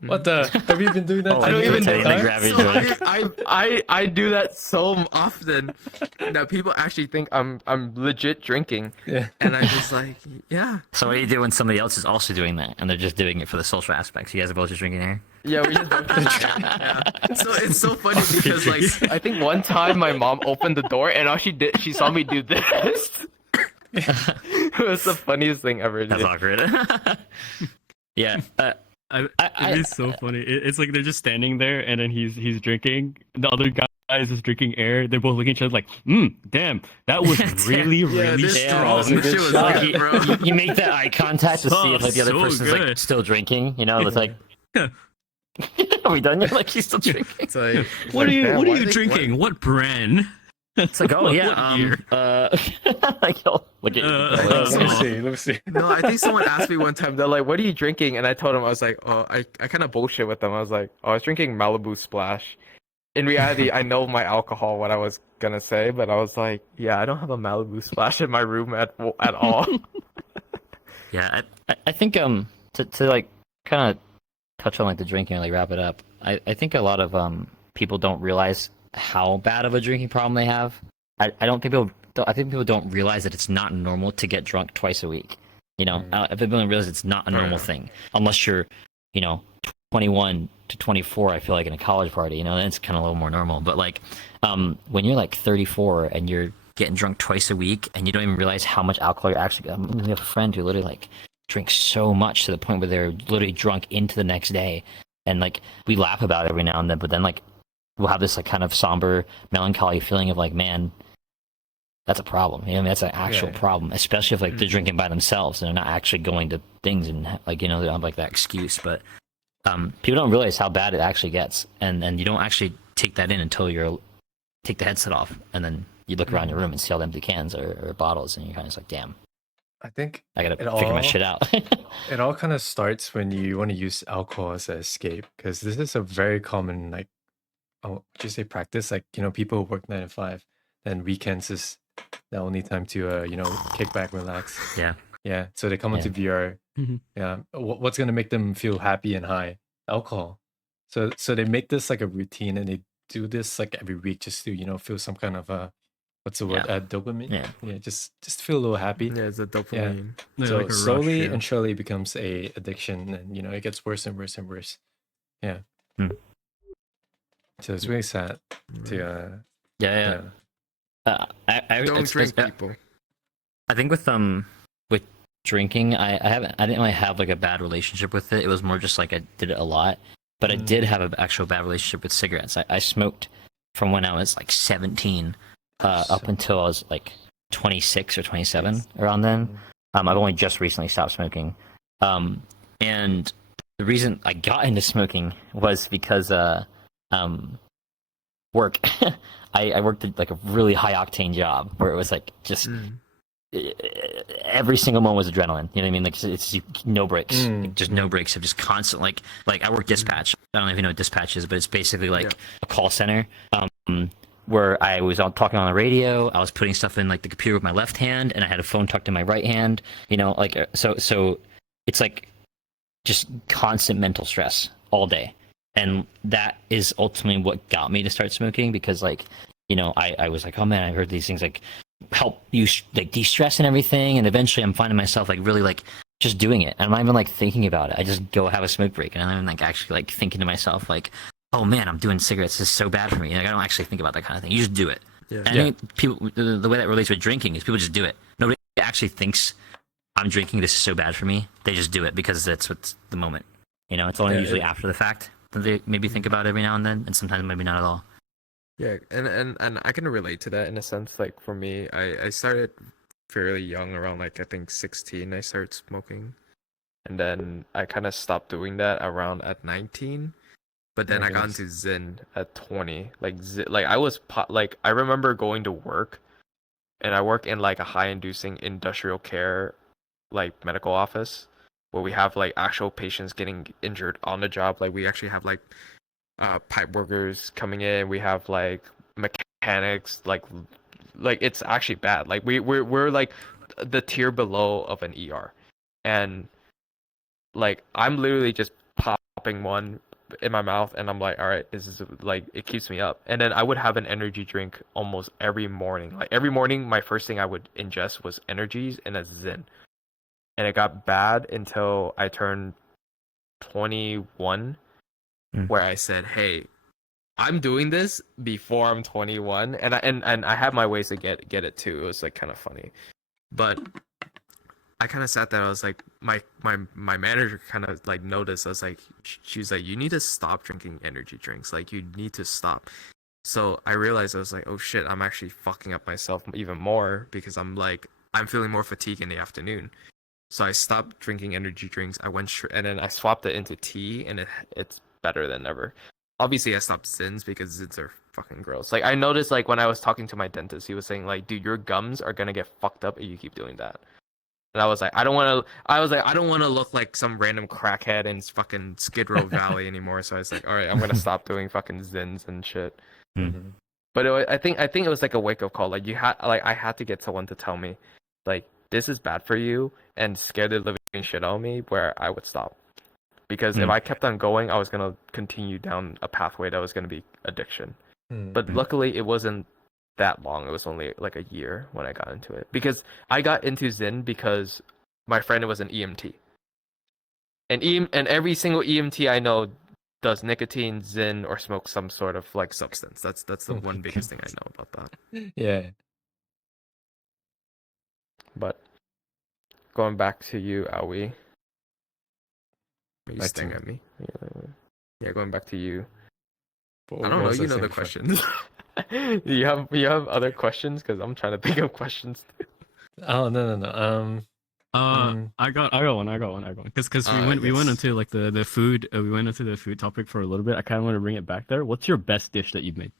What the? Have you been doing that? Oh, I don't you even tell do me to that. grab your So drink. I do that so often that people actually think I'm legit drinking, Yeah. and I'm just like, yeah, So what do you do when somebody else is also doing that and they're just doing it for the social aspects? You guys are both just drinking air. yeah. We just don't. Yeah. So it's so funny because like I think one time my mom opened the door and all she did, she saw me do this. It was the funniest thing ever. That's Dude. awkward. Yeah. It is so funny. It's like they're just standing there, and then he's drinking. The other guy is just drinking air. They're both looking at each other like, "Damn, that was really, Yeah, really this strong." strong. This shit was shot. good, bro. You make that eye contact to see if like the other So person's like good. still drinking. You know, it's like, are we done? You're like, he's still drinking. It's like, What are you damn, What are why you they- drinking? What brand? It's like, oh What yeah, year? like, yo, look at Let me see. Let me see. No, I think someone asked me one time. They're like, "What are you drinking?" And I told them I was like, "Oh, I kind of bullshit with them. I was like, oh, I was drinking Malibu Splash." In reality, I know my alcohol. What I was gonna say, but I was like, "Yeah, I don't have a Malibu Splash in my room at all." Yeah, I think to like kind of touch on like the drinking and like wrap it up. I think a lot of people don't realize how bad of a drinking problem they have. I think people don't realize that it's not normal to get drunk twice a week. You know, if people don't realize it's not a normal thing unless you're, 21 to 24. I feel like in a college party, then it's kind of a little more normal. But like, when you're like 34 and you're getting drunk twice a week and you don't even realize how much alcohol you're actually. We have a friend who literally like drinks so much to the point where they're literally drunk into the next day, and like we laugh about it every now and then, but then like we'll have this like kind of somber, melancholy feeling of like, man, that's a problem. That's an actual problem, especially if like they're drinking by themselves and they're not actually going to things and like they don't have like that excuse. But people don't realize how bad it actually gets, and you don't actually take that in until you take the headset off, and then you look around your room and see all the empty cans or bottles, and you're kind of just like, damn, I think I gotta it figure my all- shit out. it all kind of starts when you want to use alcohol as an escape, because this is a very common like, just say practice. Like people who work 9 to 5, then weekends is the only time to kick back, relax. Yeah. Yeah. So they come Yeah. into VR. Mhm. Yeah. What's gonna make them feel happy and high? Alcohol. So they make this like a routine, and they do this like every week just to feel some kind of what's the word? Dopamine. Yeah. Yeah. Just feel a little happy. Yeah, it's a dopamine. Yeah, So like a rush, slowly yeah. and surely becomes a addiction, and it gets worse and worse and worse. Yeah. So it's really sad to Yeah. Don't it's- drink, it's- people. I think with drinking, I didn't really have like a bad relationship with it. It was more just like I did it a lot, but I did have an actual bad relationship with cigarettes. I smoked from when I was like 17 up until I was like 26 or 27 around then. I've only just recently stopped smoking, and the reason I got into smoking was because work. I worked at like a really high octane job where it was like just every single moment was adrenaline. You know what I mean? Like it's no breaks, like, just no breaks of just constant like I work dispatch. I don't know if you know what dispatch is, but it's basically like a call center where I was talking on the radio. I was putting stuff in like the computer with my left hand, and I had a phone tucked in my right hand. So it's like just constant mental stress all day. And that is ultimately what got me to start smoking, because like, I was like, oh man, I heard these things like help you like de-stress and everything. And eventually I'm finding myself like really like just doing it. I'm not even like thinking about it. I just go have a smoke break, and I'm not even like actually like thinking to myself like, oh man, I'm doing cigarettes. This is so bad for me. Like I don't actually think about that kind of thing. You just do it. Yeah. And I think people, the way that relates with drinking is people just do it. Nobody actually thinks I'm drinking. This is so bad for me. They just do it because that's what's the moment. It's only usually after the fact that they maybe think about it every now and then, and sometimes maybe not at all. Yeah, and I can relate to that in a sense. Like for me, I started fairly young, around like I think 16. I started smoking, and then I kind of stopped doing that around at 19. But then Oh my I got goodness. into Zyn at 20. Like I was like I remember going to work, and I work in like a high inducing industrial care like medical office where we have like actual patients getting injured on the job. Like we actually have like pipe workers coming in. We have like mechanics. Like it's actually bad. Like we're like the tier below of an ER, and like I'm literally just popping one in my mouth, and I'm like, all right, this is like it keeps me up. And then I would have an energy drink almost every morning. Like every morning, my first thing I would ingest was energies and a Zen. And it got bad until I turned 21, where I said, hey, I'm doing this before I'm 21, and I had my ways to get it too. It was like kind of funny, but I kind of sat there. I was like, my manager kind of like noticed. I was like, she was like, you need to stop drinking energy drinks. Like you need to stop. So I realized I was like, oh shit, I'm actually fucking up myself even more because I'm feeling more fatigue in the afternoon. So I stopped drinking energy drinks. I went and then I swapped it into tea, and it's better than ever. Obviously, I stopped Zins because Zins are fucking gross. Like I noticed, like when I was talking to my dentist, he was saying like, dude, your gums are gonna get fucked up if you keep doing that. And I was like, I don't want to look like some random crackhead in fucking Skid Row Valley anymore. So I was like, all right, I'm gonna stop doing fucking Zins and shit. Mm-hmm. But I think it was like a wake up call. Like I had to get someone to tell me, like this is bad for you, and scare the living shit out of me, where I would stop. Because if I kept on going, I was gonna continue down a pathway that was gonna be addiction. But luckily, it wasn't that long. It was only like a year when I got into it, because I got into Zen because my friend was an EMT, and every single EMT I know does nicotine, Zen, or smoke some sort of like substance. That's the one biggest thing I know about that. Yeah. But going back to you, Aoi. Are you Back staring to at me? Yeah, going back to you. What I don't know. was You know saying the before? questions. you have other questions? Because I'm trying to think of questions. Oh no. I got one. Because we went Yes. into like the food. We went into the food topic for a little bit. I kind of want to bring it back there. What's your best dish that you've made?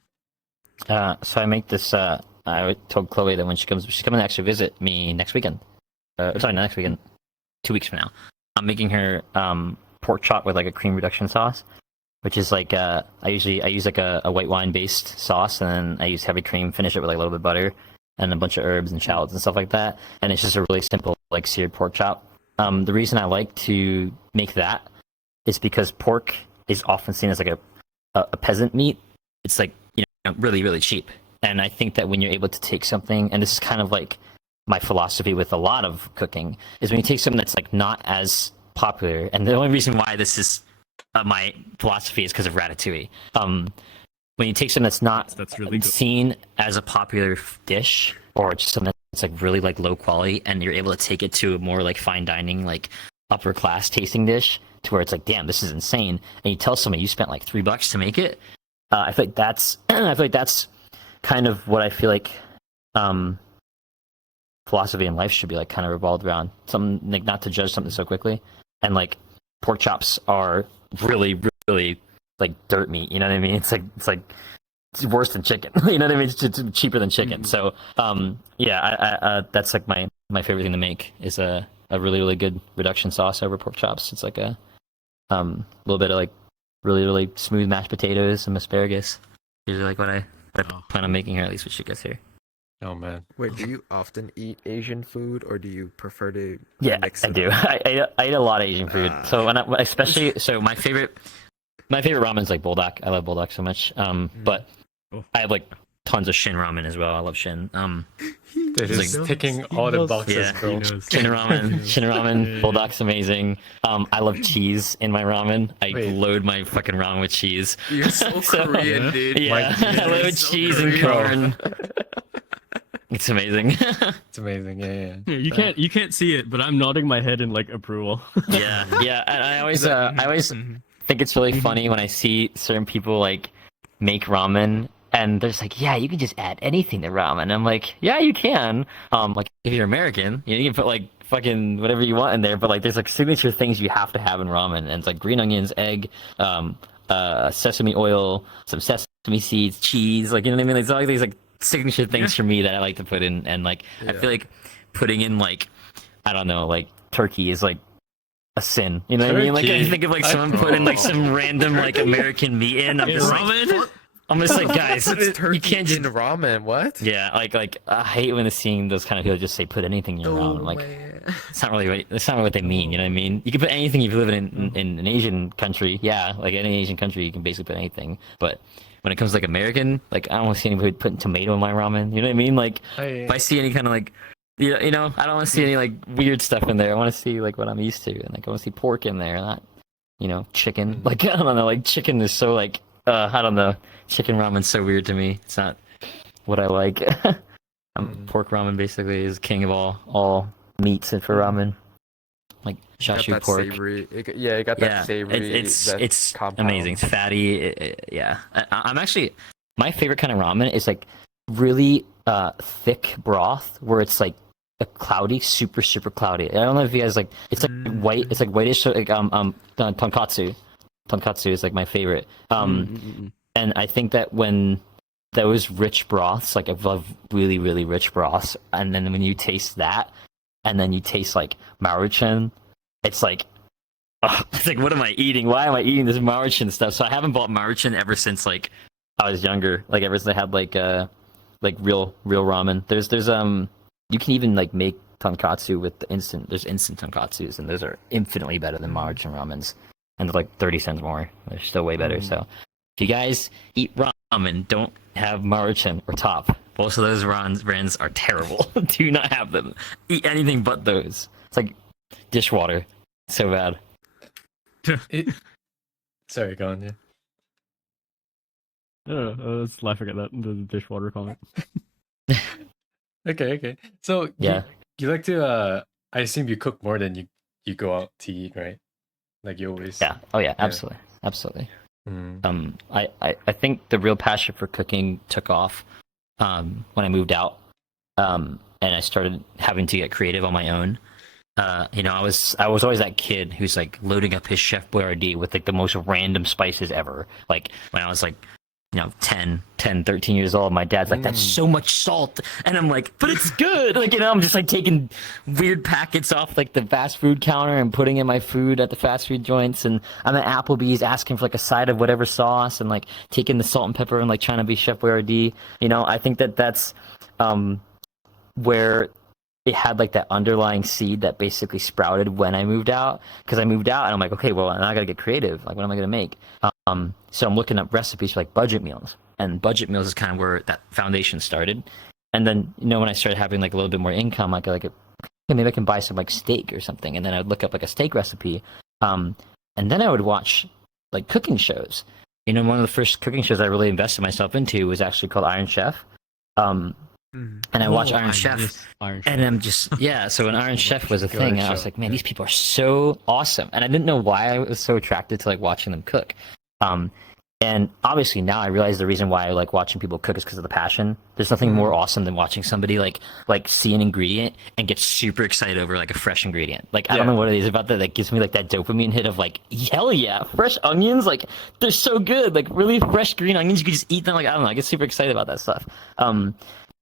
So I make this. I told Chloe that when she's coming to actually visit me next weekend. Sorry, not next weekend. 2 weeks from now. I'm making her pork chop with like a cream reduction sauce, which is like I use like a white wine based sauce, and then I use heavy cream, finish it with like a little bit of butter and a bunch of herbs and shallots and stuff like that. And it's just a really simple like seared pork chop. The reason I like to make that is because pork is often seen as like a peasant meat. It's like, really, really cheap. And I think that when you're able to take something, and this is kind of like my philosophy with a lot of cooking, is when you take something that's like not as popular, and the only reason why this is my philosophy is because of Ratatouille. When you take something that's really good. seen as a popular dish, or just something that's like really like low quality, and you're able to take it to a more like fine dining, like upper class tasting dish, to where it's like, damn, this is insane, and you tell somebody you spent like $3 to make it. I feel like that's kind of what I feel like philosophy in life should be like, kind of revolved around. Something like not to judge something so quickly, and like pork chops are really, really like dirt meat. You know what I mean? It's it's worse than chicken. You know what I mean? It's cheaper than chicken. So I that's like my favorite thing to make is a really, really good reduction sauce over pork chops. It's like a little bit of like really, really smooth mashed potatoes, some asparagus. Usually like what I plan on making here, at least when she gets here. Oh man. Wait, do you often eat Asian food, or do you prefer to Yeah, mix I it do. up? I eat a lot of Asian food. So my favorite ramen is like buldak. I love buldak so much. But I have like tons of Shin ramen as well. I love Shin. Dude, he's like- ticking all the boxes, Yeah. bro. Shin ramen, buldak's amazing. I love cheese in my ramen. I Wait. load my fucking ramen with cheese. You're so Yeah, Korean, dude. I load so cheese and Korean. corn. It's amazing. It's amazing. Yeah. Yeah, you can't see it, but I'm nodding my head in like approval. yeah. And I always think it's really funny when I see certain people like make ramen, and they're just like, yeah, you can just add anything to ramen. I'm like, yeah, you can. Like if you're American, you can put like fucking whatever you want in there, but like there's like signature things you have to have in ramen, and it's like green onions, egg, sesame oil, some sesame seeds, cheese, like, you know what I mean? There's all these like signature things for me that I like to put in, and like I feel like putting in like, I don't know, like turkey is like a sin. You know what I mean? Like, I think of like someone putting like some random like American meat in. I'm just like, I'm just like, guys, you can't just in ramen. What? Yeah, like I hate when seeing those kind of people just say put anything in your ramen. Like, it's not really what they mean. You know what I mean? You can put anything if you live in an Asian country. Yeah, like any Asian country, you can basically put anything. But when it comes to like American, like I don't want to see anybody putting tomato in my ramen. You know what I mean? Like if I see any kind of like, you know, I don't want to see any like weird stuff in there. I want to see like what I'm used to, and like I want to see pork in there, not, you know, chicken. Like I don't know, like chicken is so like I don't know, chicken ramen's so weird to me. It's not what I like. Pork ramen basically is king of all meats for ramen. Like chashu pork. Savory. It got that savory. It's compound. amazing. It's fatty. Yeah. I'm actually, my favorite kind of ramen is like really thick broth where it's like a cloudy, super cloudy. I don't know if you guys like. It's like white. It's like whitish. Like tonkatsu. Tonkatsu is like my favorite. And I think that when those rich broths, like I love really rich broths, and then when you taste that, and then you taste like Maruchan, it's like what am I eating? Why am I eating this Maruchan stuff? So I haven't bought Maruchan ever since like I was younger. Like ever since I had like real ramen. There's you can even like make tonkatsu with the instant. There's instant tonkatsus, and those are infinitely better than Maruchan ramens, and they're like 30 cents more. They're still way better. So if you guys eat ramen, don't have Maruchan or Top. Both of those brands are terrible. Do not have them. Eat anything but those. It's like dishwater. So bad. Sorry, go on. Yeah. I was laughing at that, the dishwater comment. Okay. So Yeah. you like to I assume you cook more than you go out to eat, right? Like you always. Yeah. Oh yeah. Absolutely. Mm. I think the real passion for cooking took off when I moved out, and I started having to get creative on my own. You know, I was always that kid who's like loading up his Chef Boyardee with like the most random spices ever. Like when I was like, you know, 13 years old, my dad's like, that's so much salt. And I'm like, but it's good. Like, you know, I'm just like taking weird packets off like the fast food counter and putting in my food at the fast food joints. And I'm at Applebee's asking for like a side of whatever sauce and like taking the salt and pepper and like trying to be Chef Boyardee. You know, I think that's where it had like that underlying seed that basically sprouted when I moved out. Because I moved out and I'm like, okay, well, now I got to get creative. Like, what am I going to make? So I'm looking up recipes for like budget meals, and budget meals is kind of where that foundation started. And then, you know, when I started having like a little bit more income, like okay, maybe I can buy some like steak or something. And then I would look up like a steak recipe. And then I would watch like cooking shows. You know, one of the first cooking shows I really invested myself into was actually called Iron Chef. And I watched Iron Chef, and I'm just so when Iron Chef was a thing, I was like, man, these people are so awesome, and I didn't know why I was so attracted to like watching them cook. And obviously now I realize the reason why I like watching people cook is because of the passion. There's nothing more awesome than watching somebody like see an ingredient and get super excited over like a fresh ingredient. Like I don't know what it is about that gives me like that dopamine hit of like, hell yeah, fresh onions, like they're so good, like really fresh green onions, you can just eat them. Like I don't know, I get super excited about that stuff.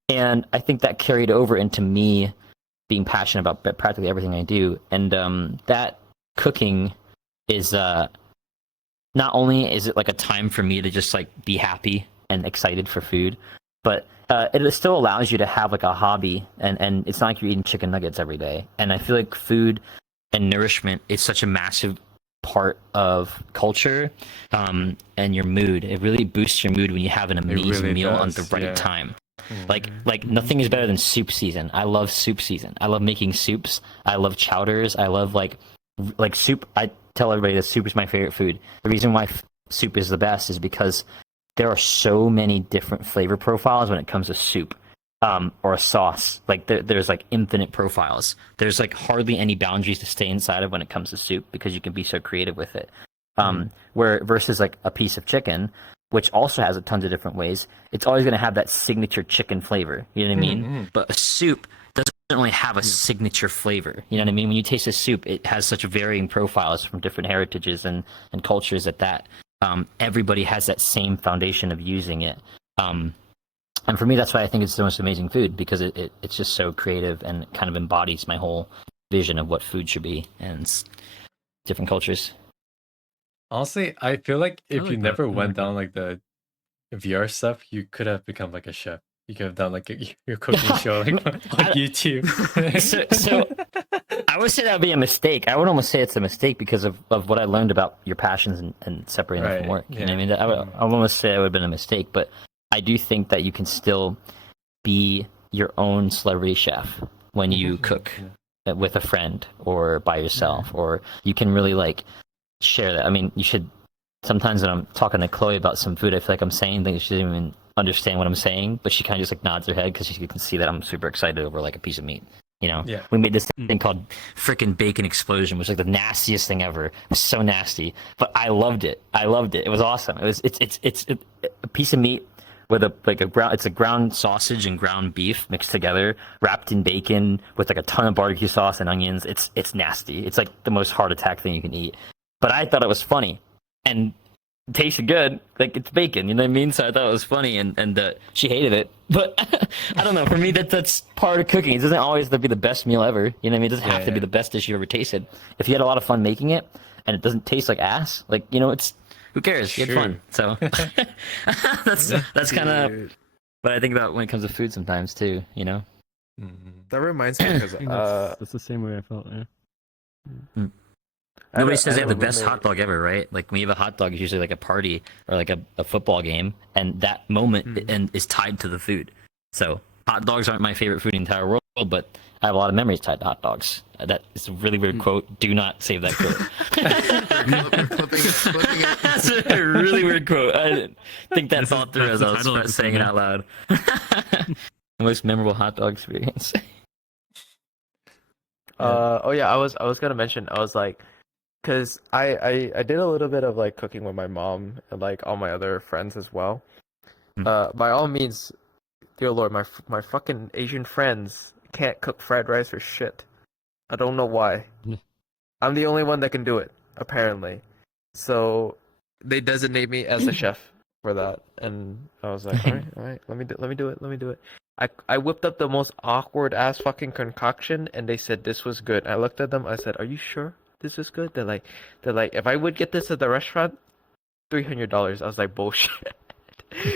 And I think that carried over into me being passionate about practically everything I do. And that cooking is not only is it like a time for me to just like be happy and excited for food, but it still allows you to have like a hobby, and it's not like you're eating chicken nuggets every day. And I feel like food and nourishment is such a massive part of culture and your mood. It really boosts your mood when you have an amazing meal on the right time. Like nothing is better than soup season. I love soup season. I love making soups. I love chowders. I love like soup. I tell everybody that soup is my favorite food. The reason why soup is the best is because there are so many different flavor profiles when it comes to soup or a sauce. Like there's like infinite profiles. There's like hardly any boundaries to stay inside of when it comes to soup because you can be so creative with it. Where versus like a piece of chicken, which also has a tons of different ways, it's always going to have that signature chicken flavor. You know what I mean? But a soup doesn't really have a signature flavor. You know what I mean? When you taste a soup, it has such varying profiles from different heritages and cultures that everybody has that same foundation of using it. And for me, that's why I think it's the most amazing food, because it's just so creative and it kind of embodies my whole vision of what food should be and different cultures. Honestly, I feel like if like you that. never I went like down like the VR stuff, you could have become like a chef. You could have done like your cooking show like on YouTube. So I would say that would be a mistake. I would almost say it's a mistake because of what I learned about your passions and separating them Right, from work. You know what I yeah. mean? I would almost say it would have been a mistake, but I do think that you can still be your own celebrity chef when you cook with a friend or by yourself, or you can really like share that. I mean, you should. Sometimes when I'm talking to Chloe about some food, I feel like I'm saying things she doesn't even understand what I'm saying, but she kind of just like nods her head because she can see that I'm super excited over like a piece of meat. You know, Yeah. we made this thing called frickin' bacon explosion, which was like the nastiest thing ever. It was so nasty, but I loved it. It was awesome. It's a piece of meat with it's a ground sausage and ground beef mixed together, wrapped in bacon with like a ton of barbecue sauce and onions. It's nasty. It's like the most heart attack thing you can eat. But I thought it was funny and it tasted good. Like it's bacon, you know what I mean? So I thought it was funny, and she hated it. But I don't know. For me, that's part of cooking. It doesn't always have to be the best meal ever. You know what I mean? It doesn't have to be the best dish you ever tasted. If you had a lot of fun making it and it doesn't taste like ass, like it's who cares? You had fun. So that's kind of what I think about when it comes to food sometimes too. You know. That reminds me because I think that's the same way I felt. Yeah. Nobody says they have the best hot dog ever, right? Like when you have a hot dog, it's usually like a party or like a football game, and that moment is tied to the food. So hot dogs aren't my favorite food in the entire world, but I have a lot of memories tied to hot dogs. That is a really weird quote. Do not save that quote. clipping it. That's a really weird quote. I didn't think that thought through as I was saying it out loud. The most memorable hot dog experience. Oh yeah, I was gonna mention, I was like, because I did a little bit of like cooking with my mom and like all my other friends as well. By all means, dear Lord, my fucking Asian friends can't cook fried rice for shit. I don't know why. I'm the only one that can do it, apparently. So they designate me as a chef for that, and I was like, all right, let me do it. I whipped up the most awkward ass fucking concoction, and they said this was good. I looked at them. I said, "Are you sure this is good?" They're like, if I would get this at the restaurant, $300. I was like, bullshit.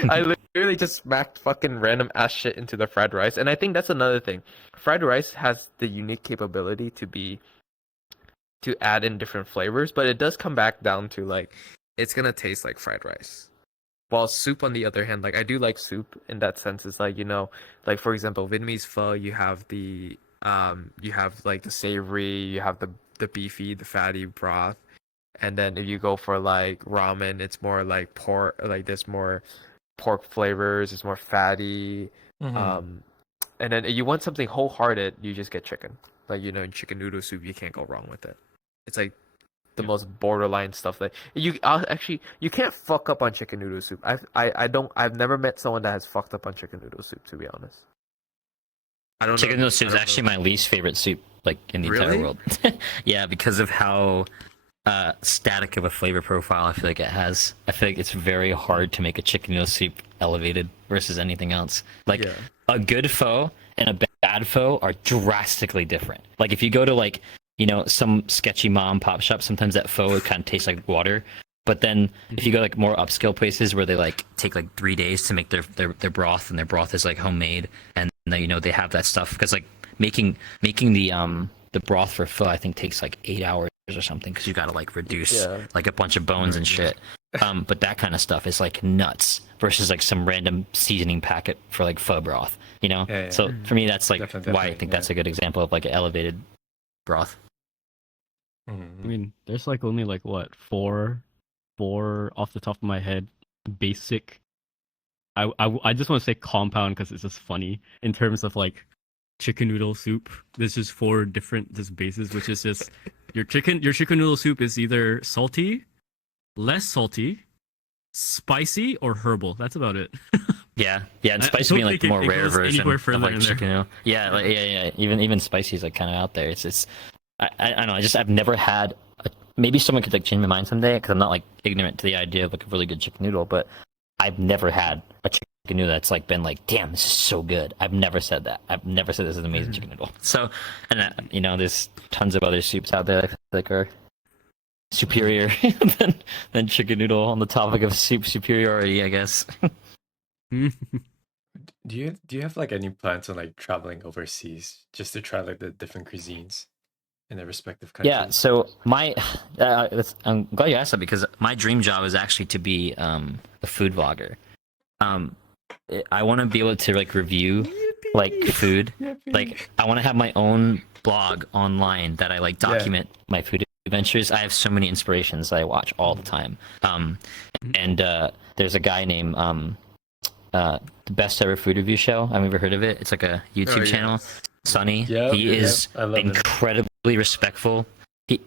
I literally just smacked fucking random ass shit into the fried rice, and I think that's another thing. Fried rice has the unique capability to add in different flavors, but it does come back down to like it's gonna taste like fried rice. While soup, on the other hand, like I do like soup in that sense. It's like, like for example, Vietnamese pho, you have like the savory, you have the beefy, the fatty broth, and then if you go for like ramen, it's more like pork, like there's more pork flavors, it's more fatty. And then if you want something wholehearted, you just get chicken. Like chicken noodle soup, you can't go wrong with it. It's like the most borderline stuff that you can't fuck up on chicken noodle soup. I've never met someone that has fucked up on chicken noodle soup, to be honest. I don't Chicken know. noodle soup is actually my least favorite soup, like in the entire Really? world. Yeah, because of how static of a flavor profile I feel like it has. I feel like it's very hard to make a chicken noodle soup elevated versus anything else. Like a good pho and a bad pho are drastically different. Like if you go to like some sketchy mom pop shop, sometimes that pho kind of tastes like water. But then if you go like more upscale places where they like take like 3 days to make their broth, and their broth is like homemade, and they they have that stuff, because like making the broth for pho I think takes like 8 hours or something, because you got to like reduce like a bunch of bones and shit. But that kind of stuff is like nuts versus like some random seasoning packet for like pho broth, So for me that's like why I think that's a good example of like an elevated broth. I mean, there's like only like what four off the top of my head basic. I just want to say compound because it's just funny in terms of like chicken noodle soup. There's just 4 different just bases, which is just your chicken noodle soup is either salty, less salty, spicy, or herbal. That's about it. Yeah, and spicy being like the more rare version of like chicken noodle. Yeah, even spicy is like kind of out there. It's I don't know. I've never had. Maybe someone could like change my mind someday, because I'm not like ignorant to the idea of like a really good chicken noodle, but I've never had a chicken noodle that's like been like, damn, this is so good. I've never said that. I've never said this is an amazing chicken noodle. So, and you know, there's tons of other soups out there that I feel like are superior than chicken noodle. On the topic of soup superiority, I guess. Do you have like any plans on like traveling overseas just to try like the different cuisines in the respective countries? Yeah, so I'm glad you asked that because my dream job is actually to be a food vlogger. I want to be able to like review like food. Like I want to have my own blog online that I like document my food adventures. I have so many inspirations that I watch all the time. And there's a guy named the Best Ever Food Review Show. I've never heard of it. It's like a YouTube channel. Sunny. He is incredibly respectful.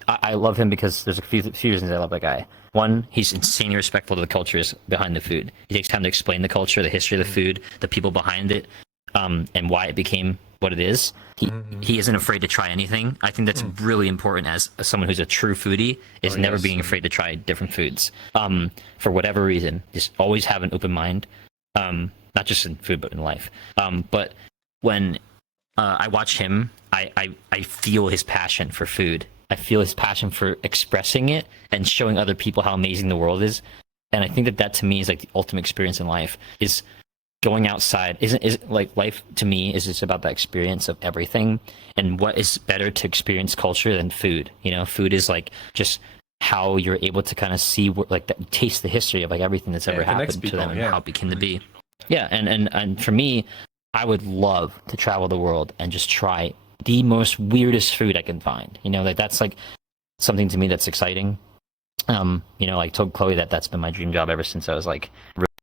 I love him because there's a few reasons I love that guy. One, he's insanely respectful to the cultures behind the food. He takes time to explain the culture, the history of the food, the people behind it, and why it became what it is. He isn't afraid to try anything. I think that's really important as someone who's a true foodie, is never being afraid to try different foods. For whatever reason, just always have an open mind. Not just in food, but in life. But when I watch him, I feel his passion for food. I feel his passion for expressing it and showing other people how amazing the world is. And I think that to me is like the ultimate experience in life, is going outside. Isn't like life to me is just about the experience of everything. And what is better to experience culture than food? You know, food is like just how you're able to kind of see taste the history of like everything that's ever happened to them and how it became to be. Yeah, and for me, I would love to travel the world and just try the most weirdest food I can find. You know, like that's like something to me that's exciting. You know, like told Chloe that's been my dream job ever since I was like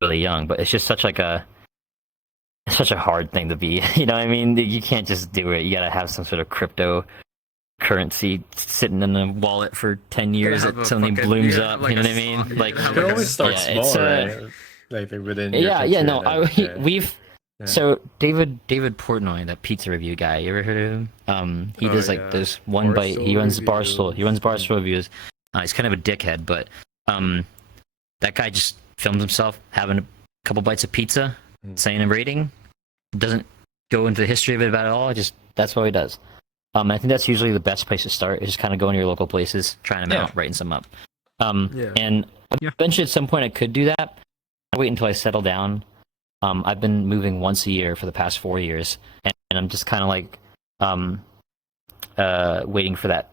really young. But it's just such a hard thing to be. You know what I mean? You can't just do it. You gotta have some sort of cryptocurrency sitting in the wallet for 10 years that suddenly blooms up. Like, you know what I mean? Like, you can always start small, right? Like within we've so David Portnoy, that pizza review guy, you ever heard of him? He does like this one bite. He runs Barstool reviews. He's kind of a dickhead, but that guy just films himself having a couple bites of pizza, saying a rating, doesn't go into the history of it at all. Just that's what he does. I think that's usually the best place to start, is just kind of going to your local places, trying them out, writing some up. And eventually at some point I could do that. I wait until I settle down. I've been moving once a year for the past 4 years, and I'm just kind of like waiting for that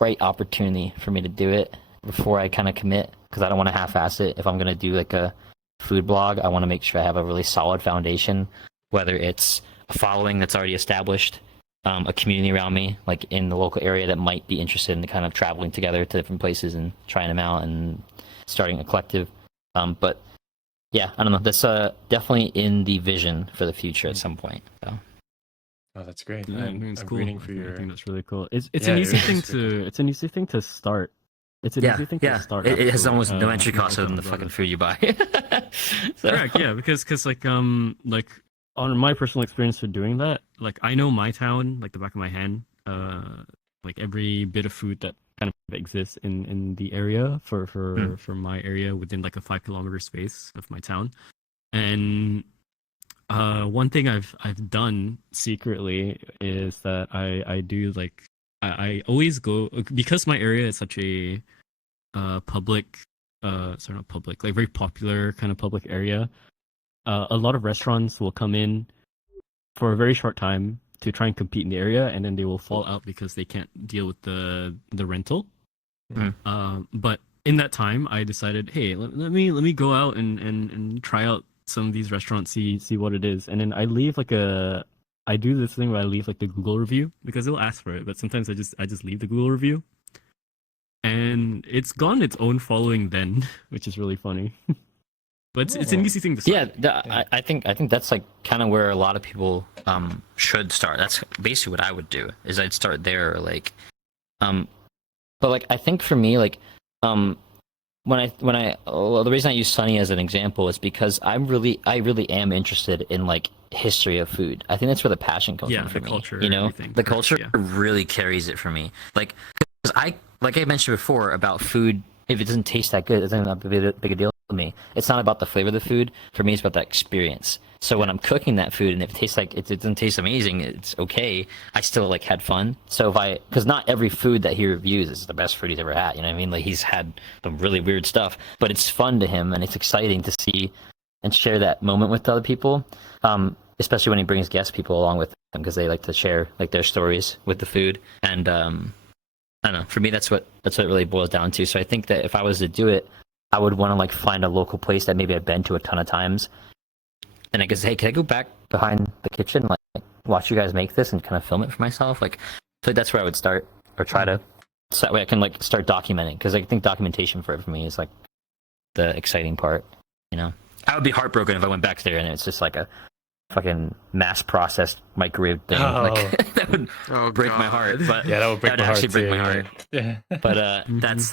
right opportunity for me to do it before I kind of commit, because I don't want to half-ass it. If I'm going to do like a food blog, I want to make sure I have a really solid foundation, whether it's a following that's already established, a community around me, like in the local area, that might be interested in kind of traveling together to different places and trying them out and starting a collective. But yeah, I don't know. That's definitely in the vision for the future at some point. So. Oh, that's great. Yeah, I think it's cool. Reading for your... I think that's really cool. It's an easy thing to start. It's an easy thing to start. It has almost no entry cost other than the fucking food you buy. Correct. Yeah, because like on my personal experience for doing that, like I know my town like the back of my hand. Like every bit of food that kind of exists in the area for my area within like a 5-kilometer space of my town. And one thing I've done secretly is that I do like I always go, because my area is such a public not public, like very popular kind of public area. A lot of restaurants will come in for a very short time to try and compete in the area, and then they will fall out because they can't deal with the rental. But in that time, I decided, hey, let me go out and try out some of these restaurants, see what it is, and then I do this thing where I leave like the Google review, because they'll ask for it, but sometimes I just leave the Google review, and it's gone its own following then, which is really funny. But it's an easy thing to start. Yeah, I think that's like kind of where a lot of people should start. That's basically what I would do, is I'd start there, like, but like I think for me, like, the reason I use Sunny as an example is because I really am interested in like history of food. I think that's where the passion comes from for me. Culture, you know, the culture really carries it for me. Like, because I mentioned before about food, if it doesn't taste that good, it's not that big a deal me. It's not about the flavor of the food. For me, it's about that experience. So when I'm cooking that food and if it tastes like it doesn't taste amazing, it's okay. I still like had fun. So because not every food that he reviews is the best food he's ever had. You know what I mean? Like he's had some really weird stuff, but it's fun to him and it's exciting to see and share that moment with other people. Especially when he brings guest people along with him because they like to share like their stories with the food. And I don't know. For me, that's what it really boils down to. So I think that if I was to do it, I would want to like find a local place that maybe I've been to a ton of times. And I guess, hey, can I go back behind the kitchen, like watch you guys make this and kind of film it for myself? Like, I feel like that's where I would start or try to. So that way I can like start documenting because I think documentation for me is like the exciting part. You know, I would be heartbroken if I went back there and it's just like a fucking mass processed microwave thing. Like that would break my heart. But yeah, that would break my heart. Actually break my heart. Yeah. But that's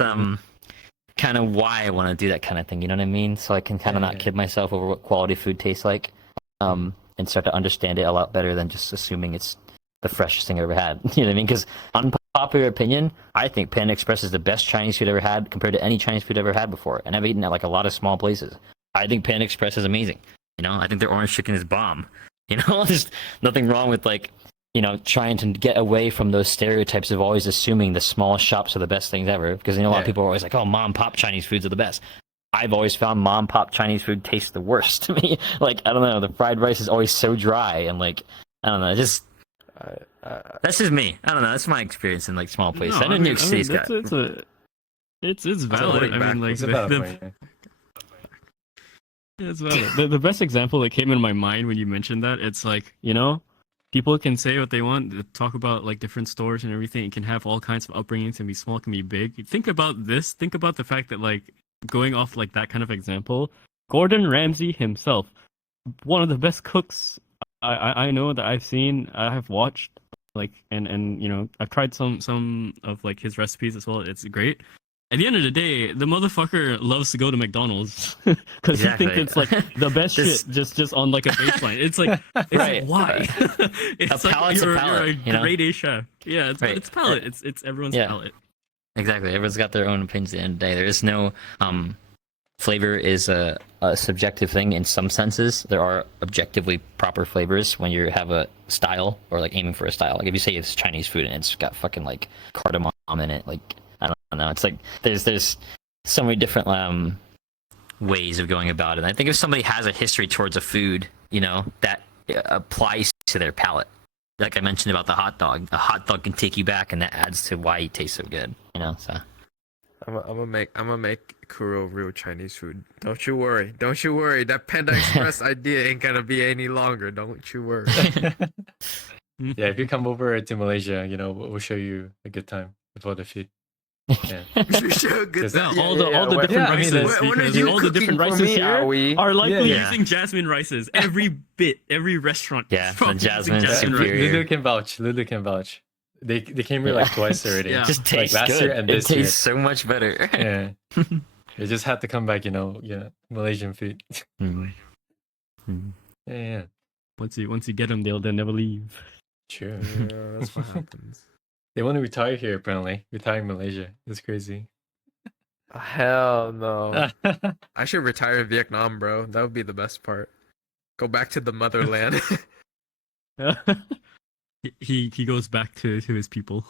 kind of why I want to do that kind of thing. You know what I mean? So I can kind of not kid myself over what quality food tastes like, and start to understand it a lot better than just assuming it's the freshest thing I ever had. You know what I mean? Because unpopular opinion, I think Panda Express is the best Chinese food I ever had compared to any Chinese food I've ever had before. And I've eaten at like a lot of small places. I think Panda Express is amazing. You know, I think their orange chicken is bomb. You know, there's nothing wrong with like, you know, trying to get away from those stereotypes of always assuming the small shops are the best things ever. Because, you know, a lot of people are always like, oh, mom and pop Chinese foods are the best. I've always found mom and pop Chinese food tastes the worst to me. Like, I don't know, the fried rice is always so dry and like, I don't know, just that's just me. I don't know. That's my experience in like small places. I know New York City's got. It's valid. I mean, like it's valid. The best example that came in my mind when you mentioned that, it's like, you know, people can say what they want, talk about like different stores and everything. It can have all kinds of upbringings, can be small, can be big. Think about this. Think about the fact that like going off like that kind of example, Gordon Ramsay himself, one of the best cooks I know that I've seen, I have watched, like, and you know, I've tried some of like his recipes as well. It's great. At the end of the day, the motherfucker loves to go to McDonald's because he thinks it's like the best shit just on like a baseline. It's like, like why? It's like you're a grade A chef. Yeah, it's palate. It's everyone's palate. Exactly. Everyone's got their own opinions at the end of the day. There is no flavor is a subjective thing in some senses. There are objectively proper flavors when you have a style or like aiming for a style. Like if you say it's Chinese food and it's got fucking like cardamom in it, like I don't know. It's like there's so many different ways of going about it. And I think if somebody has a history towards a food, you know, that applies to their palate. Like I mentioned about the hot dog. A hot dog can take you back, and that adds to why it tastes so good. You know, so I'm gonna make Kuro real Chinese food. Don't you worry. That Panda Express idea ain't gonna be any longer. Don't you worry. Yeah, if you come over to Malaysia, you know, we'll show you a good time before the feed. Yeah. All the different rices, because all the different rices here are likely using jasmine rices. Every restaurant. Yeah, the jasmine superior. Lulu can vouch. They came here like twice already. Yeah. Just tastes like last good. year and this it tastes so much better. Yeah. They just had to come back, you know. Yeah, Malaysian food. Yeah. Once you get them, they'll never leave. Sure. Yeah, that's what happens. They want to retire here, apparently. Retire in Malaysia. That's crazy. Hell no. I should retire in Vietnam, bro. That would be the best part. Go back to the motherland. He goes back to his people.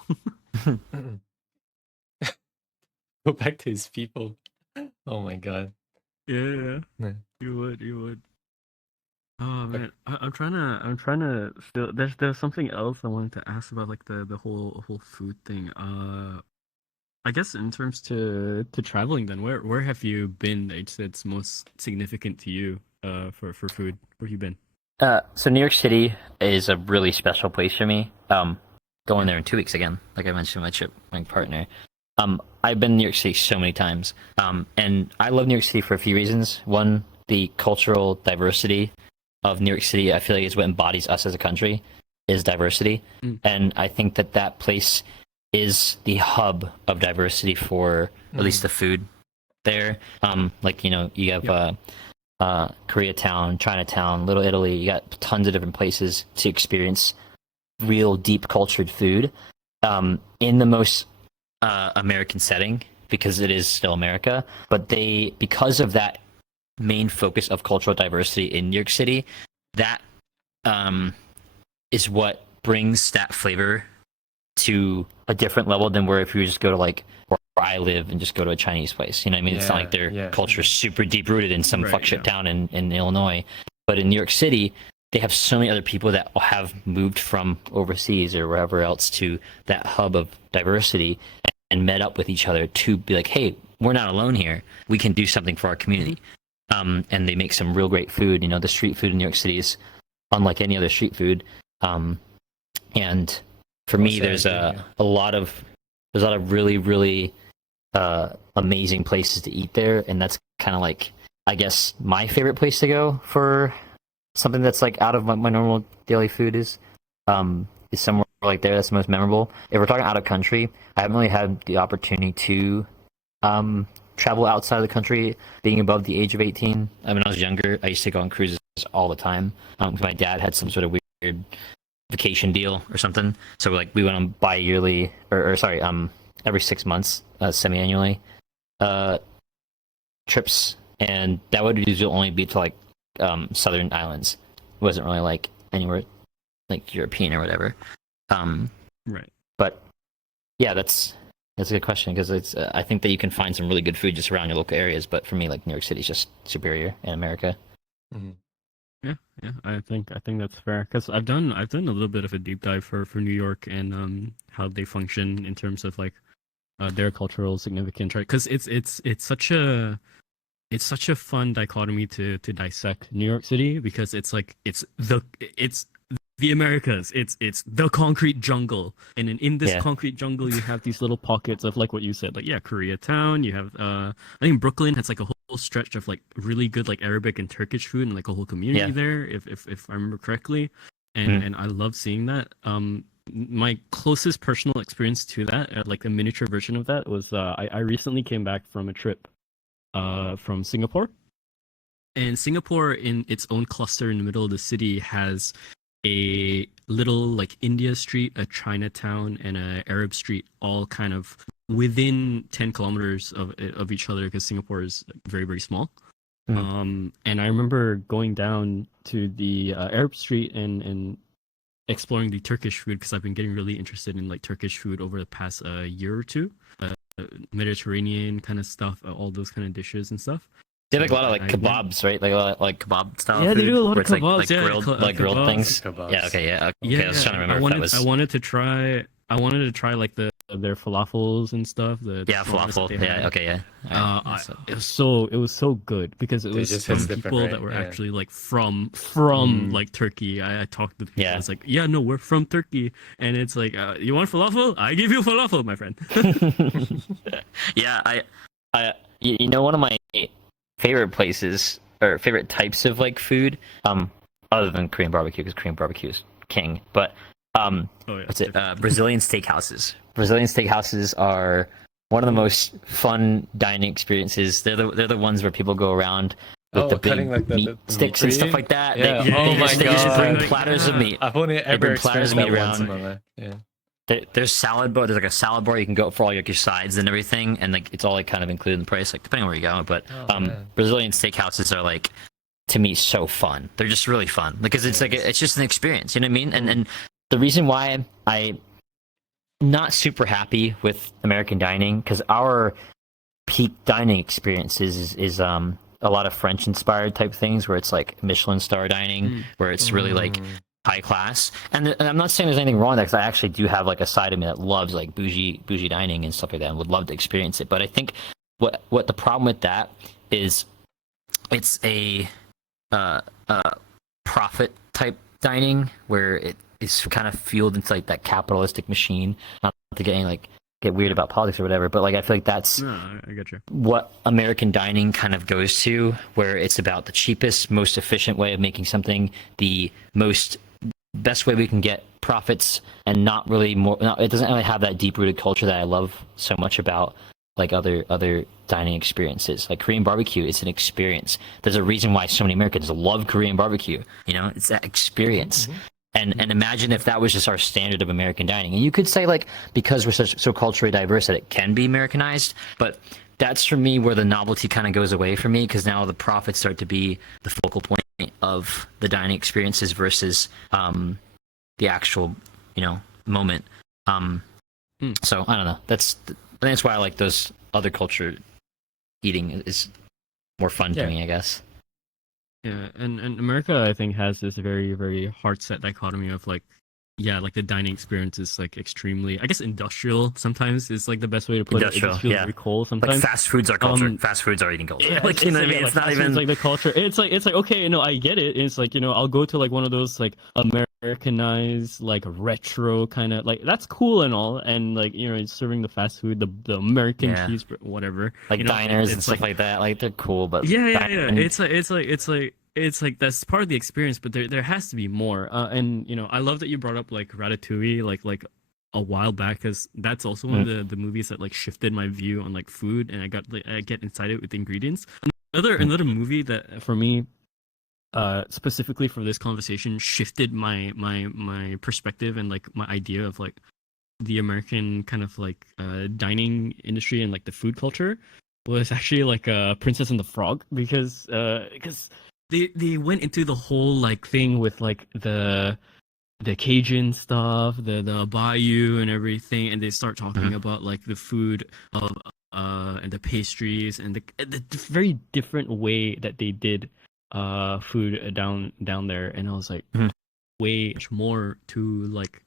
Go back to his people. Oh my god. Yeah. You would. Oh man, I'm trying to feel. There's something else I wanted to ask about, like the whole food thing. I guess in terms to traveling, then where have you been? It's most significant to you for food. Where have you been? So New York City is a really special place for me. Going there in 2 weeks again, like I mentioned, my trip, my partner. I've been in New York City so many times, and I love New York City for a few reasons. One, the cultural diversity of New York City, I feel like is what embodies us as a country, is diversity. And I think that place is the hub of diversity for at least the food there. Like, you know, you have Koreatown, Chinatown, Little Italy, you got tons of different places to experience real deep cultured food in the most American setting, because it is still America. But because of that main focus of cultural diversity in New York City, that is what brings that flavor to a different level than where if you just go to like where I live and just go to a Chinese place. You know what I mean? It's not like their culture is super deep rooted in some fuck shit town in Illinois. But in New York City, they have so many other people that have moved from overseas or wherever else to that hub of diversity and met up with each other to be like, hey, we're not alone here. We can do something for our community. And they make some real great food. You know, the street food in New York City is unlike any other street food. And for me, there's a lot of really, really amazing places to eat there, and that's kind of like, I guess, my favorite place to go for something that's like out of my normal daily food is somewhere like there that's the most memorable. If we're talking out of country, I haven't really had the opportunity to travel outside of the country, being above the age of 18. When I was younger, I used to go on cruises all the time because my dad had some sort of weird vacation deal or something. So like we went on bi-yearly every 6 months, semi-annually trips, and that would usually only be to like southern islands. It wasn't really like anywhere like European or whatever. Right. But yeah, that's a good question because it's I think that you can find some really good food just around your local areas. But for me, like New York City is just superior in America. Mm-hmm. Yeah, I think that's fair because I've done a little bit of a deep dive for New York and how they function in terms of like their cultural significance, right? Because it's such a fun dichotomy to dissect New York City because it's like it's the Americas, it's the concrete jungle, and in this concrete jungle you have these little pockets of like what you said, like Koreatown. You have I think Brooklyn has like a whole stretch of like really good like Arabic and Turkish food and like a whole community there, if I remember correctly, and I love seeing that. My closest personal experience to that, like a miniature version of that, was I recently came back from a trip from Singapore, and Singapore in its own cluster in the middle of the city has a little like India street, a Chinatown, and a Arab street, all kind of within 10 kilometers of each other because Singapore is very, very small. And I remember going down to the Arab street and exploring the Turkish food because I've been getting really interested in like Turkish food over the past year or two, Mediterranean kind of stuff, all those kind of dishes and stuff. They have like a lot of like kebabs, right? Like a lot of like kebab style food. Yeah, they do a lot of kebabs. Like grilled kebabs. things. Kebabs. Yeah, okay, yeah. Okay, I was trying to remember if that was... I wanted to try like their falafels and stuff. Falafel. Yeah, okay, yeah. Right. It was so good because it was from people that were actually like from like Turkey. I talked to people. Yeah. I was like, no, we're from Turkey, and it's like, you want falafel? I give you falafel, my friend. Yeah, I you know, one of my favorite places or favorite types of like food, other than Korean barbecue, because Korean barbecue is king, but Brazilian steakhouses. Brazilian steakhouses are one of the most fun dining experiences. They're the ones where people go around with the big like meat sticks and stuff like that. Yeah. They just bring platters of meat. I've only ever experienced that once in around. my life. Yeah. There's salad bar. There's like a salad bar you can go for all your sides and everything, and like it's all like kind of included in the price, like depending on where you go. But Brazilian steakhouses are like, to me, so fun. They're just really fun because it's like it's just an experience. You know what I mean? And the reason why I'm not super happy with American dining, because our peak dining experiences is a lot of French inspired type things where it's like Michelin star dining, where it's really like high class. And I'm not saying there's anything wrong with that, because I actually do have like a side of me that loves like bougie dining and stuff like that and would love to experience it. But I think what the problem with that is, it's a profit type dining where it is kind of fueled into like that capitalistic machine. Not to get weird about politics or whatever, but like I feel like that's I get you. What American dining kind of goes to, where it's about the cheapest, most efficient way of making something, the best way we can get profits, and not really more. It doesn't really have that deep rooted culture that I love so much about like other dining experiences. Like Korean barbecue, it's an experience. There's a reason why so many Americans love Korean barbecue. You know, it's that experience. And imagine if that was just our standard of American dining. And you could say, like, because we're so culturally diverse that it can be Americanized, but that's for me where the novelty kind of goes away for me, because now the profits start to be the focal point of the dining experiences versus the actual moment. So I don't know. I think that's why I like those other culture eating is more fun to me, I guess. Yeah, and America, I think, has this very, very hard set dichotomy of like, yeah, like the dining experience is like extremely, I guess, industrial. Sometimes is like the best way to put it. It just feels very cold sometimes. Like fast foods are culture. Fast foods are eating culture. Yeah, Like you know what I mean? Like, It's not even like the culture. It's like okay, no, I get it. It's like I'll go to like one of those like Americanized like retro kind of like that's cool and all, and like it's serving the fast food, the American cheese, whatever, like diners and stuff like that. Like they're cool, but yeah. It's like that's part of the experience, but there has to be more. And I love that you brought up like Ratatouille, like a while back, because that's also one of the movies that like shifted my view on like food, and I get excited with the ingredients. Another movie that for me, specifically for this conversation, shifted my perspective and like my idea of like the American kind of like dining industry and like the food culture was actually like Princess and the Frog, because they went into the whole like thing with like the Cajun stuff, the bayou and everything, and they start talking about like the food of and the pastries and the very different way that they did food down there, and I was like way much more to like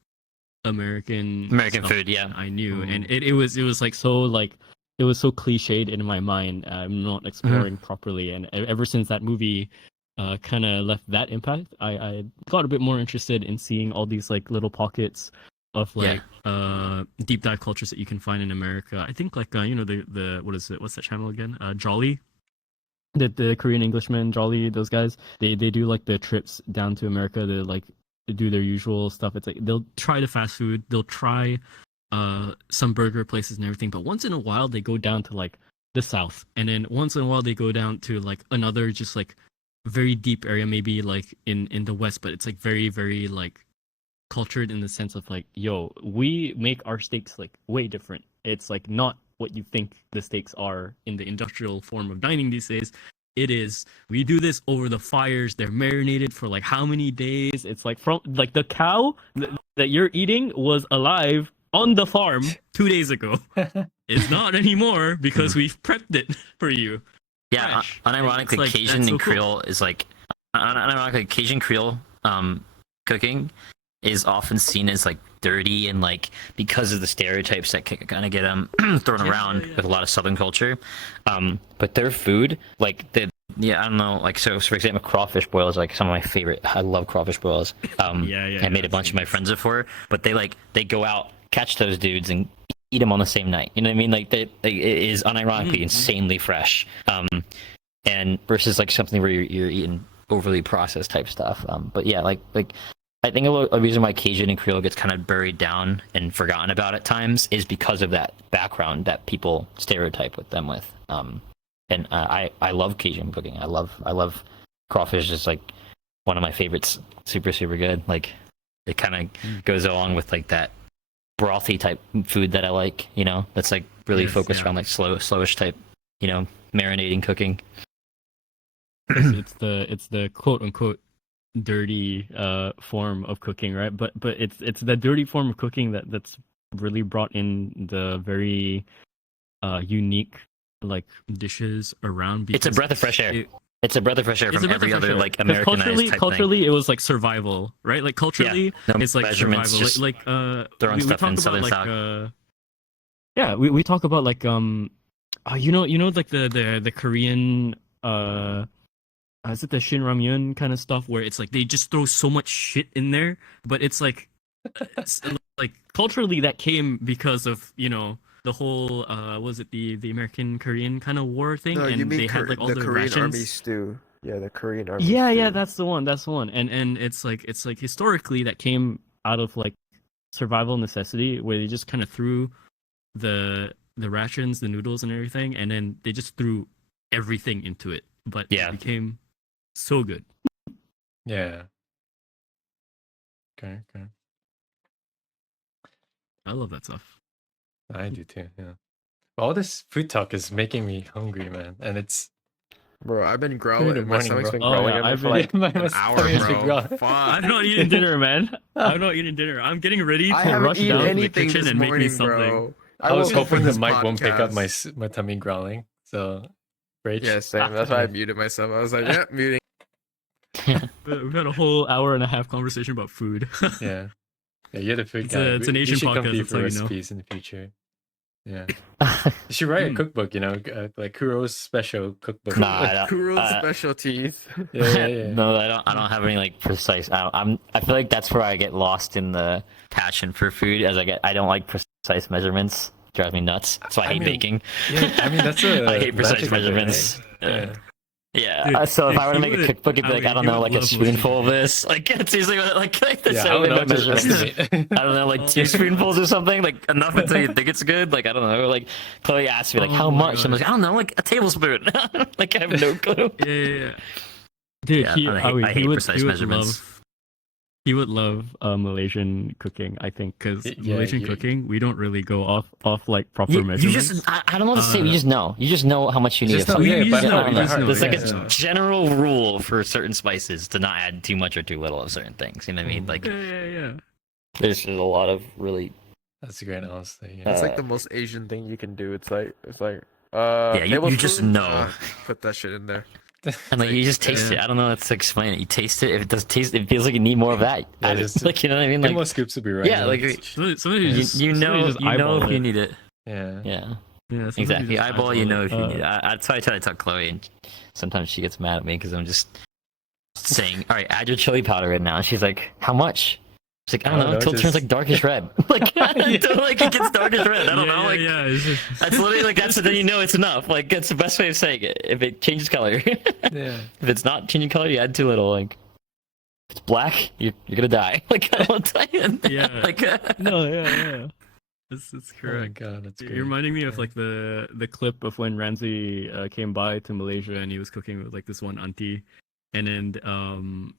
American food, yeah. I knew, and it was like so like it was so cliched in my mind. I'm not exploring properly, and ever since that movie kind of left that impact, I got a bit more interested in seeing all these like little pockets of like deep dive cultures that you can find in America. I think like the what is it? What's that channel again? Jolly. The Korean Englishmen, Jolly, those guys, they do like the trips down to America to like do their usual stuff. It's like they'll try the fast food, they'll try some burger places and everything, but once in a while they go down to like the South, and then once in a while they go down to like another just like very deep area, maybe like in the West, but it's like very, very like cultured in the sense of like, yo, we make our steaks like way different. It's like not what you think the steaks are in the industrial form of dining these days. It is, we do this over the fires, they're marinated for like how many days. It's like from like the cow that you're eating was alive on the farm 2 days ago. It's not anymore because we've prepped it for you. Yeah, unironically, like, Cajun and Creole is like unironically Cajun Creole cooking is often seen as like dirty and like because of the stereotypes that kind of get thrown around with a lot of Southern culture. But their food, like I don't know, like so for example, crawfish boils like some of my favorite. I love crawfish boils. I made a bunch of my friends before, but they go out, catch those dudes and eat them on the same night. You know what I mean? Like it is unironically insanely fresh. And versus like something where you're eating overly processed type stuff. But yeah, like I think a reason why Cajun and Creole gets kind of buried down and forgotten about at times is because of that background that people stereotype with them with. And I love Cajun cooking. I love crawfish. Is like one of my favorites. Super good. Like it kind of goes along with like that brothy type food that I like. That's like really focused around like slowish type. Marinating cooking. It's the quote unquote dirty form of cooking, right? But it's the dirty form of cooking that's really brought in the very unique like dishes around. It's a breath of fresh air. It's a breath of fresh air from every other like Americanized culturally it was like survival, right? Like culturally it's like survival. Like throwing stuff in about Southern like South. we talk about like like the Korean is it the Shin Ramyun kind of stuff where it's like they just throw so much shit in there, but it's like like culturally that came because of the whole was it the American Korean kind of war thing, No, and you mean they had like all the the Korean rations. Army stew. Yeah, the Korean Army. Yeah, stew. yeah, that's the one. And it's like historically that came out of like survival necessity, where they just kind of threw the rations, the noodles, and everything, and then they just threw everything into it. But it became so good. Yeah. Okay. I love that stuff. I do too. Yeah. All this food talk is making me hungry, man. And it's Bro, I've been 2 in the growling. My morning, stomach's bro. been Oh, growling yeah, at me I've for been- like My an stomach hour, has been bro. growling. Fuck. I'm not eating dinner, man. I'm not eating dinner. I'm getting ready I to haven't rush eaten down to the anything kitchen this and make me morning, something. bro. I was woke up for hoping the this mic won't pick up podcast. my tummy growling. So, rage. Yeah, same. That's why I muted myself. I was like, yeah, muting. We've had a whole hour and a half conversation about food. Yeah. Yeah, you're the food It's guy. it's an We Asian should come to podcast, you that's for how you know. recipes in the future. Yeah. You should write a Mm. cookbook, like Kuro's special cookbook. Nah, I don't. Kuro's specialties. Yeah. No, I don't have any like precise. I feel like that's where I get lost in the passion for food. I don't like precise measurements. Drives me nuts. So I hate mean, baking. Yeah, I mean that's a I hate precise magic of it, right? measurements. Yeah. Yeah. Dude, So if I were to he make a would- cookbook, it'd be like, Howie, I don't he know, would like a love spoonful of motion this. Like it's usually like the Yeah, I so don't know, many just measurements. estimate. I don't know, like 2 spoonfuls or something, like enough until you think it's good. Like I don't know. Like Chloe asked me, like, Oh how my much? I'm God. like, I don't know, like a tablespoon. Like I have no clue. Yeah. Dude, Yeah, he, I hate- Howie, I he hate would, precise he would measurements. love. He would love Malaysian cooking, I think, because Yeah, Malaysian you- cooking, we don't really go off like proper You measurements. just, I don't know what to say. Uh, You just know. You just know how much you need Just of know, something. yeah, You by just heart, know, by you just heart, know. There's like yeah. a general rule for certain spices to not add too much or too little of certain things. You know what I mean? Like, Yeah. there's just a lot of really. That's great, honestly. It's Yeah. like the most Asian thing you can do. It's like Yeah, you just tablespoon? know. Put that shit in there. And like you just taste it. I don't know how to explain it. You taste it. If it does taste, it feels like you need more of that. Yeah, Add it. just- Like you know what I mean? Two Like more scoops would be right. yeah, like Somebody you, just, you somebody know just you know eyeball if you it. need it. yeah. Yeah, Yeah, somebody exactly. just Eyeball, you know if you it. need it. That's why I try to tell Chloe, and sometimes she gets mad at me because I'm just saying, "All right, add your chili powder in now." And she's like, "How much?" She's like, "I don't know, until it turns like darkish red." Like until like it gets darkish red. I don't know. Like it's just- that's literally like that's then you know it's enough. Like that's the best way of saying it. If it changes color, Yeah. if it's not changing color, you add too little. Like if it's black, you're gonna die. Like I don't tell you. Yeah. Like No, yeah. That's Oh my correct. god, that's great. You're reminding me of Yeah. like the clip of when Ramsey came by to Malaysia and he was cooking with like this one auntie, and then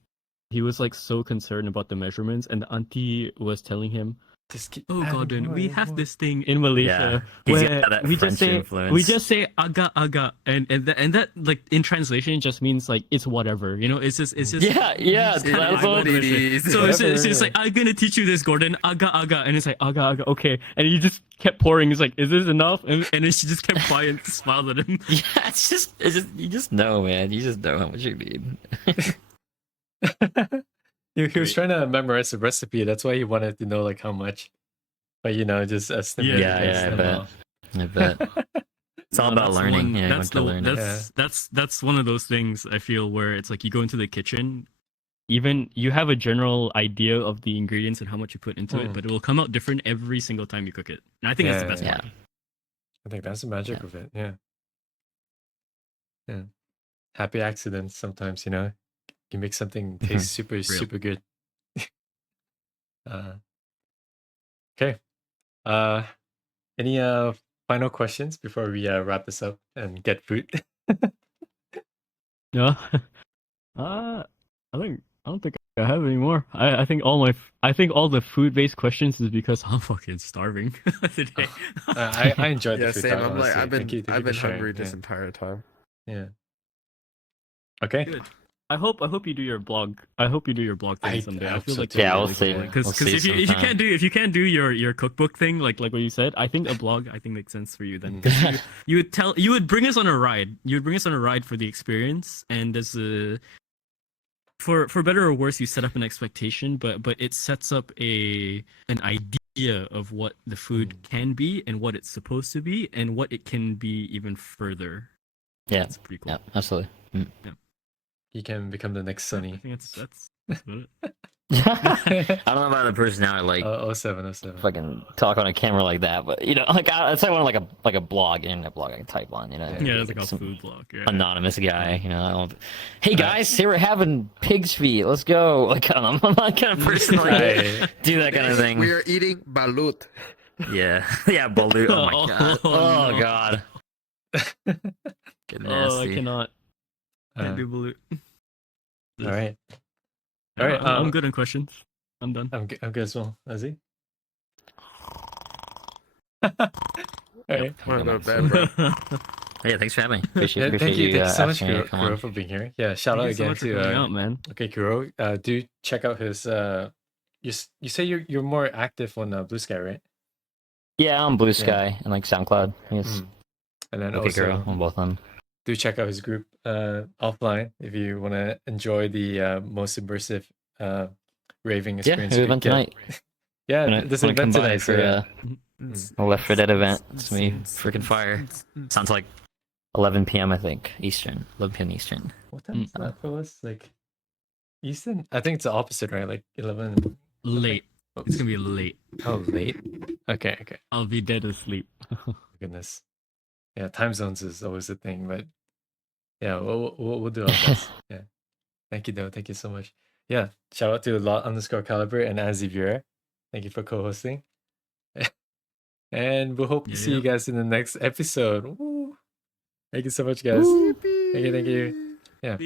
he was like so concerned about the measurements, and the auntie was telling him, Just keep "Oh, adding Gordon, more we and have more." this thing in Malaysia he's where got that we just French say influence. aga, and that like in translation just means like it's whatever, you know. It's just yeah, it's kinda that's like what- English. Ladies. So it's Whatever, like yeah. I'm gonna teach you this, Gordon. Aga, and it's like aga, okay. And he just kept pouring. He's like, "Is this enough?" And then she just kept quiet and smiled at him. Yeah, it's just you just know, man. You just know how much you need. He was trying to memorize the recipe. That's why he wanted to know like how much. But just estimate. Yeah, it I based bet. on I bet. It's all No, about that's learning. one- Yeah, you that's want to the learn. that's one of those things I feel where it's like you go into the kitchen, even you have a general idea of the ingredients and how much you put into it, Mm. but it will come out different every single time you cook it. And I think that's the best Yeah. part. I think that's the magic Yeah. of it. Yeah. Yeah. Happy accidents sometimes, you make something taste super good. Okay. Any final questions before we wrap this up and get food? Yeah. I don't think I have any more. I think all the food based questions is because I'm fucking starving today. I enjoyed Yeah, the food same. talk, I'm like, honestly. I've Thank you been for sharing. hungry this entire time. Yeah. Okay. Good. I hope you do your blog. I hope you do your blog thing I someday. I hope feel so like too. Yeah, we'll really see. cool. We'll Because see if you sometime. can't do your cookbook thing like what you said, I think a blog makes sense for you then. Mm. You would bring us on a ride. You would bring us on a ride for the experience, and as a for better or worse, you set up an expectation, but it sets up an idea of what the food can be and what it's supposed to be and what it can be even further. Yeah, That's pretty cool. yeah, absolutely. You can become the next I Sunny. think that's about it. I don't know about the personality like 07. fucking talk on a camera like that, but like I'd say one like a blog, internet blog I can type on. Yeah, that's like a some food blog. Yeah. anonymous guy. I don't. Hey guys, here we're having pig's feet. Let's go. Like I don't know, I'm not kind of person like Right. do that kind of thing. We are eating balut. Yeah, yeah, balut. Oh my god. Oh, Oh, no. god. Get Oh, I nasty. cannot. Can't Uh, do balut. all right. Yeah, All right, I'm good on questions. I'm done. I'm good as well. Ozzy? All right. Wanna go to bed, bro? Yeah, thanks for having me. Yeah, Appreciate thank you so much, asking me to come Kuro, on. for being here. Yeah, shout out Thank you so again much for to coming out, man. okay, Kuro. Do check out his you say you're more active on Blue Sky, right? Yeah, on Blue Sky and like SoundCloud. Yes. Mm. And then Okay, also girl, on both of them. do check out his group offline if you want to enjoy the most immersive raving Yeah, experience. we you event get. tonight. Yeah, Wanna- there's wanna an event come by tonight. for So, a Left 4 Dead event. It's gonna be freaking fire. Sounds like 11 p.m. I think Eastern. 11 p.m. Eastern. what time is that for us? Like Eastern? I think it's the opposite, right? Like 11. Late. Oh, It's gonna be late. oh, late. Okay, okay. I'll be dead asleep. Goodness. Yeah, time zones is always a thing, but yeah, we'll do our best. Yeah. Thank you, though. Thank you so much. Yeah, shout out to lot_caliber and Azzy Vera. Thank you for co-hosting. And we'll hope to see you guys in the next episode. Woo. Thank you so much, guys. Thank you. Yeah.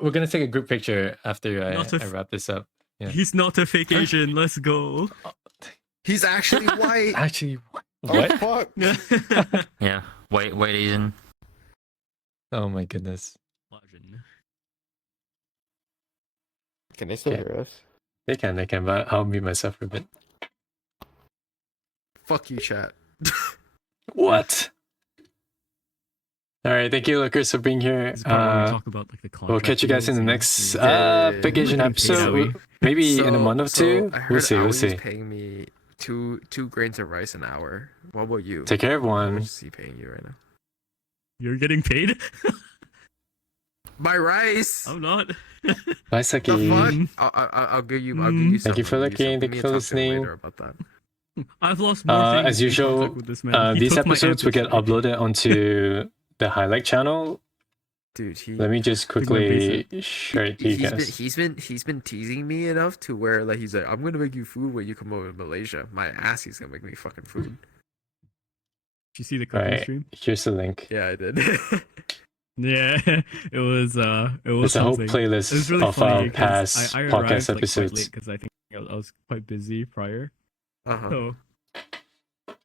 We're gonna take a group picture after I wrap this up. Yeah. He's not a fake Asian. Let's go. He's actually white. Actually, Oh, what? fuck. Yeah, white Asian. Oh my goodness. Can they still Okay. hear us? They can, but I'll mute myself for a bit. Fuck you, chat. What? All right, thank you, Lucas, for being here. This is part where we talk about like the We'll catch you guys in the contract next rules and- Big Asian We're getting paid, episode. are we? Maybe in a month or two. I heard We'll see. We'll Auli's see. paying me two grains of rice an hour. What about you? Take care, How everyone. much is he paying you right now? You're getting paid? My rice. I'm not. Bye, The Saki. fuck? I'll give you. I'll give you. Thank you for looking. Thank you for listening. Later about that. I've lost more things As in usual, contact with this man. He these took my episodes will get amplifier. uploaded onto the highlight channel. Dude, Let me just quickly share it to you guys. he's been teasing me enough to where like he's like, I'm gonna make you food when you come over to Malaysia. My ass, he's gonna make me fucking food. Did you see the cooking Right, stream? here's the link. Yeah, I did. Yeah, it was There's a whole something. playlist It was really of funny our 'cause past I podcast arrived, like, quite episodes. late because I think I was quite busy prior. Uh-huh. So, All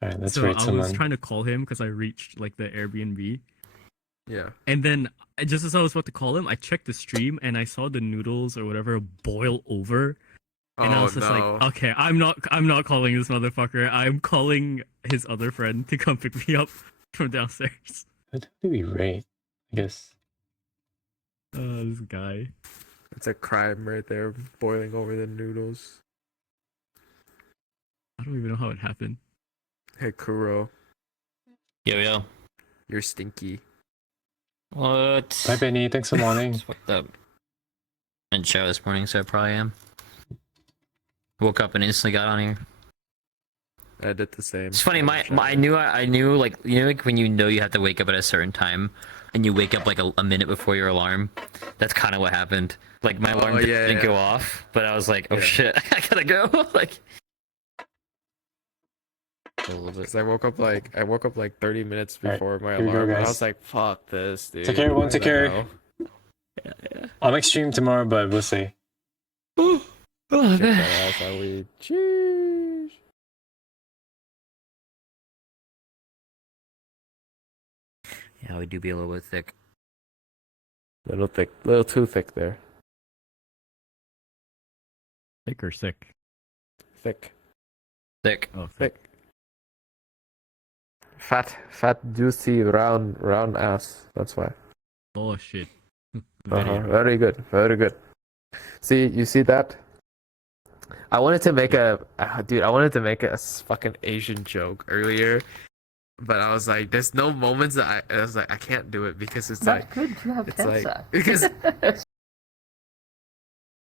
right, let's so rate I was someone. trying to call him because I reached like the Airbnb, Yeah. and then just as I was about to call him, I checked the stream and I saw the noodles or whatever boil over, and I Oh was just no. like, okay, I'm not calling this motherfucker. I'm calling his other friend to come pick me up from downstairs. What do we rate? I guess. This guy. It's a crime right there, boiling over the noodles. I don't even know how it happened. Hey Kuro, Yo. you're stinky. What? Bye, Benny. Thanks for morning. Just woke up. And show this morning, so I probably am. Woke up and instantly got on here. I did the same. It's funny. I knew like like when you have to wake up at a certain time, and you wake up like a minute before your alarm. That's kind of what happened. Like my alarm didn't go off, but I was like, oh shit, I gotta go. Like. A little bit. Because I woke up like 30 minutes Alright, before my here we go, alarm. And I guys. was like, fuck this, dude. Take care, everyone. What Take the care. hell? I'll make stream tomorrow, but we'll see. Oh, Check man. that ass out, weed. Cheers. Yeah, we do be a little bit thick. Little too thick there. Thick or sick? Thick. Thick. Oh, Thick. Fat, juicy, round ass. That's why. Oh shit. Very good. Very good. See, you see that? I wanted to make a fucking Asian joke earlier, but I was like, there's no moments that I was like, I can't do it because it's like, good to have it's like because